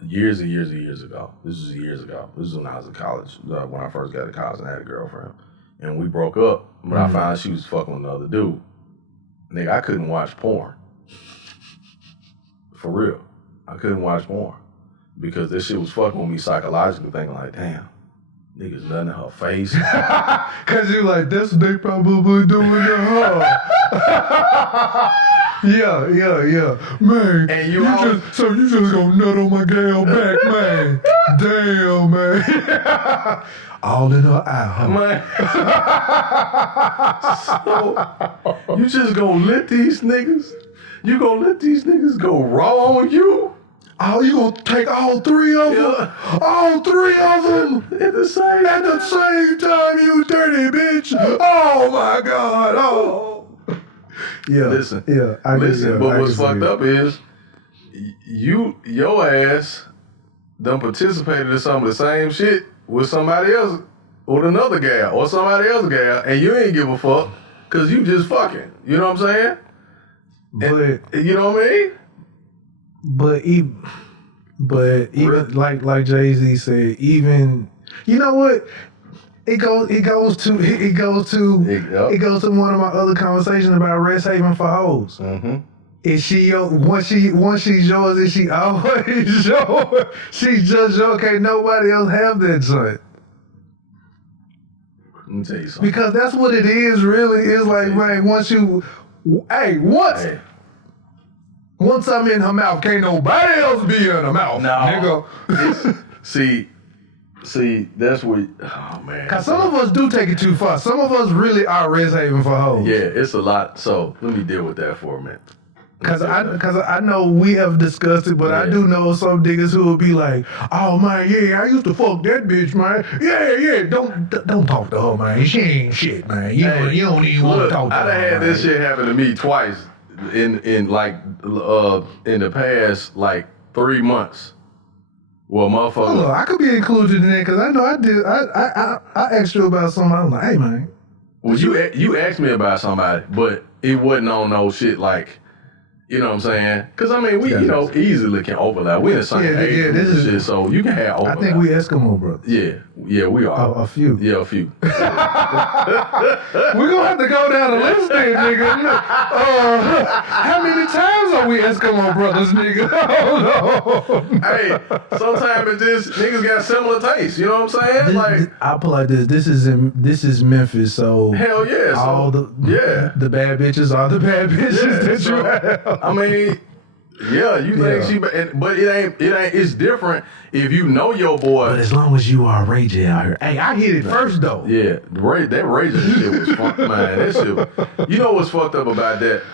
years and years and years ago. This was years ago. This was when I was in college. When I first got to college and I had a girlfriend. And we broke up, but I found out she was fucking with another dude. Nigga, I couldn't watch porn. For real. I couldn't watch porn. Because this shit was fucking with me psychologically, thinking like, damn, niggas nothing in her face. Cause you like, that's what they probably doing to her. Yeah. Man, And you just gonna nut on my gal back, man. Damn, man. All in her eye, huh? Man. So, you just gonna let these niggas, go raw on you? Oh, you gonna take all three of them? Yeah. All three of them? At the same time, you dirty bitch. Oh, my God. Oh. Yeah. Listen. Yeah. But what's fucked up is your ass done participated in some of the same shit with somebody else, with another gal, or somebody else's gal, and you ain't give a fuck because you just fucking. You know what I'm saying? But you know what I mean? But even like Jay-Z said, even you know what? It goes to one of my other conversations about Resthavens for hoes. Mm-hmm. Is she your once she's yours? Is she always yours? She's just yours. Can't nobody else have that joint. Let me tell you something. Because that's what it is. Really, it's like man, once I'm in her mouth, can't nobody else be in her mouth. No, nigga. See, that's what. Oh man. Cause some of us do take it too far. Some of us really are Resthavens for hoes. Yeah, it's a lot. So let me deal with that for a minute. Cause I know we have discussed it, but I do know some niggas who will be like, oh man, yeah, I used to fuck that bitch, man. Yeah, don't talk to her, man. She ain't shit, man. You don't even want to talk to her. I done had this shit happen to me twice in the past like 3 months. Well, motherfucker. Hold on, I could be included in that because I know I did. I asked you about somebody. I was like, hey man. Well, you asked me about somebody, but it wasn't on no shit like. You know what I'm saying? Because, I mean, we, easily can overlap. We in the same age group and shit, so you can have overlap. I think we Eskimo brothers. Yeah, we are. A few. Yeah, a few. We're going to have to go down the list there, nigga. Look, how many times are we Eskimo brothers, nigga? Hold on. Hey, sometimes it just, niggas got similar tastes, you know what I'm saying? I'll put like this. This is Memphis, so. Hell yeah. All the bad bitches are the bad bitches that you have. I mean, yeah, you think but it ain't, it's different if you know your boy. But as long as you are Ray J out here. Hey, I hit it first though. Yeah, that Ray J shit was fun, man. That shit, you know what's fucked up about that?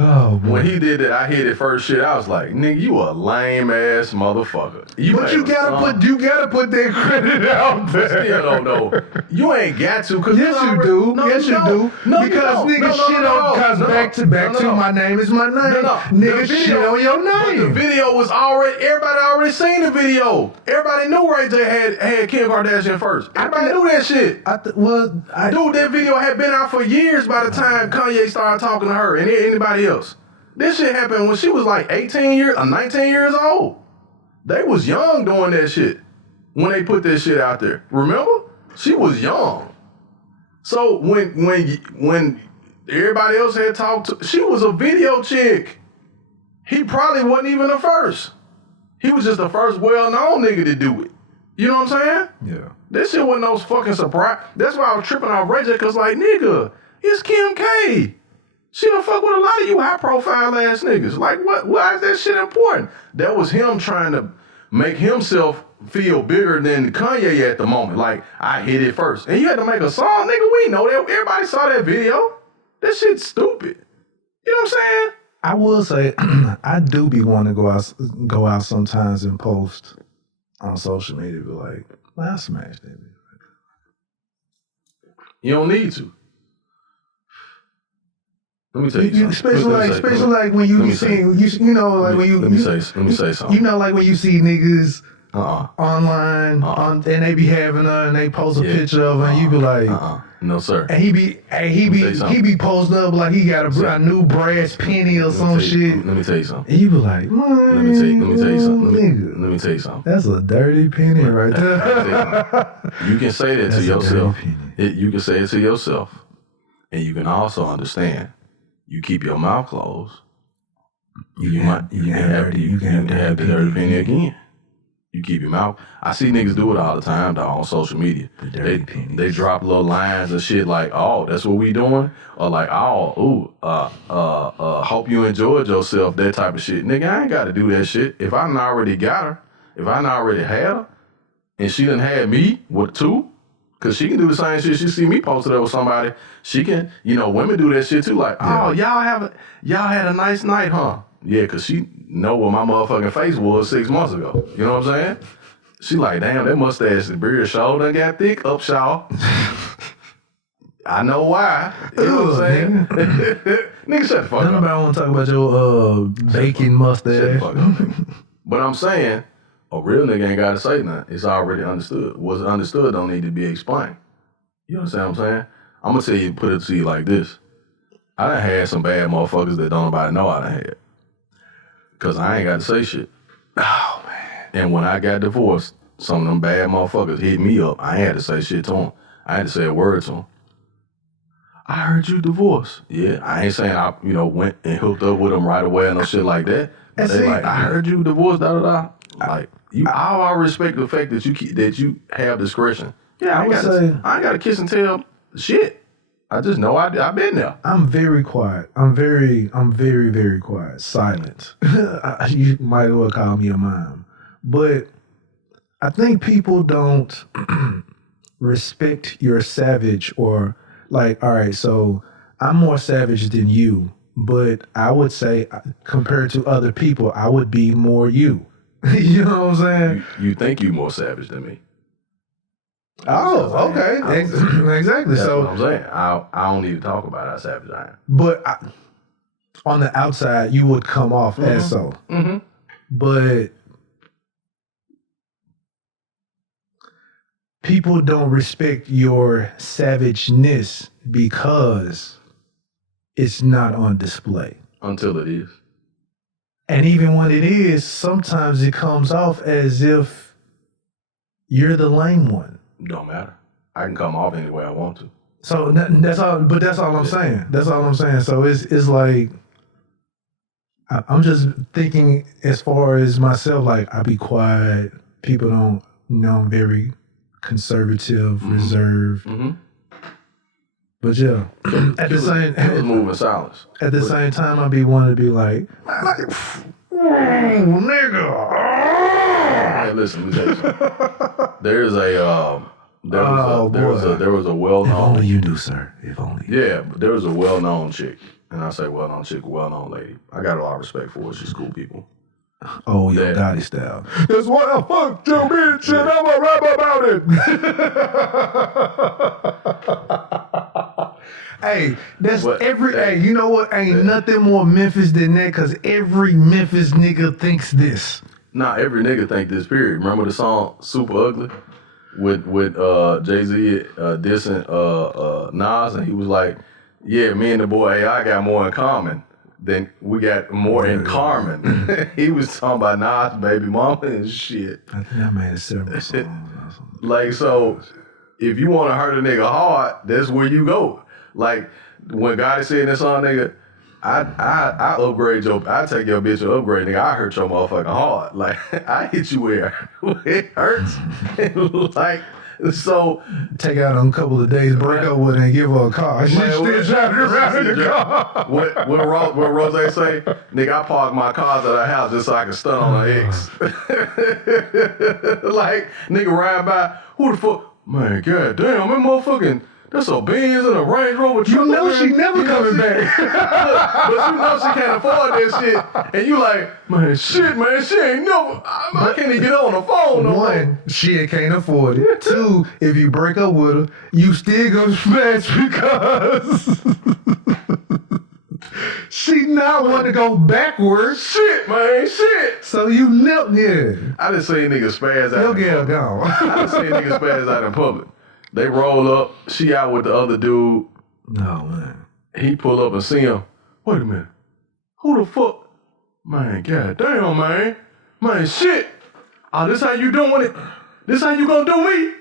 Oh, boy. When he did that, I hit it first shit. I was like, nigga, you a lame ass motherfucker. But you gotta put that credit out there. Still don't know. You ain't got to. Cause yes, you do. No, yes, you do. No, because nigga shit on. Cause back to my name is my name. Nigga shit on your name. The video was everybody already seen the video. Everybody knew Ray J had Kim Kardashian first. Everybody knew that shit. Dude, that video had been out for years by the time Kanye started talking to her and anybody else. This shit happened when she was like 19 years old. They was young doing that shit when they put that shit out there. Remember? She was young. So when everybody else had talked to, she was a video chick. He probably wasn't even the first. He was just the first well-known nigga to do it. You know what I'm saying? Yeah. This shit wasn't no fucking surprise. That's why I was tripping off Ray J, cause like, nigga, it's Kim K. She done fuck with a lot of you high-profile ass niggas. Like, what? Why is that shit important? That was him trying to make himself feel bigger than Kanye at the moment. Like, I hit it first. And you had to make a song, nigga. We know that. Everybody saw that video. That shit's stupid. You know what I'm saying? I will say, I do be wanting to go out sometimes and post on social media, be like, well, I smashed that bitch. You don't need to. Let me tell you something. Especially like when you see, when you. Let me say something. You know, like when you see niggas online and they be having her and they post a picture of her and you be like, no sir. And he be posting up like he got a new brass penny or some shit. Let me tell you something. And you be like, man, let me tell you something. Let me tell you something. That's a dirty penny right there. You can say that to yourself. You can say it to yourself, and you can also understand. You keep your mouth closed. You can have the dirty penny again. You keep your mouth. I see niggas do it all the time, dog, on social media. They drop little lines and shit like, "Oh, that's what we doing," or like, "Oh, hope you enjoyed yourself." That type of shit. Nigga, I ain't got to do that shit. If I done already got her, if I done already had her, and she done had me with two, cause she can do the same shit. She see me posted up with somebody. She can, women do that shit too. Like, "Oh, y'all had a nice night, huh?" Yeah, cause she know what my motherfucking face was 6 months ago. You know what I'm saying? She like, "Damn, that mustache and beard show done got thick up, Shaw." I know why. You know what I'm saying? Nigga, shut the fuck up. Nobody want to talk about your bacon mustache. Shut the fuck up, nigga. But I'm saying, a real nigga ain't got to say nothing. It's already understood. What's understood don't need to be explained. You understand what I'm saying? I'm going to tell you, put it to you like this. I done had some bad motherfuckers that don't nobody know I done had. Because I ain't got to say shit. Oh, man. And when I got divorced, some of them bad motherfuckers hit me up. I ain't had to say shit to them. I had to say a word to them. "I heard you divorced." Yeah, I ain't saying I, went and hooked up with them right away and no shit like that. But they like, "I heard you divorced, da da da." Like, I respect the fact that you have discretion. Yeah, I ain't got to kiss and tell shit. I just know I've been there. I'm very quiet. I'm very, very quiet. Silent. You might as well call me a mime. But I think people don't respect your savage or like, all right, so I'm more savage than you, but I would say compared to other people, I would be more you. You know what I'm saying? You think you more savage than me. Oh, okay. Exactly. That's so what I'm saying. I don't need to talk about how savage I am. But on the outside, you would come off as so. Mm-hmm. But people don't respect your savageness because it's not on display. Until it is. And even when it is, sometimes it comes off as if you're the lame one. Don't matter. I can come off any way I want to. So that's all. But that's all I'm saying. That's all I'm saying. So it's like I'm just thinking as far as myself. Like I be quiet. People don't know I'm very conservative, reserved. Mm-hmm. But yeah, at the same move in silence. At the same time, I be wanting to be like nigga. Hey, listen, let me tell you something. There was a well-known. If only you knew, sir. If only. Yeah, but there was a well-known chick, and I say well-known chick, well-known lady. I got a lot of respect for her. She's cool people. Oh, your Gotti style. That's why I fucked your bitch and I'm a rap about it. Hey, hey, you know what? Ain't nothing more Memphis than that, cause every Memphis nigga thinks this. Nah, every nigga think this, period. Remember the song Super Ugly? With Jay-Z dissing Nas, and he was like, "Yeah, me and the boy AI got more in common than we got more in Carmen." He was talking about Nas' baby mama and shit. I think I made several songs. Like, so if you want to hurt a nigga hard, that's where you go. Like when Gotti said in that song, nigga, I upgrade I take your bitch to upgrade, nigga. I hurt your motherfucking hard. Like I hit you where it hurts. Like so, take out on a couple of days, break up with her, and give her a car. She Man, still driving around in the car. What Rose say? Nigga, I park my cars at her house just so I can stun on her ex. Like nigga ride by, who the fuck? Man, goddamn, that motherfucking. That's a Benz and a Range Rover. You know she never coming back. But you know she can't afford that shit. And you like, man, she ain't never, I can't even get on the phone no more. One, she can't afford it. Two, if you break up with her, you still gonna smash because she now want to go backwards. Shit, man, shit. So you never, I done seen niggas spaz out. He'll get her gone. I done seen niggas spaz out in public. They roll up, she out with the other dude. No, man. He pull up and see him. Wait a minute. Who the fuck? Man, goddamn, man. Man, shit. Oh, this how you doing it? This how you gonna do me?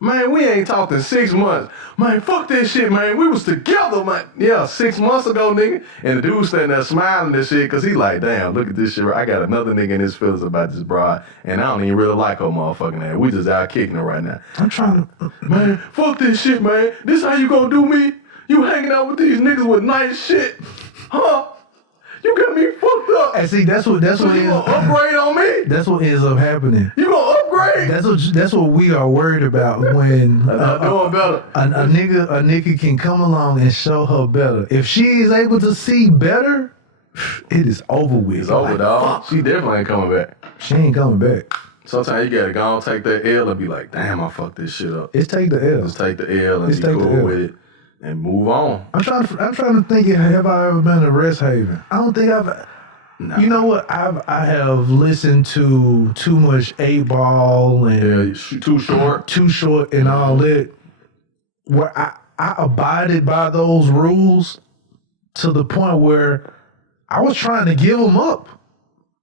Man, we ain't talked in 6 months. Man, fuck that shit, man. We was together, man. Yeah, 6 months ago, nigga. And the dude standing there smiling and shit, cause he like, damn, look at this shit. I got another nigga in his feelings about this broad, and I don't even really like her motherfucking ass. We just out kicking her right now. I'm trying to... Man, fuck this shit, man. This how you gonna do me? You hanging out with these niggas with nice shit? Huh? You got me fucked up. And see, that's what You gonna upgrade on me? That's what ends up happening. You gonna upgrade? That's what we are worried about when doing better. A nigga can come along and show her better. If she is able to see better, it is over with. It's over, dog. She definitely ain't coming back. She ain't coming back. Sometimes you gotta go and take that L and be like, damn, I fucked this shit up. It's take the L. Just take the L and be cool with it and move on. I'm trying to think. Have I ever been to Resthaven? I don't think I've. Nah. You know what? I have listened to too much 8Ball and Too Short and all that. Where I abided by those rules to the point where I was trying to give them up.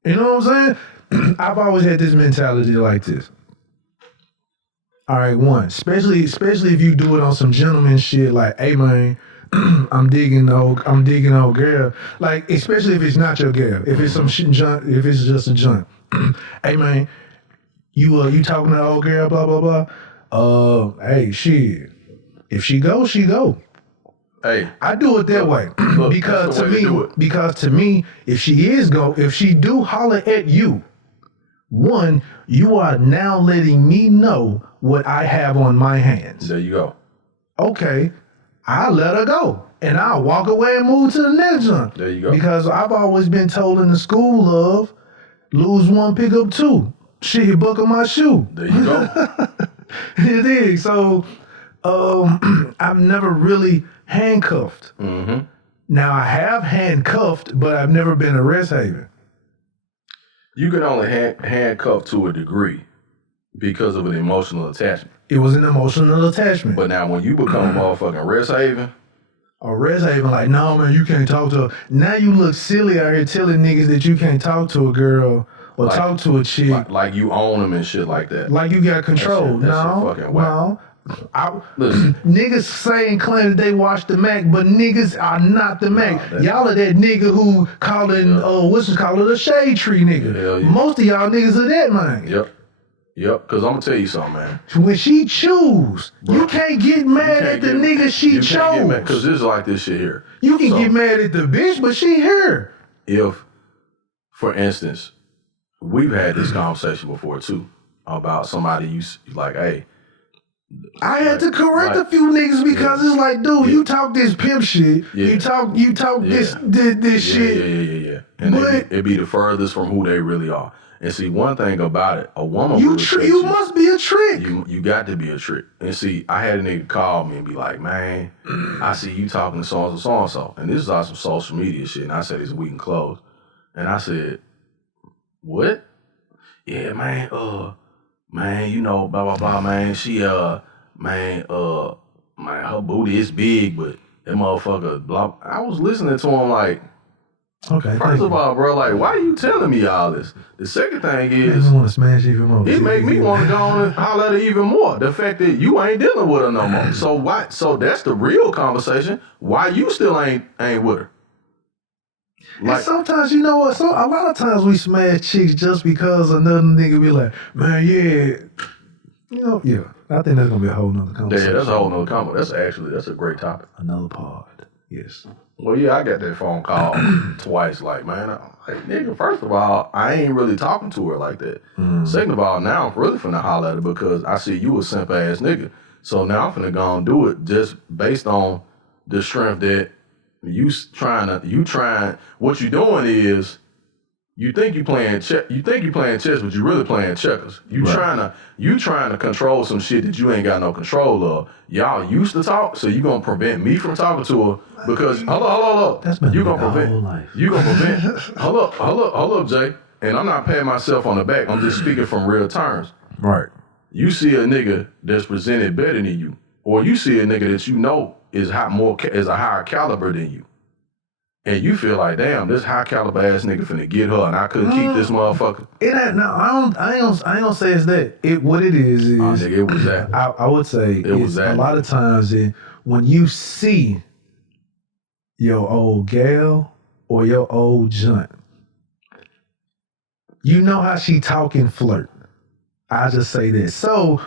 You know what I'm saying? I've always had this mentality like this. All right, one, especially if you do it on some gentleman shit, like, hey man, I'm digging old girl. Like, especially if it's not your girl, if it's some shit junk, if it's just a junk. Hey man, you talking to the old girl, blah blah blah. Hey, shit, if she go, she go. Hey, I do it that way because to me, if she do holler at you, one, you are now letting me know what I have on my hands. There you go. Okay, I'll let her go. And I'll walk away and move to the next one. There you go. Because I've always been told in the school of, lose one, pick up two. Shit, buckle my shoe. There you go. It is. So, I've never really handcuffed. Mm-hmm. Now, I have handcuffed, but I've never been to Resthaven. You can only handcuff to a degree because of an emotional attachment. It was an emotional attachment. But now when you become a motherfucking Resthaven, a Resthaven, like, no, man, you can't talk to her. Now you look silly out here telling niggas that you can't talk to a girl or talk to a chick. Like you own them and shit like that. Like you got control. That shit fucking whack. Listen. Niggas saying claim that they watch the Mac, but niggas are not the Mac. Y'all are that nigga who calling a shade tree nigga. Yeah. Most of y'all niggas are that man. Yep, because I'm going to tell you something, man. When she choose, bro, you can't get mad at the nigga she chose. Because it's like this shit here. You can get mad at the bitch, but she here. If, for instance, we've had this conversation before too, about somebody you like, hey, I had to correct a few niggas because it's like, dude, you talk this pimp shit. You talk this shit. Yeah. And it be the furthest from who they really are. And see, one thing about it, a woman you must be a trick. You got to be a trick. And see, I had a nigga call me and be like, man, I see you talking to so-and-so. And this is on some social media shit. And I said, it's week and close. And I said, what? Yeah, man, you know, blah, blah, blah, man. She, man, her booty is big, but that motherfucker, blah. I was listening to him like, okay. First of all, bro, like, why are you telling me all this? The second thing is, want to smash even more. It make me want to go on and holler at her even more. The fact that you ain't dealing with her no more. So why? So that's the real conversation. Why you still ain't with her? Like, and sometimes, you know what? So a lot of times we smash chicks just because another nigga be like, man, I think that's gonna be a whole nother conversation. Yeah, that's a whole nother conversation. That's a great topic. Another pod. Yes. Well, yeah, I got that phone call twice. Like, man, nigga, first of all, I ain't really talking to her like that. Second of all, now I'm really finna holler at her because I see you a simp ass nigga. So now I'm finna go and do it just based on the strength that what you doing is you think you playing chess, but you really playing checkers. You trying to control some shit that you ain't got no control of. Y'all used to talk, so you gonna prevent me from talking to her because hello. That's been you gonna prevent whole life. You gonna prevent hold up, Jay. And I'm not patting myself on the back. I'm just speaking from real terms. Right. You see a nigga that's presented better than you, or you see a nigga that you know is a higher caliber than you. and you feel like, damn, this high caliber ass nigga finna get her, and I couldn't keep this motherfucker. I ain't gonna say it's that. What it is nigga, it was that. I would say it was that. A lot of times when you see your old gal or your old junt, you know how she talk and flirt. I just say this. So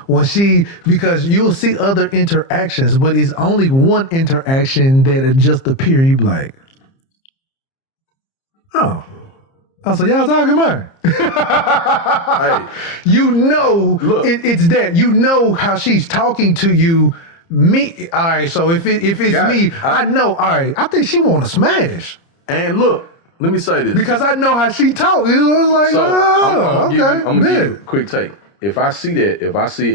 because you'll see other interactions, but it's only one interaction that just appear. You be like, oh, so y'all talking about? Hey, you know, it's that. You know how she's talking to you. Me, all right. So if it's me, I know. All right, I think she want to smash. And look, let me say this because I know how she talk. It was like, so okay, I'm gonna give you a quick take. If I see an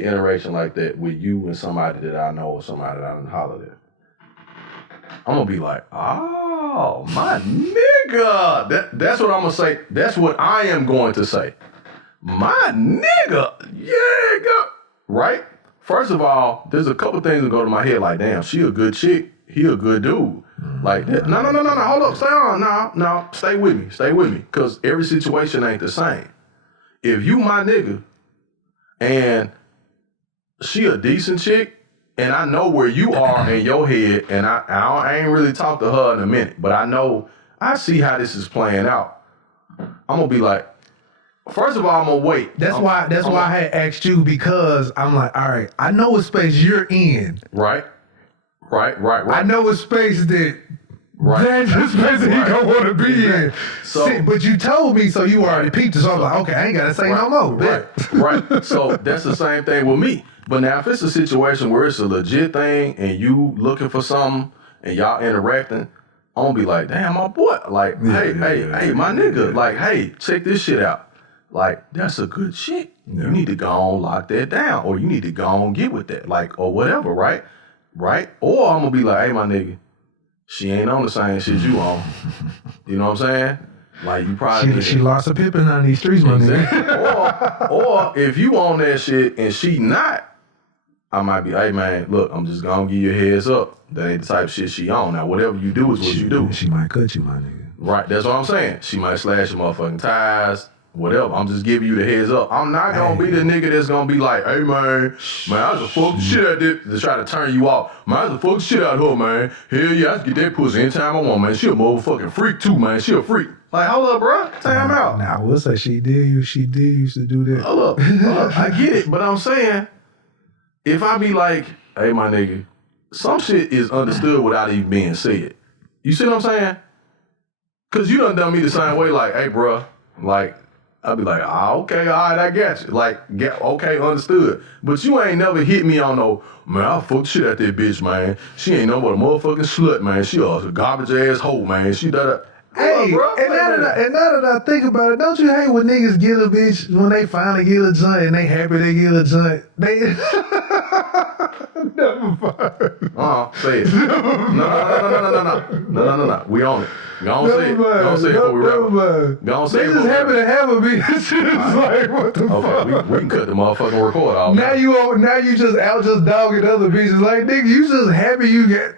interaction like that with you and somebody that I know or somebody that I done hollered at, I'm gonna be like, oh, my nigga. That's what I'm gonna say. That's what I am going to say. My nigga, yeah, go. Right? First of all, there's a couple things that go to my head like, damn, she a good chick, he a good dude. Like that. No, hold up, stay on. No, stay with me. Because every situation ain't the same. If you my nigga, and she a decent chick, and I know where you are in your head, and I ain't really talked to her in a minute, but I see how this is playing out. I'm gonna be like, first of all, I'm gonna wait. That's why I had asked you, because I'm like, all right, I know what space you're in. Right. I know what space that. Right. That's the space that he don't want to be in. So, but you told me, so you already peeped it. So I'm like, okay, I ain't got to say no more. Right. So that's the same thing with me. But now if it's a situation where it's a legit thing and you looking for something and y'all interacting, I'm going to be like, damn, my boy. Like, hey, my nigga. Like, hey, check this shit out. Like, that's a good shit. Yeah. You need to go on, lock that down. Or you need to go on, get with that. Like, or whatever, right? Or I'm going to be like, hey, my nigga. She ain't on the same shit you on. You know what I'm saying? Like, you probably... She lost a pippin on these streets, my nigga. Or if you on that shit and she not, I might be, hey, man, look, I'm just gonna give you a heads up. That ain't the type of shit she on. Now, whatever you do is what you do. She might cut you, my nigga. Right, that's what I'm saying. She might slash your motherfucking tires, whatever. I'm just giving you the heads up. I'm not gonna be the nigga that's gonna be like, hey, man, I just fuck the shit out of this to try to turn you off. Man, I just fuck the shit out of her, man. Hell yeah, I just get that pussy anytime I want, man. She a motherfucking freak too, man. She a freak. Like, hold up, bro. Time out. Now, I will say she did used to do that. Hold up. I get it, but I'm saying, if I be like, hey, my nigga, some shit is understood without even being said. You see what I'm saying? Because you done me the same way, like, hey, bro, like, I'll be like, okay, all right, I got you. Like, okay, understood. But you ain't never hit me on no, man, I'll fuck shit out that bitch, man. She ain't no but a motherfucking slut, man. She a garbage ass hoe, man. She da. Hey, bro, and now that I think about it, don't you hate when niggas get a bitch when they finally get a joint and they happy they get a joint? They never mind. Say it. No. We own it. Gonna say it. Gonna say it before we wrap. Gonna say it. They just happy to have a bitch. It's like, what the fuck? Okay, we can cut the motherfucking record off. Now you just out just dogging other bitches. Like, nigga, you just happy you get.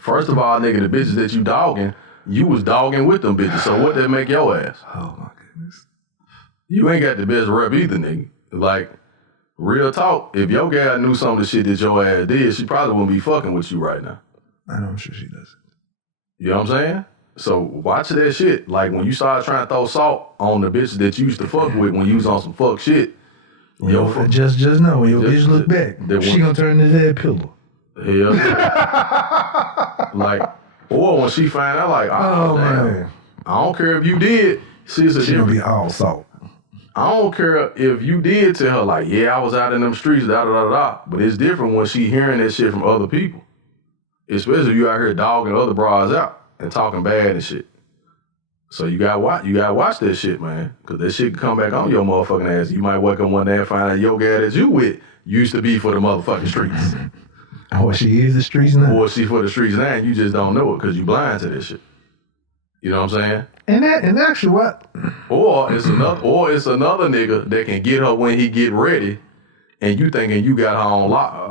First of all, nigga, the bitches that you dogging, you was dogging with them bitches. So what that make your ass? Oh my goodness. You ain't got the best rep either, nigga. Like, real talk, if your gal knew some of the shit that your ass did, she probably wouldn't be fucking with you right now. I know, I'm sure she doesn't. You know what I'm saying? So watch that shit. Like, when you start trying to throw salt on the bitches that you used to fuck with when you was on some fuck shit. Just know when your bitch look back, she gonna turn into that pillow. Hell yeah. Like, or when she find out, like, oh damn, man. I don't care if you did. She gonna be all salt. I don't care if you did tell her, like, yeah, I was out in them streets, da. But it's different when she hearing that shit from other people. Especially if you out here dogging other bras out and talking bad and shit. So you gotta watch that shit, man. Cause that shit can come back on your motherfucking ass. You might wake up one day and find out your gal that you with used to be for the motherfucking streets. Or she is the streets now. Or she for the streets now and you just don't know it because you blind to this shit. You know what I'm saying? And actually what? Or it's another nigga that can get her when he get ready and you thinking you got her on lock.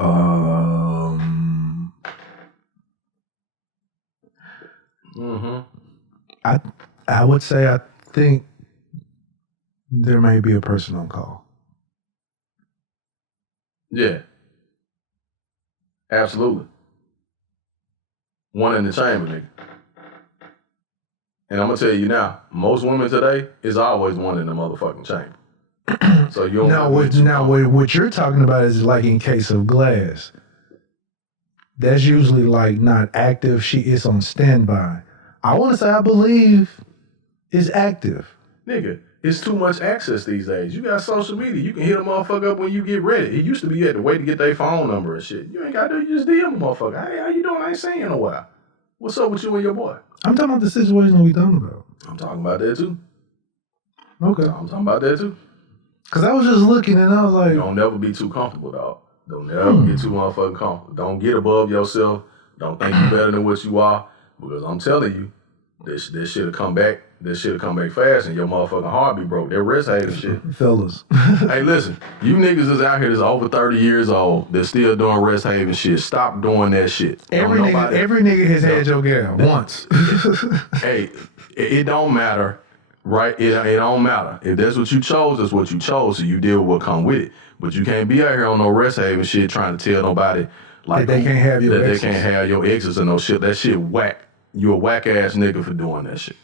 I would say I think there may be a person on call. Yeah. Absolutely. One in the chamber, nigga. And I'm gonna tell you now, most women today is always one in the motherfucking chamber. So you don't what you're talking about is like in case of glass. That's usually like not active. She is on standby. I want to say I believe it's active. Nigga, it's too much access these days. You got social media. You can hit a motherfucker up when you get ready. It used to be you had to wait to get their phone number and shit. You ain't got to do. You just DM a motherfucker. Hey, how you doing? I ain't seen you in a while. What's up with you and your boy? I'm talking about the situation we talking about. I'm talking about that too. Okay. I'm talking about that too. Because I was just looking and I was like... Don't never be too comfortable, dog. Don't never get too motherfucking comfortable. Don't get above yourself. Don't think you better than what you are. Because I'm telling you, this shit'll come back. This shit'll come back fast and your motherfucking heart be broke. That Resthaven shit. Fellas. Hey, listen. You niggas is out here that's over 30 years old that's still doing Resthaven shit. Stop doing that shit. Every nigga has had your gal once. Hey, it don't matter. Right? It don't matter. If that's what you chose, that's what you chose. So you deal with what come with it. But you can't be out here on no Resthaven shit trying to tell nobody like that they can't have your exes. They can't have your exes and no shit. That shit whack. You a whack ass nigga for doing that shit.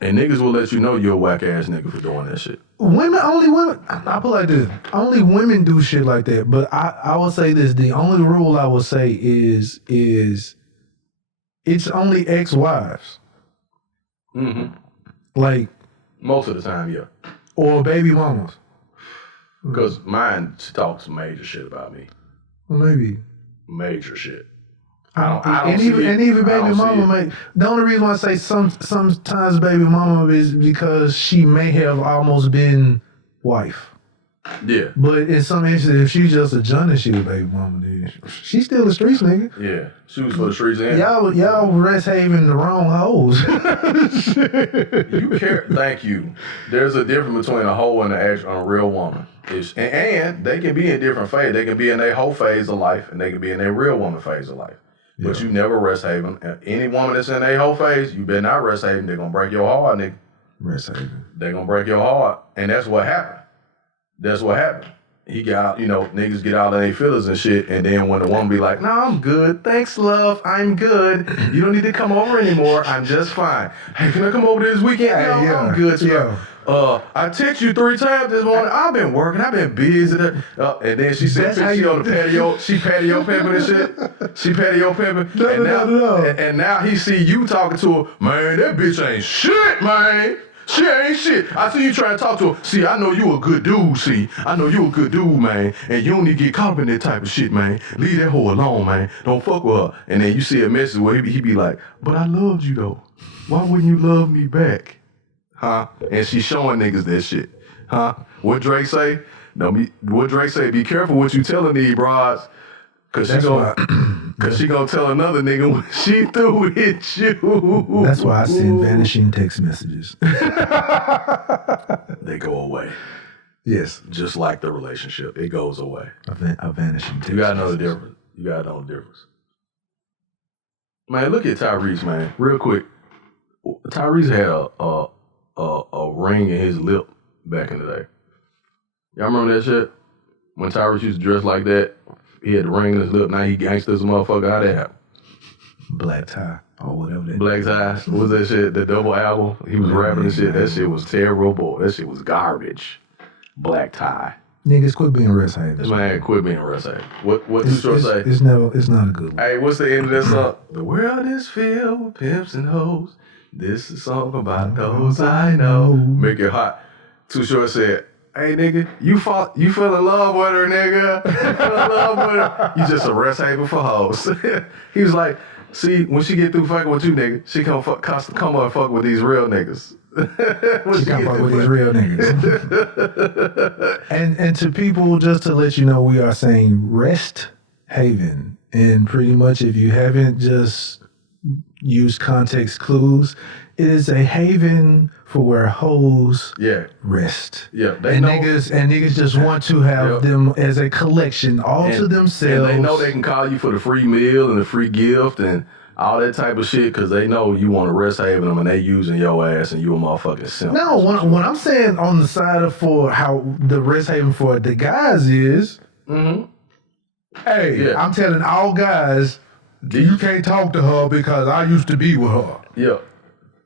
And niggas will let you know you're a whack ass nigga for doing that shit. Only women, I put it like this. Only women do shit like that. But I will say this. The only rule I will say is it's only ex-wives. Mm-hmm. Like. Most of the time, yeah. Or baby mamas. Because mine talks major shit about me. Maybe. Major shit. Even baby mama the only reason why I say sometimes baby mama is because she may have almost been wife. Yeah. But in some instances, if she's just a junt and she was baby mama, then she's still a streets nigga. Yeah. She was for the streets and y'all Resthaven the wrong hoes. You care. Thank you. There's a difference between a hoe and a real woman. And they can be in different phases. They can be in their hoe phase of life and they can be in their real woman phase of life. Yeah. But you never Resthaven. Any woman that's in their hoe phase, you better not Resthaven. They're gonna break your heart, nigga. Resthaven. They're gonna break your heart. And that's what happened. That's what happened. He got, niggas get out of their feelings and shit, and then when the woman be like, no, I'm good. Thanks, love. I'm good. You don't need to come over anymore. I'm just fine. Hey, can I come over this weekend? No, yeah. I'm good. I text you 3 times this morning. I've been working. I've been busy. And then she said, she on the patio. She patio pimping and shit. She patio pimping. And now he see you talking to her. Man, that bitch ain't shit, man. She ain't shit. I see you trying to talk to her. See, I know you a good dude, I know you a good dude, man. And you don't need to get caught up in that type of shit, man. Leave that hoe alone, man. Don't fuck with her. And then you see a message where he be like, but I loved you, though. Why wouldn't you love me back? Huh? And she showing niggas that shit. Huh? What Drake say? What Drake say? Be careful what you telling these broads. Cause she gonna tell another nigga when she through with you. That's why I send vanishing text messages. They go away. Yes. Just like the relationship. It goes away. A vanishing text You gotta know the difference. You gotta know the difference. Man, look at Tyrese, man. Real quick. Tyrese had a ring in his lip back in the day. Y'all remember that shit? When Tyrese used to dress like that? He had the ring in his lip. Now he gangsta as a motherfucker. How that happen? Black Tie or whatever that Black Tie. What was that shit? The double album? He was rapping and shit. That shit was terrible. That shit was garbage. Black Tie. Niggas quit being Resthaven. This man quit being Resthaven. What Too Short say? It's not a good one. Hey, what's the end of that song? The world is filled with pimps and hoes. This is a song about those I know. Make it hot. Too Short said, hey, nigga, you fell in love with her, nigga. You fell in love with her. You just a Resthaven for hoes. He was like, see, when she get through fucking with you, nigga, she come up and fuck with these real niggas. She come fuck with these real niggas. and to people, just to let you know, we are saying Resthaven. And pretty much if you haven't just used context clues, it is a haven for where hoes rest. Yeah, niggas just want to have them as a collection all to themselves. And they know they can call you for the free meal and the free gift and all that type of shit, because they know you want to Resthaven them and they using your ass and you a motherfucking simp. No, when I'm saying on the side of for how the Resthaven for the guys is, hey, I'm telling all guys, you can't talk to her because I used to be with her. Yeah.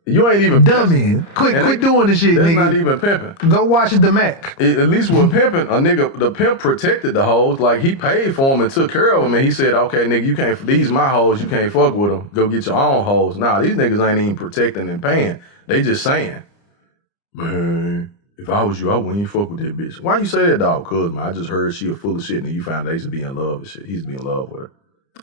You ain't even dummy. Quit doing this shit, that's nigga. Not even pimping. Go watch the Mac. At least with pimping, the pimp protected the hoes. Like, he paid for them and took care of them. And he said, okay, nigga, you can't, these my hoes, you can't fuck with them. Go get your own hoes. Nah, these niggas ain't even protecting and paying. They just saying, man, if I was you, I wouldn't even fuck with that bitch. Why you say that, dog? Cause, man, I just heard she a full of shit and you found out they used to be in love and shit. He used to be in love with her.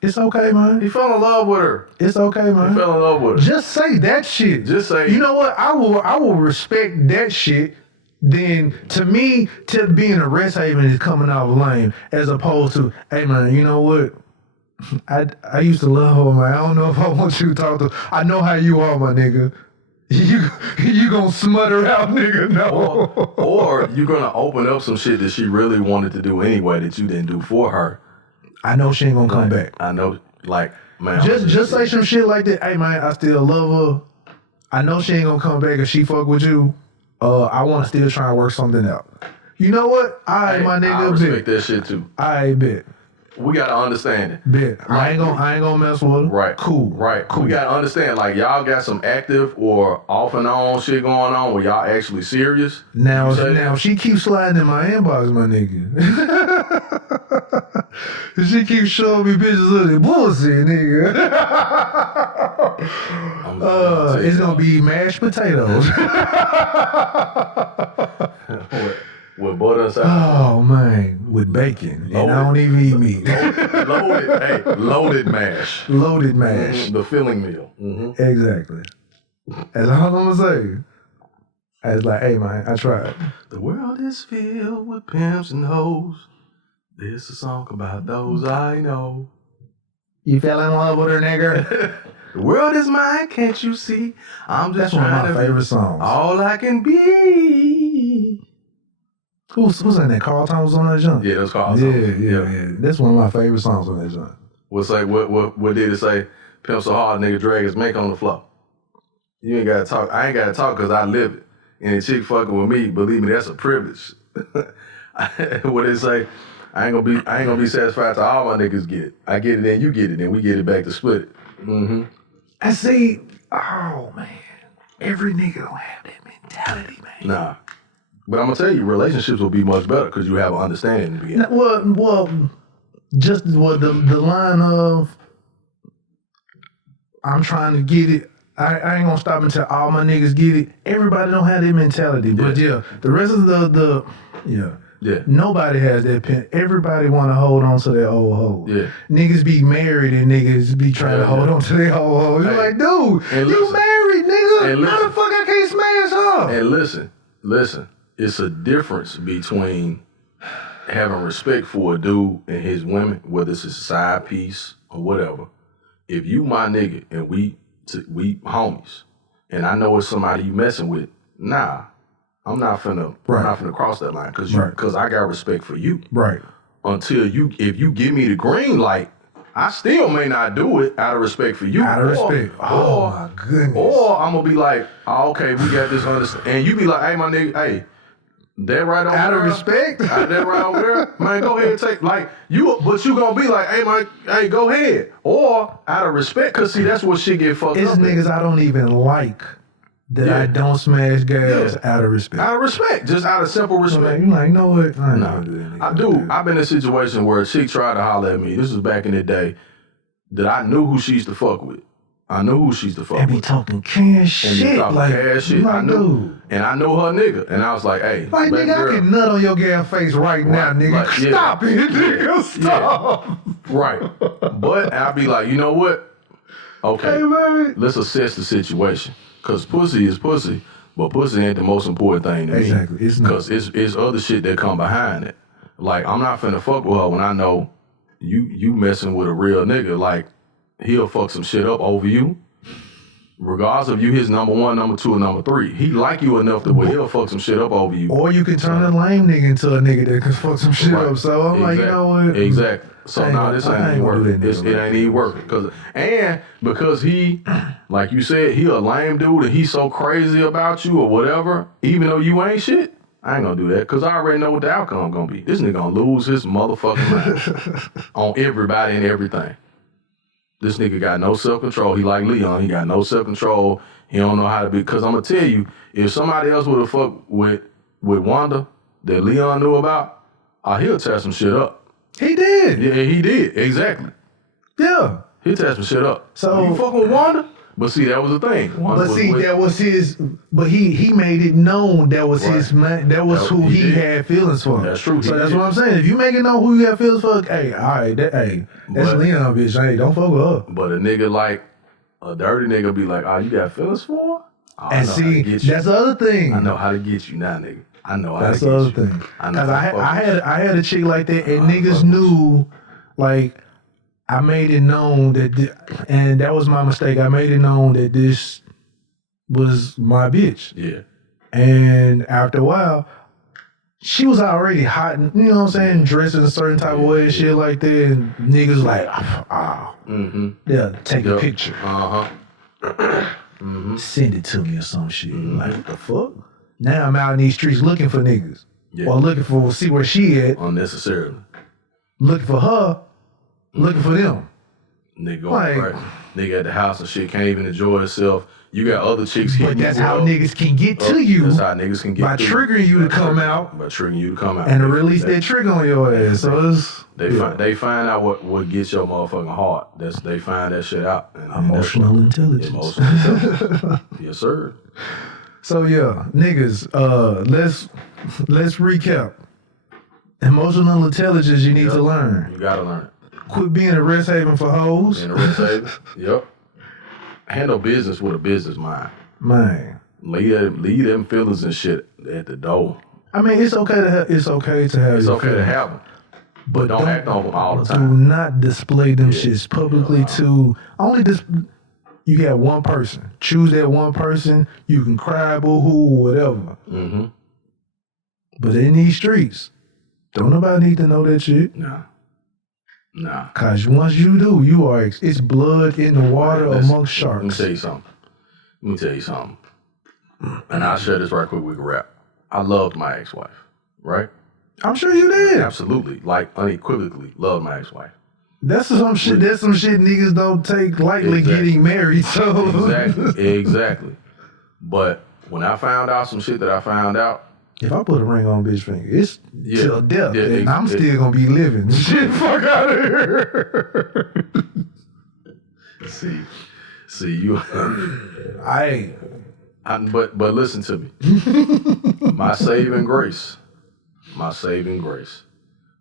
It's okay, man. He fell in love with her. It's okay, man. He fell in love with her. Just say that shit. Just say. You know what? I will respect that shit. Then to me, to being a Resthaven is coming off lame, as opposed to, hey man, you know what? I used to love her, man. I don't know if I want you to talk to. I know how you are, my nigga. You gonna smother out, nigga? No. Or you gonna open up some shit that she really wanted to do anyway that you didn't do for her. I know she ain't gonna come back. I know, like, man. Just say some shit like that. Hey, man, I still love her. I know she ain't gonna come back if she fuck with you. I want to still try and work something out. You know what? My nigga, I respect that shit too. I bet. We gotta understand it. Bet. I ain't gonna mess with her. Right. Cool. Right. Cool. We gotta understand, like, y'all got some active or off and on shit going on where y'all actually serious. Now if she keeps sliding in my inbox, my nigga. If she keeps showing me bitches of that bullshit, nigga. It's gonna be mashed potatoes. With butter inside. Oh man, with bacon. And I don't even eat meat. Loaded mash. Loaded mash. The filling meal. Exactly. That's all I'm gonna say. I was like, hey man, I tried. The world is filled with pimps and hoes. This is a song about those I know. You fell in love with her, nigga? The world is mine, can't you see? I'm just That's trying one of my favorite songs. All I can be. Who's in that? Carl Thomas was on that joint? Yeah, that's Carl Thomas. Yeah. That's one of my favorite songs on that joint. What did it say? Pimp so hard, nigga drag his make on the floor. You ain't gotta talk. I ain't gotta talk because I live it. And a chick fucking with me, believe me, that's a privilege. What did it say? I ain't gonna be satisfied till all my niggas get it. I get it and you get it, and we get it back to split it. I see. Oh man, every nigga don't have that mentality, man. Nah, but I'm gonna tell you, relationships will be much better because you have an understanding in the beginning. Well, just the line of I'm trying to get it. I ain't gonna stop until all my niggas get it. Everybody don't have that mentality, but the rest of the nobody has that pen. Everybody want to hold on to their old hoe. Yeah. Niggas be married and niggas be trying to hold on to their old hoe. You're like, dude, you married, nigga. How the fuck I can't smash her? And listen. It's a difference between having respect for a dude and his women, whether it's a side piece or whatever. If you my nigga and we homies, and I know it's somebody you messing with, nah. I'm not finna cross that line because I got respect for you. Right. Until if you give me the green light, I still may not do it out of respect for you. Out of respect. Oh my goodness. Or I'm gonna be like, oh, okay, we got this understanding. And you be like, hey, my nigga, hey, that right over there. Out of respect? That right over there, man, go ahead and take, like, but you gonna be like, hey, go ahead. Or out of respect, because see, that's what shit get fucked up. It's niggas I don't even like. That I don't smash girls out of respect. Out of respect. Just out of simple respect. You like, you know what? I do. I've been in a situation where a chick tried to holler at me. This was back in the day that I knew who she used to fuck with. And be talking cash shit. I knew. And I know her nigga. And I was like, hey. Like, nigga, girl, I can nut on your damn face right now, nigga. Like, stop it, nigga. Stop. Yeah. Right. But I'll be like, you know what? Okay. Hey, man. Let's assess the situation. Because pussy is pussy, but pussy ain't the most important thing to me. Exactly. Because it's other shit that come behind it. Like, I'm not finna fuck with her when I know you messing with a real nigga. Like, he'll fuck some shit up over you. regardless of you his number one, number two, or number three, he like you enough to where he'll fuck some shit up over you. Or you can turn a lame nigga into a nigga that can fuck some shit up. So I'm like, you know what? Exactly. So now this ain't even working. It ain't even working. Because he, like you said, he a lame dude and he's so crazy about you or whatever, even though you ain't shit, I ain't gonna do that because I already know what the outcome gonna be. This nigga gonna lose his motherfucking mind on everybody and everything. This nigga got no self-control. He like Leon. He got no self-control. He don't know how to be. Because I'm going to tell you, if somebody else would have fucked with Wanda that Leon knew about, he'll tear some shit up. He did. Yeah, he did. Exactly. Yeah. He'll tear some shit up. So you fucking with Wanda? But see, that was the thing. That was his. But he made it known that was his man. That was who he had feelings for. That's true. So that's what I'm saying. If you make it known who you have feelings for, hey, all right, that's Leon, bitch. Hey, don't fuck with her. But a nigga like a dirty nigga be like, you got feelings for her? And see, that's the other thing. I know how to get you now, nigga. I know how to get you. That's the other thing. Because I had a chick like that, and niggas knew, like. I made it known that, and that was my mistake. I made it known that this was my bitch. Yeah. And after a while, she was already hot, you know what I'm saying, dressed in a certain type of way and shit like that. And niggas like, yeah, take a picture. Send it to me or some shit. Like, what the fuck? Now I'm out in these streets looking for niggas. Yeah. Or looking for, see where she at. Unnecessarily. Looking for her. Looking for them. Nigga going right. Nigga at the house and shit can't even enjoy himself. You got other chicks hitting you. But that's how niggas can get to you. That's how niggas can get by triggering you to come out. By triggering you to come out. And to release that trigger on your ass. So it's... They find out what gets your motherfucking heart. They find that shit out. Emotional intelligence. Emotional intelligence. Yes, sir. So yeah, niggas, let's recap. Emotional intelligence you need to learn. You gotta learn it. Quit being a rest haven for hoes. Being a rest haven, yep. Handle business with a business mind. Man. Leave them feelings and shit at the door. I mean, it's okay to have It's okay to have them. But don't act on them all the time. Do not display them shits publicly to only you got one person. Choose that one person. You can cry, boo-hoo, whatever. Mm-hmm. But in these streets, don't nobody need to know that shit. Nah. Cause once you do, it's blood in the water amongst sharks. Let me tell you something. And I'll share this right quick, we can wrap. I loved my ex-wife, right? I'm sure you did. Absolutely. Like unequivocally loved my ex-wife. That's some shit niggas don't take lightly getting married, so. Exactly. But when I found out some shit that I found out, if I put a ring on bitch finger, it's till death, and I'm still gonna be living. Shit, fuck out of here. See you. But listen to me. My saving grace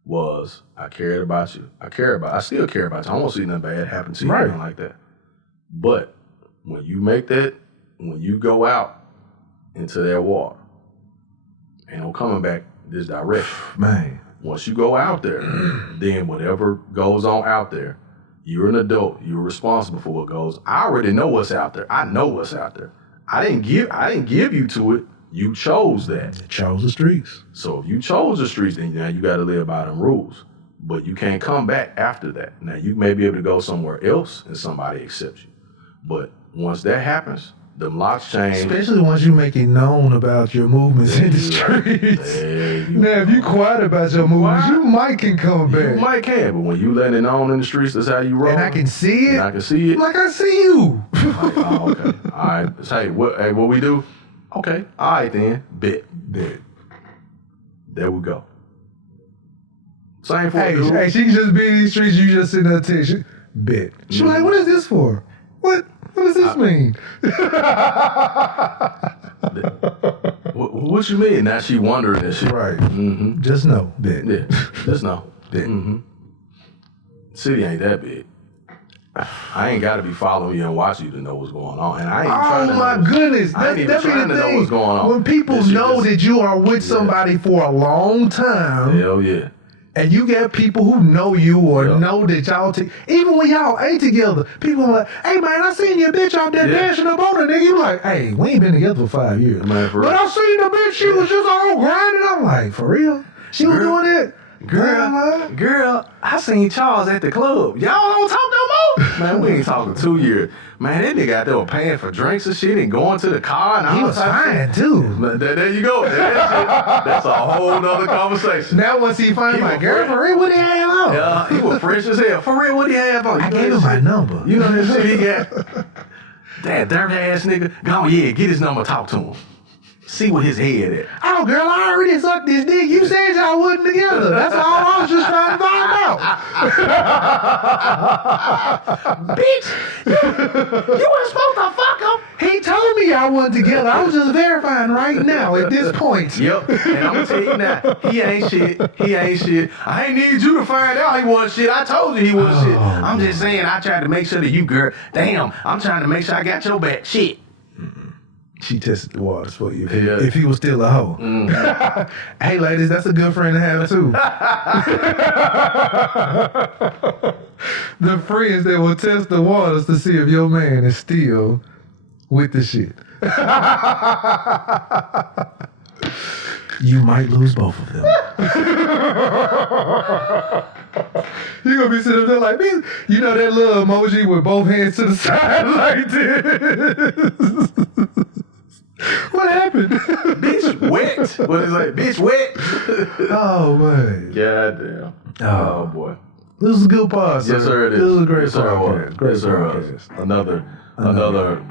was I cared about you. I still care about you. I don't want to see nothing bad happen to you, nothing like that. But when you go out into that water, ain't no coming back this direction. Man. Once you go out there, then whatever goes on out there, you're an adult. You're responsible for what goes. I already know what's out there. I know what's out there. I didn't give you to it. You chose that. You chose the streets. So if you chose the streets, then now you got to live by them rules. But you can't come back after that. Now you may be able to go somewhere else and somebody accepts you. But once that happens, the locks change. Especially once you make it known about your movements in the streets. Now, if you quiet about your movements, you might can come back. You might can, but when you letting it known in the streets, that's how you roll. And I can see it. Like I see you. Like, okay. All right. Hey, what we do? Okay. All right then. Bet. There we go. Same for Hey, she can just be in these streets. You just sitting there texting. Bet. She's like, what is this for? What does this mean? What you mean? Now she wondering and shit. Right. Mm-hmm. Just know. Bet. Yeah. Just know. Bet. Mm-hmm. City ain't that big. I ain't got to be following you and watching you to know what's going on. And I ain't trying to know. Goodness. I ain't even trying to know what's going on. When people know that you are with somebody for a long time. Hell yeah. And you got people who know you or know that y'all even when y'all ain't together, people are like, hey man, I seen your bitch out there dashing up on her, nigga. You like, hey, we ain't been together for 5 years. Man, for real. But I seen the bitch, she was just all grinding. I'm like, for real? She was doing it? Girl, I seen Charles at the club. Y'all don't talk no more? Man, we ain't talking 2 years. Man, that nigga out there was paying for drinks and shit and going to the car and all He was fine too. There you go. That's a whole nother conversation. Now once he find my girl, for real, what he have on? Yeah, he was fresh as hell. For real, what he have on? I gave him my number. You know that shit he got? That dirty ass nigga. Go on, get his number, talk to him. See what his head at. Oh, girl, I already sucked this dick. You said y'all wasn't together. That's all I was just trying to find out. Bitch, you weren't supposed to fuck him. He told me y'all wasn't together. I was just verifying right now at this point. Yep. And I'm going to tell you now, he ain't shit. I ain't need you to find out he wasn't shit. I told you he wasn't shit. I'm just saying I tried to make sure that you, girl, damn, I'm trying to make sure I got your back. Shit. She tested the waters for you if he was still a hoe. Hey, ladies, that's a good friend to have, too. The friends that will test the waters to see if your man is still with the shit. You might lose both of them. You're going to be sitting up there like, you know that little emoji with both hands to the side like this? What happened? Bitch wet. What is it? Bitch wet. Oh, man. Goddamn. Oh, boy. This was a good podcast. Yes, sir, it is. This was a great yes, podcast. Great podcast.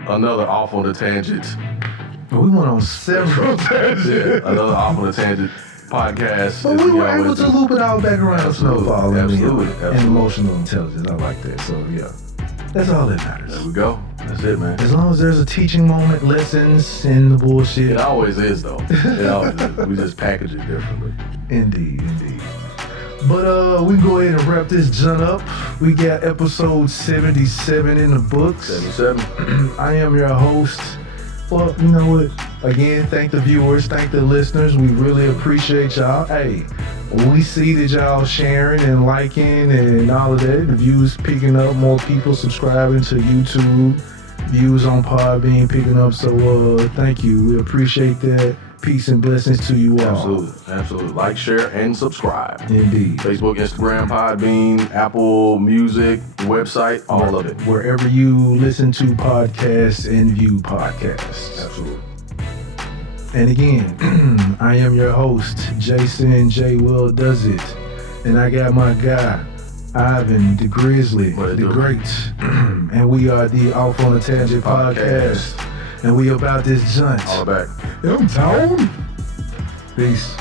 Another off on the tangent. We went on several tangents. Yeah, another off on the tangent podcast. But we were able to loop it all back around Snowfall and emotional intelligence. I like that. So, yeah. That's all that matters. There we go. That's it, man. As long as there's a teaching moment, lessons, and the bullshit. It always is, though. It always is. We just package it differently. Indeed. But we can go ahead and wrap this junk up. We got episode 77 in the books. 77. I am your host. Well, you know what? Again, thank the viewers, thank the listeners. We really appreciate y'all. Hey, we see that y'all sharing and liking and all of that. The views picking up, more people subscribing to YouTube. Views on Podbean picking up. So thank you. We appreciate that. Peace and blessings to you all. Absolutely. Like, share, and subscribe. Indeed. Facebook, Instagram, Podbean, Apple Music, website, all of it. Wherever you listen to podcasts and view podcasts. Absolutely. And again, I am your host, Jason JWILLDOESTV. And I got my guy, Ivan the Grizzly, the Great. And we are the Off on a Tangent podcast. And we about this junt. All back. I'm down. Peace.